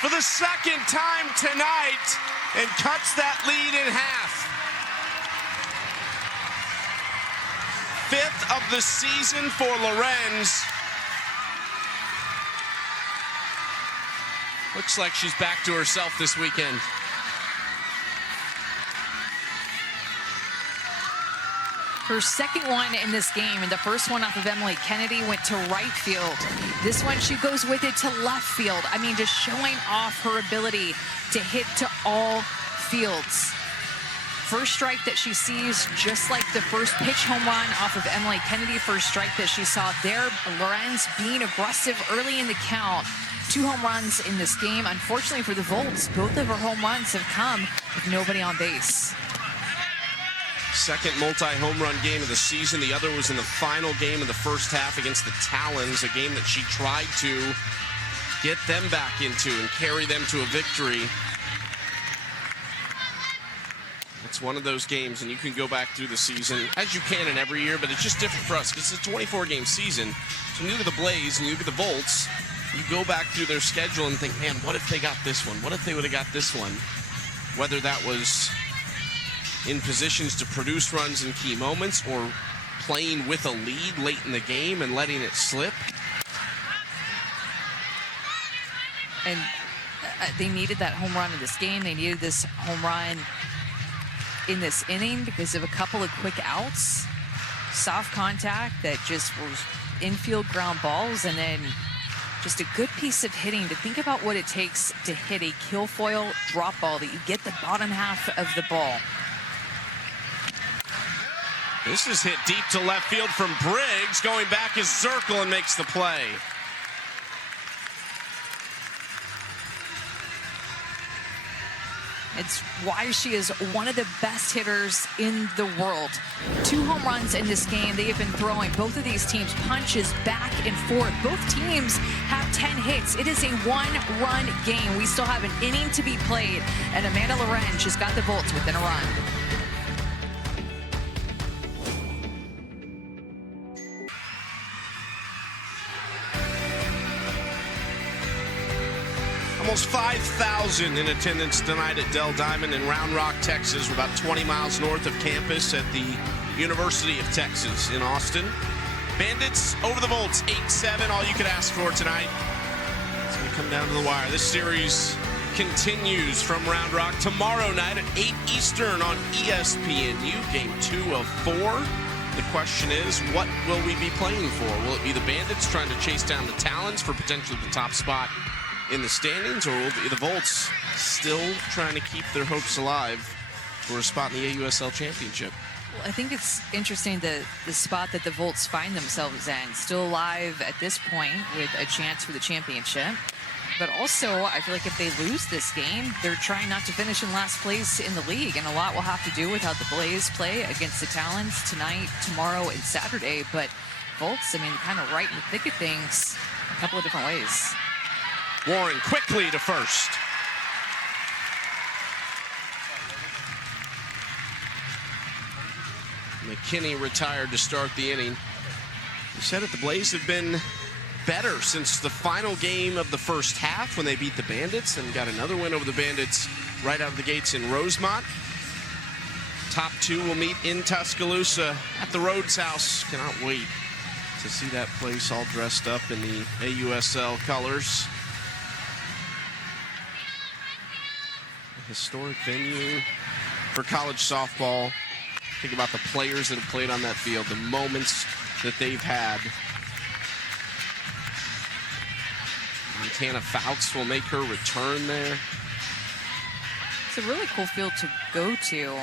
for the 2nd time tonight and cuts that lead in half. 5th of the season for Lorenz. Looks like she's back to herself this weekend. Her second one in this game, and the first one off of Emily Kennedy went to right field. This one, she goes with it to left field. I mean, just showing off her ability to hit to all fields. First strike that she sees, just like the first pitch home run off of Emily Kennedy, first strike that she saw there. Lorenz being aggressive early in the count. 2 home runs in this game. Unfortunately for the Volts, both of her home runs have come with nobody on base. Second multi-home run game of the season. The other was in the final game of the first half against the Talons, a game that she tried to get them back into and carry them to a victory. It's one of those games, and you can go back through the season, as you can in every year, but it's just different for us because it's a 24-game season. So you look at the Blaze and you look at the Volts, you go back through their schedule and think, man, what if they got this one? What if they would have got this one? Whether that was in positions to produce runs in key moments or playing with a lead late in the game and letting it slip. And They needed that home run in this game. They needed this home run in this inning because of a couple of quick outs, soft contact that just was infield ground balls, and then just a good piece of hitting. To think about what it takes to hit a kill foil drop ball that you get the bottom half of the ball. This is hit deep to left field from Briggs. Going back is Zerkle and makes the play. It's why she is one of the best hitters in the world. 2 home runs in this game. They have been throwing both of these teams punches back and forth. Both teams have 10 hits. It is a 1-run game. We still have an inning to be played, and Amanda Lorenz has got the Volts within a run. Almost 5,000 in attendance tonight at Dell Diamond in Round Rock, Texas. We're about 20 miles north of campus at the University of Texas in Austin. Bandits over the Volts, 8-7, all you could ask for tonight. It's going to come down to the wire. This series continues from Round Rock tomorrow night at 8 Eastern on ESPNU, game 2 of 4. The question is, what will we be playing for? Will it be the Bandits trying to chase down the Talons for potentially the top spot in the standings, or will it be the Volts still trying to keep their hopes alive for a spot in the AUSL Championship? Well, I think it's interesting the spot that the Volts find themselves in, still alive at this point with a chance for the championship. But also, I feel like if they lose this game, they're trying not to finish in last place in the league, and a lot will have to do with how the Blaze play against the Talons tonight, tomorrow, and Saturday. But Volts, I mean, kind of right in the thick of things a couple of different ways. Warren quickly to first. McKinney retired to start the inning. You said it, the Blaze have been better since the final game of the first half when they beat the Bandits and got another win over the Bandits right out of the gates in Rosemont. Top 2 will meet in Tuscaloosa at the Rhodes House. Cannot wait to see that place all dressed up in the AUSL colors. Historic venue for college softball. Think about the players that have played on that field, the moments that they've had. Montana Fouts will make her return there. It's a really cool field to go to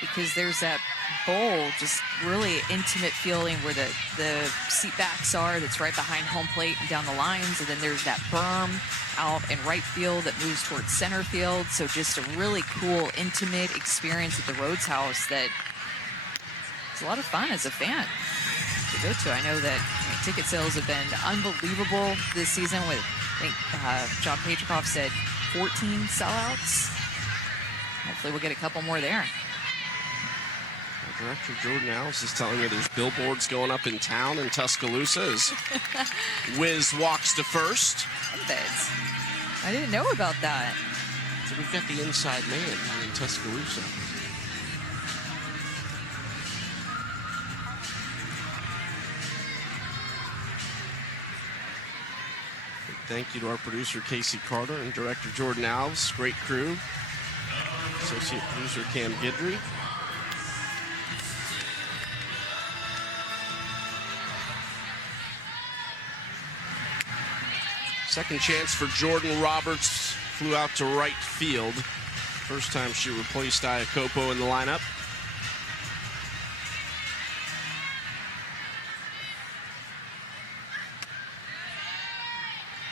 because there's that bowl, just really intimate feeling where the seat backs are, that's right behind home plate and down the lines, and then there's that berm out in right field that moves towards center field. So just a really cool, intimate experience at the Rhodes House that it's a lot of fun as a fan to go to. I know that ticket sales have been unbelievable this season with, I think John Patricoff said 14 sellouts. Hopefully we'll get a couple more there. Director Jordan Alice is telling me there's billboards going up in town in Tuscaloosa as Wisz walks to first. I didn't know about that. So we've got the inside man in Tuscaloosa. Thank you to our producer Casey Carter and director Jordan Alves. Great crew. Associate producer Cam Guidry. Second chance for Jordan Roberts, flew out to right field. First time she replaced Iakopo in the lineup.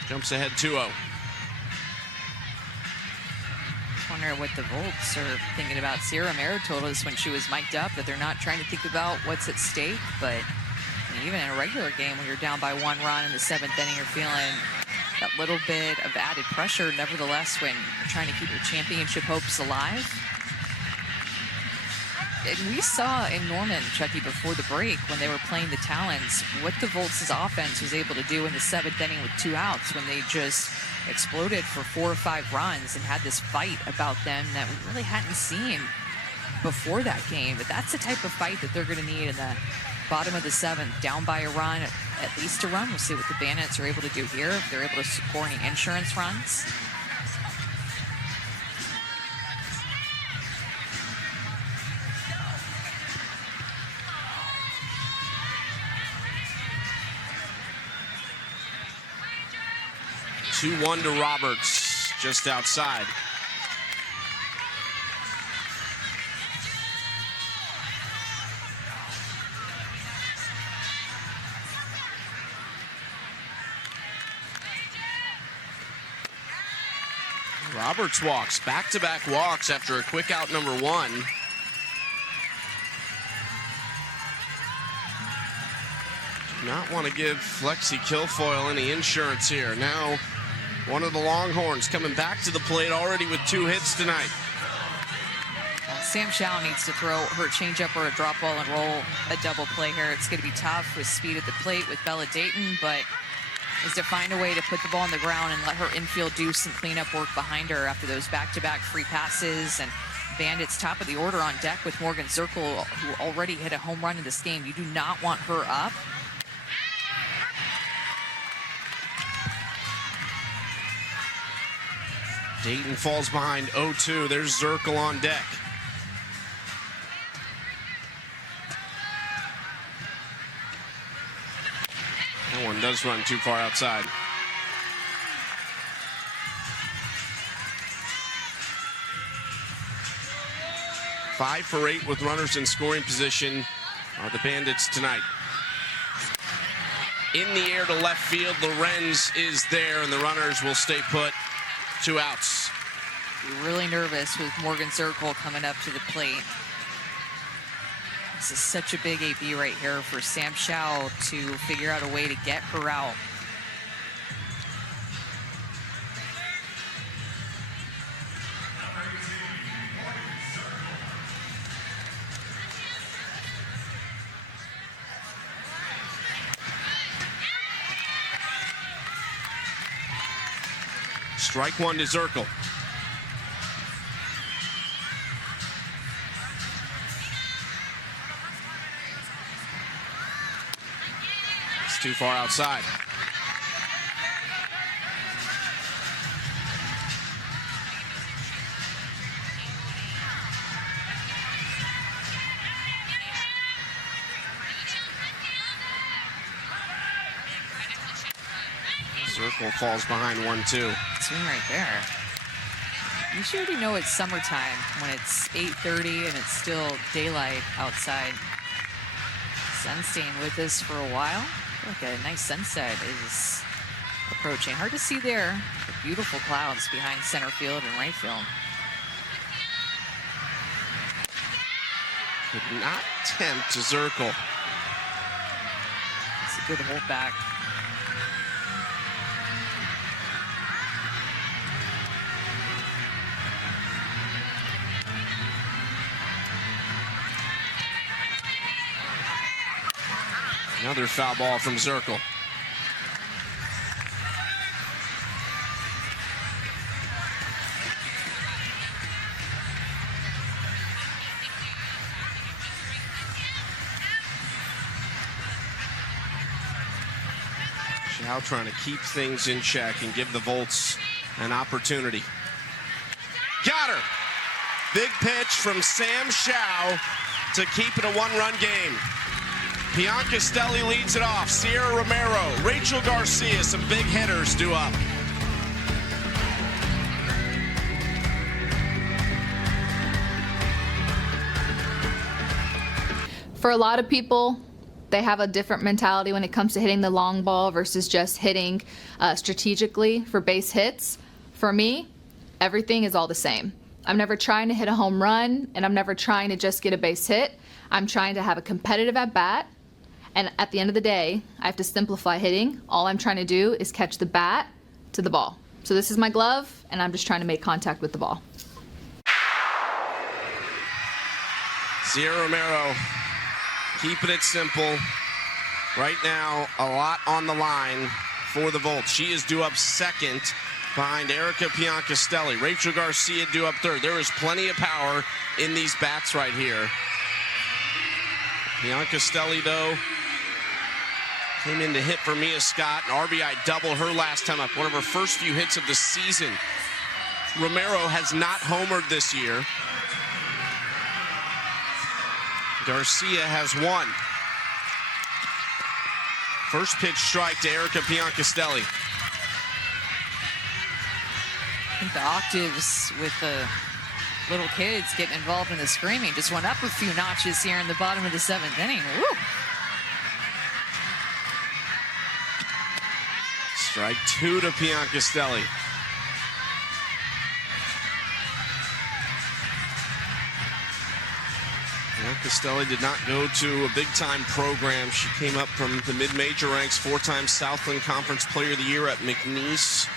Jumps ahead 2-0. I wonder what the Volts are thinking about. Sierra Mero told us when she was mic'd up that they're not trying to think about what's at stake, but even in a regular game when you're down by 1 run in the 7th inning, you're feeling that little bit of added pressure. Nevertheless, when you're trying to keep your championship hopes alive. And we saw in Norman, Chucky, before the break when they were playing the Talons, what the Volts' offense was able to do in the 7th inning with 2 outs when they just exploded for 4 or 5 runs and had this fight about them that we really hadn't seen before that game. But that's the type of fight that they're going to need in the bottom of the 7th, down by a run, at least a run. We'll see what the Bandits are able to do here, if they're able to score any insurance runs. 2-1 to Roberts, just outside. Roberts walks, back-to-back walks after a quick out number 1. Do not want to give Flexi Kilfoyle any insurance here. Now, one of the Longhorns coming back to the plate already with 2 hits tonight. Sam Shao needs to throw her changeup or a drop ball and roll a double play here. It's going to be tough with speed at the plate with Bella Dayton, but is to find a way to put the ball on the ground and let her infield do some cleanup work behind her after those back-to-back free passes. And Bandits top of the order on deck with Morgan Zerkle, who already hit a home run in this game. You do not want her up. Dayton falls behind 0-2. There's Zerkle on deck. That one does run too far outside. Five for 8 with runners in scoring position are the Bandits tonight. In the air to left field, Lorenz is there, and the runners will stay put. 2 outs. You're really nervous with Morgan Zerkle coming up to the plate. This is such a big AB right here for Sam Shao to figure out a way to get her out. Strike 1 to Zerkle. It's too far outside. Zerkle falls behind 1-2. Swing right there. You should already know it's summertime when it's 8:30 and it's still daylight outside. Sun staying with us for a while. Like a nice sunset is approaching. Hard to see there. The beautiful clouds behind center field and right field. Could not tempt Zerkle. It's a good hold back. Another foul ball from Zerkle. Shao trying to keep things in check and give the Volts an opportunity. Got her! Big pitch from Sam Shao to keep it a 1-run game. Piancastel leads it off. Sierra Romero, Rachel Garcia, some big hitters due up. For a lot of people, they have a different mentality when it comes to hitting the long ball versus just hitting strategically for base hits. For me, everything is all the same. I'm never trying to hit a home run, and I'm never trying to just get a base hit. I'm trying to have a competitive at-bat. And at the end of the day, I have to simplify hitting. All I'm trying to do is catch the bat to the ball. So this is my glove, and I'm just trying to make contact with the ball. Sierra Romero keeping it simple. Right now, a lot on the line for the Volts. She is due up second behind Erica Piancastel. Rachel Garcia due up third. There is plenty of power in these bats right here. Piancastel, though, came in to hit for Mia Scott, an RBI double her last time up, one of her first few hits of the season. Romero has not homered this year. Garcia has 1. First pitch strike to Erica Piancastel. think the octaves with the little kids getting involved in the screaming just went up a few notches here in the bottom of the 7th inning. Woo! Strike 2 to Piancastel. Piancastel did not go to a big-time program. She came up from the mid-major ranks, 4-time Southland Conference Player of the Year at McKinney.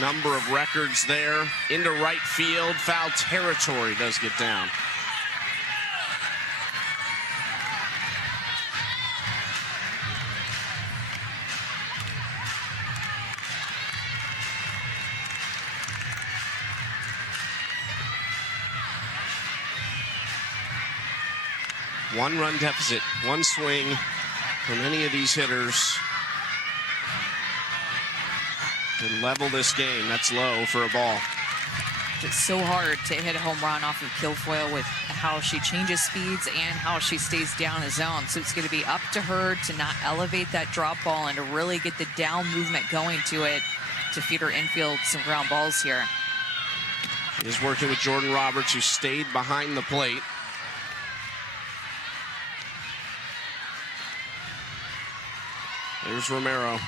Number of records there. Into right field. Foul territory does get down. One-run deficit, one swing from any of these hitters to level this game. That's low for a ball. It's so hard to hit a home run off of Kilfoyle with how she changes speeds and how she stays down the zone. So it's going to be up to her to not elevate that drop ball and to really get the down movement going to it to feed her infield some ground balls here. She is working with Jordan Roberts, who stayed behind the plate. There's Romero.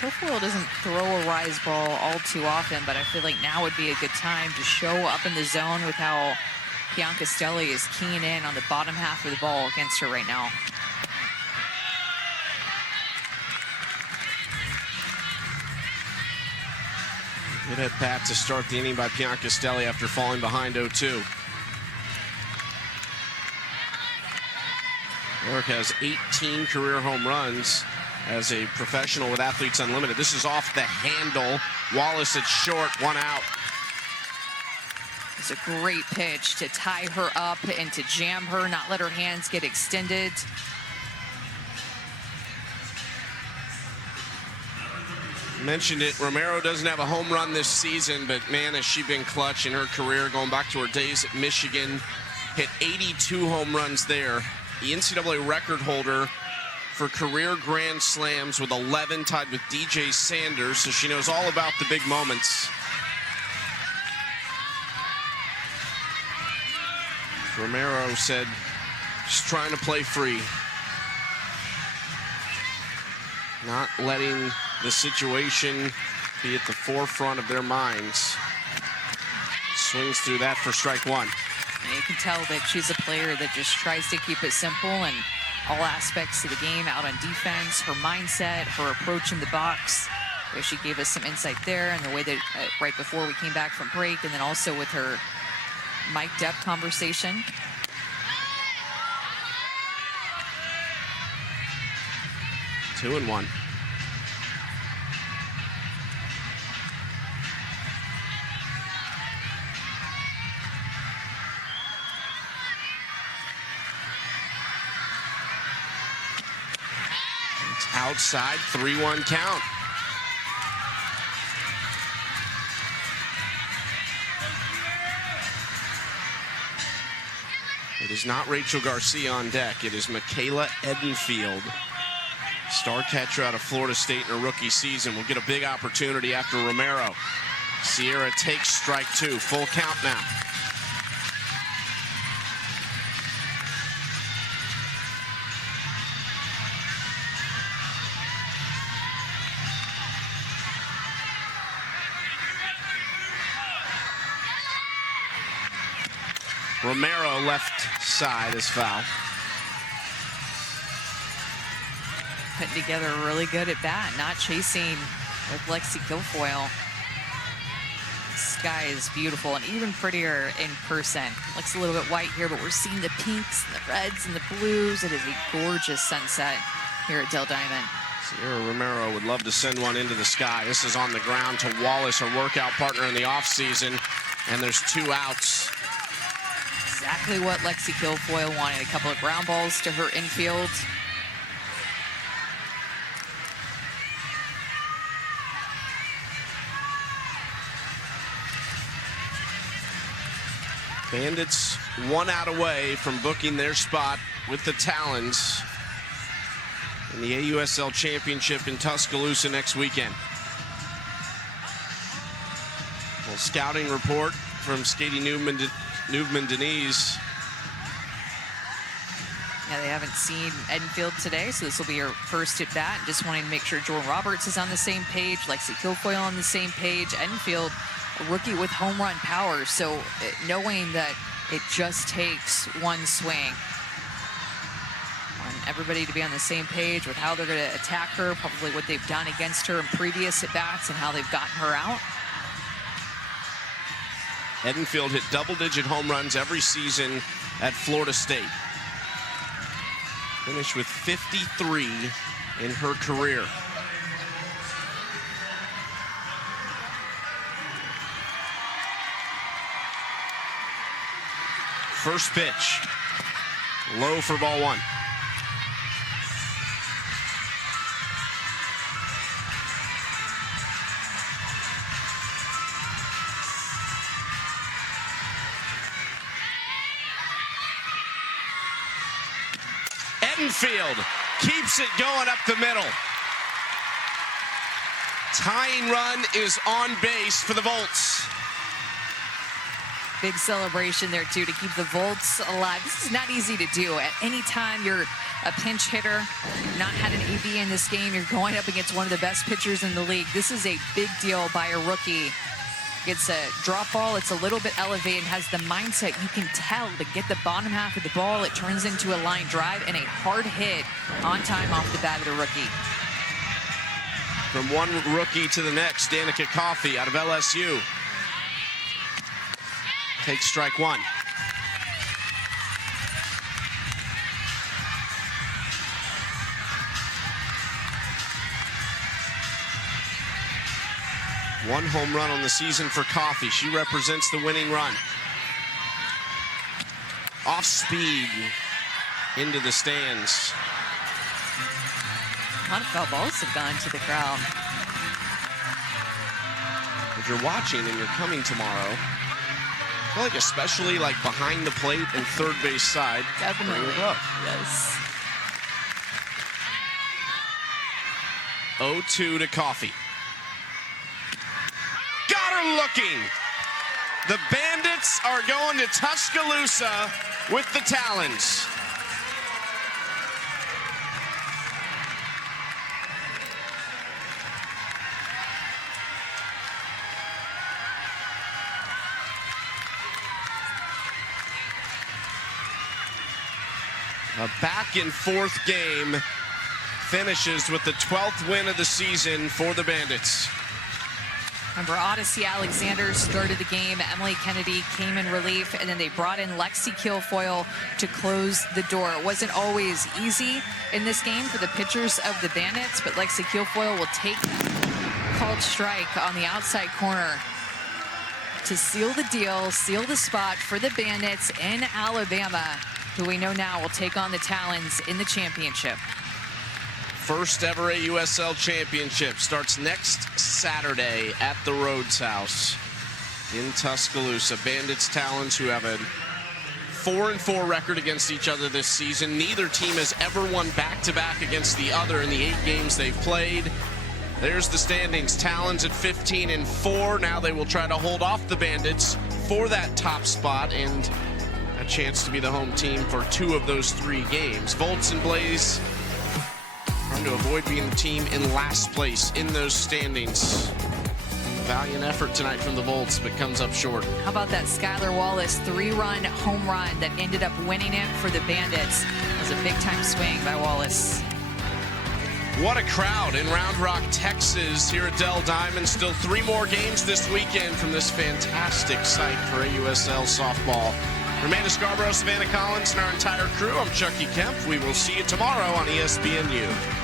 Coffel doesn't throw a rise ball all too often, but I feel like now would be a good time to show up in the zone with how Piancastel is keying in on the bottom half of the ball against her right now. Good at bat to start the inning by Piancastel after falling behind 0-2. Eric has 18 career home runs as a professional with Athletes Unlimited. This is off the handle. Wallace at short, one out. It's a great pitch to tie her up and to jam her, not let her hands get extended. Mentioned it, Romero doesn't have a home run this season, but man, has she been clutch in her career, going back to her days at Michigan. Hit 82 home runs there. The NCAA record holder for career grand slams with 11, tied with DJ Sanders, so she knows all about the big moments. Romero said she's trying to play free, not letting the situation be at the forefront of their minds. Swings through that for strike 1. And you can tell that she's a player that just tries to keep it simple and all aspects of the game, out on defense, her mindset, her approach in the box. She gave us some insight there, and the way that right before we came back from break, and then also with her mic'd up conversation. Two and one. It's outside, 3-1 count. It is not Rachel Garcia on deck. It is Michaela Edenfield, star catcher out of Florida State in her rookie season. Will get a big opportunity after Romero. Sierra takes strike 2. Full count now. Romero left side is foul. Putting together a really good at bat, not chasing with Lexi Kilfoyle. The sky is beautiful and even prettier in person. Looks a little bit white here, but we're seeing the pinks and the reds and the blues. It is a gorgeous sunset here at Dell Diamond. Sierra Romero would love to send one into the sky. This is on the ground to Wallace, her workout partner in the offseason, and there's 2 outs. Exactly what Lexi Kilfoyle wanted. A couple of ground balls to her infield. Bandits 1 out away from booking their spot with the Talons in the AUSL Championship in Tuscaloosa next weekend. Well, scouting report from Skady Newman-Denise. Yeah, they haven't seen Enfield today, so this will be her first at bat. Just wanting to make sure Jordan Roberts is on the same page, Lexi Kilfoyle on the same page. Enfield, a rookie with home run power, so knowing that it just takes one swing. Want everybody to be on the same page with how they're going to attack her, probably what they've done against her in previous at-bats and how they've gotten her out. Enfield hit double-digit home runs every season at Florida State. Finished with 53 in her career. First pitch, low for ball one. Enfield keeps it going up the middle. Tying run is on base for the Volts. Big celebration there, too, to keep the Volts alive. This is not easy to do. At any time you're a pinch hitter, you've not had an AB in this game, you're going up against one of the best pitchers in the league. This is a big deal by a rookie. Gets a drop ball, it's a little bit elevated, has the mindset, you can tell, to get the bottom half of the ball. It turns into a line drive and a hard hit on time off the bat of the rookie. From one rookie to the next, Danica Coffey out of LSU. Takes strike one. One home run on the season for Coffey. She represents the winning run. Off speed into the stands. A lot of foul balls have gone to the crowd. If you're watching and you're coming tomorrow, I feel like especially like behind the plate and third base side. Definitely. Yes. 0-2 to Coffey. Got her looking. The Bandits are going to Tuscaloosa with the Talons. A back-and-forth game finishes with the 12th win of the season for the Bandits. Remember, Odyssey Alexander started the game. Emily Kennedy came in relief, and then they brought in Lexi Kilfoyle to close the door. It wasn't always easy in this game for the pitchers of the Bandits, but Lexi Kilfoyle will take that called strike on the outside corner to seal the deal, seal the spot for the Bandits in Alabama, who we know now will take on the Talons in the championship. First ever AUSL championship starts next Saturday at the Rhodes House in Tuscaloosa. Bandits Talons, who have a 4-4 record against each other this season. Neither team has ever won back-to-back against the other in the 8 games they've played. There's the standings. Talons at 15-4. Now they will try to hold off the Bandits for that top spot and a chance to be the home team for 2 of those 3 games. Volts and Blaze trying to avoid being the team in last place in those standings. Valiant effort tonight from the Volts, but comes up short. How about that Skylar Wallace 3-run home run that ended up winning it for the Bandits? It was a big-time swing by Wallace. What a crowd in Round Rock, Texas, here at Dell Diamond. Still 3 more games this weekend from this fantastic site for AUSL softball. For Amanda Scarborough, Savannah Collins, and our entire crew, I'm Chucky Kemp. We will see you tomorrow on ESPNU.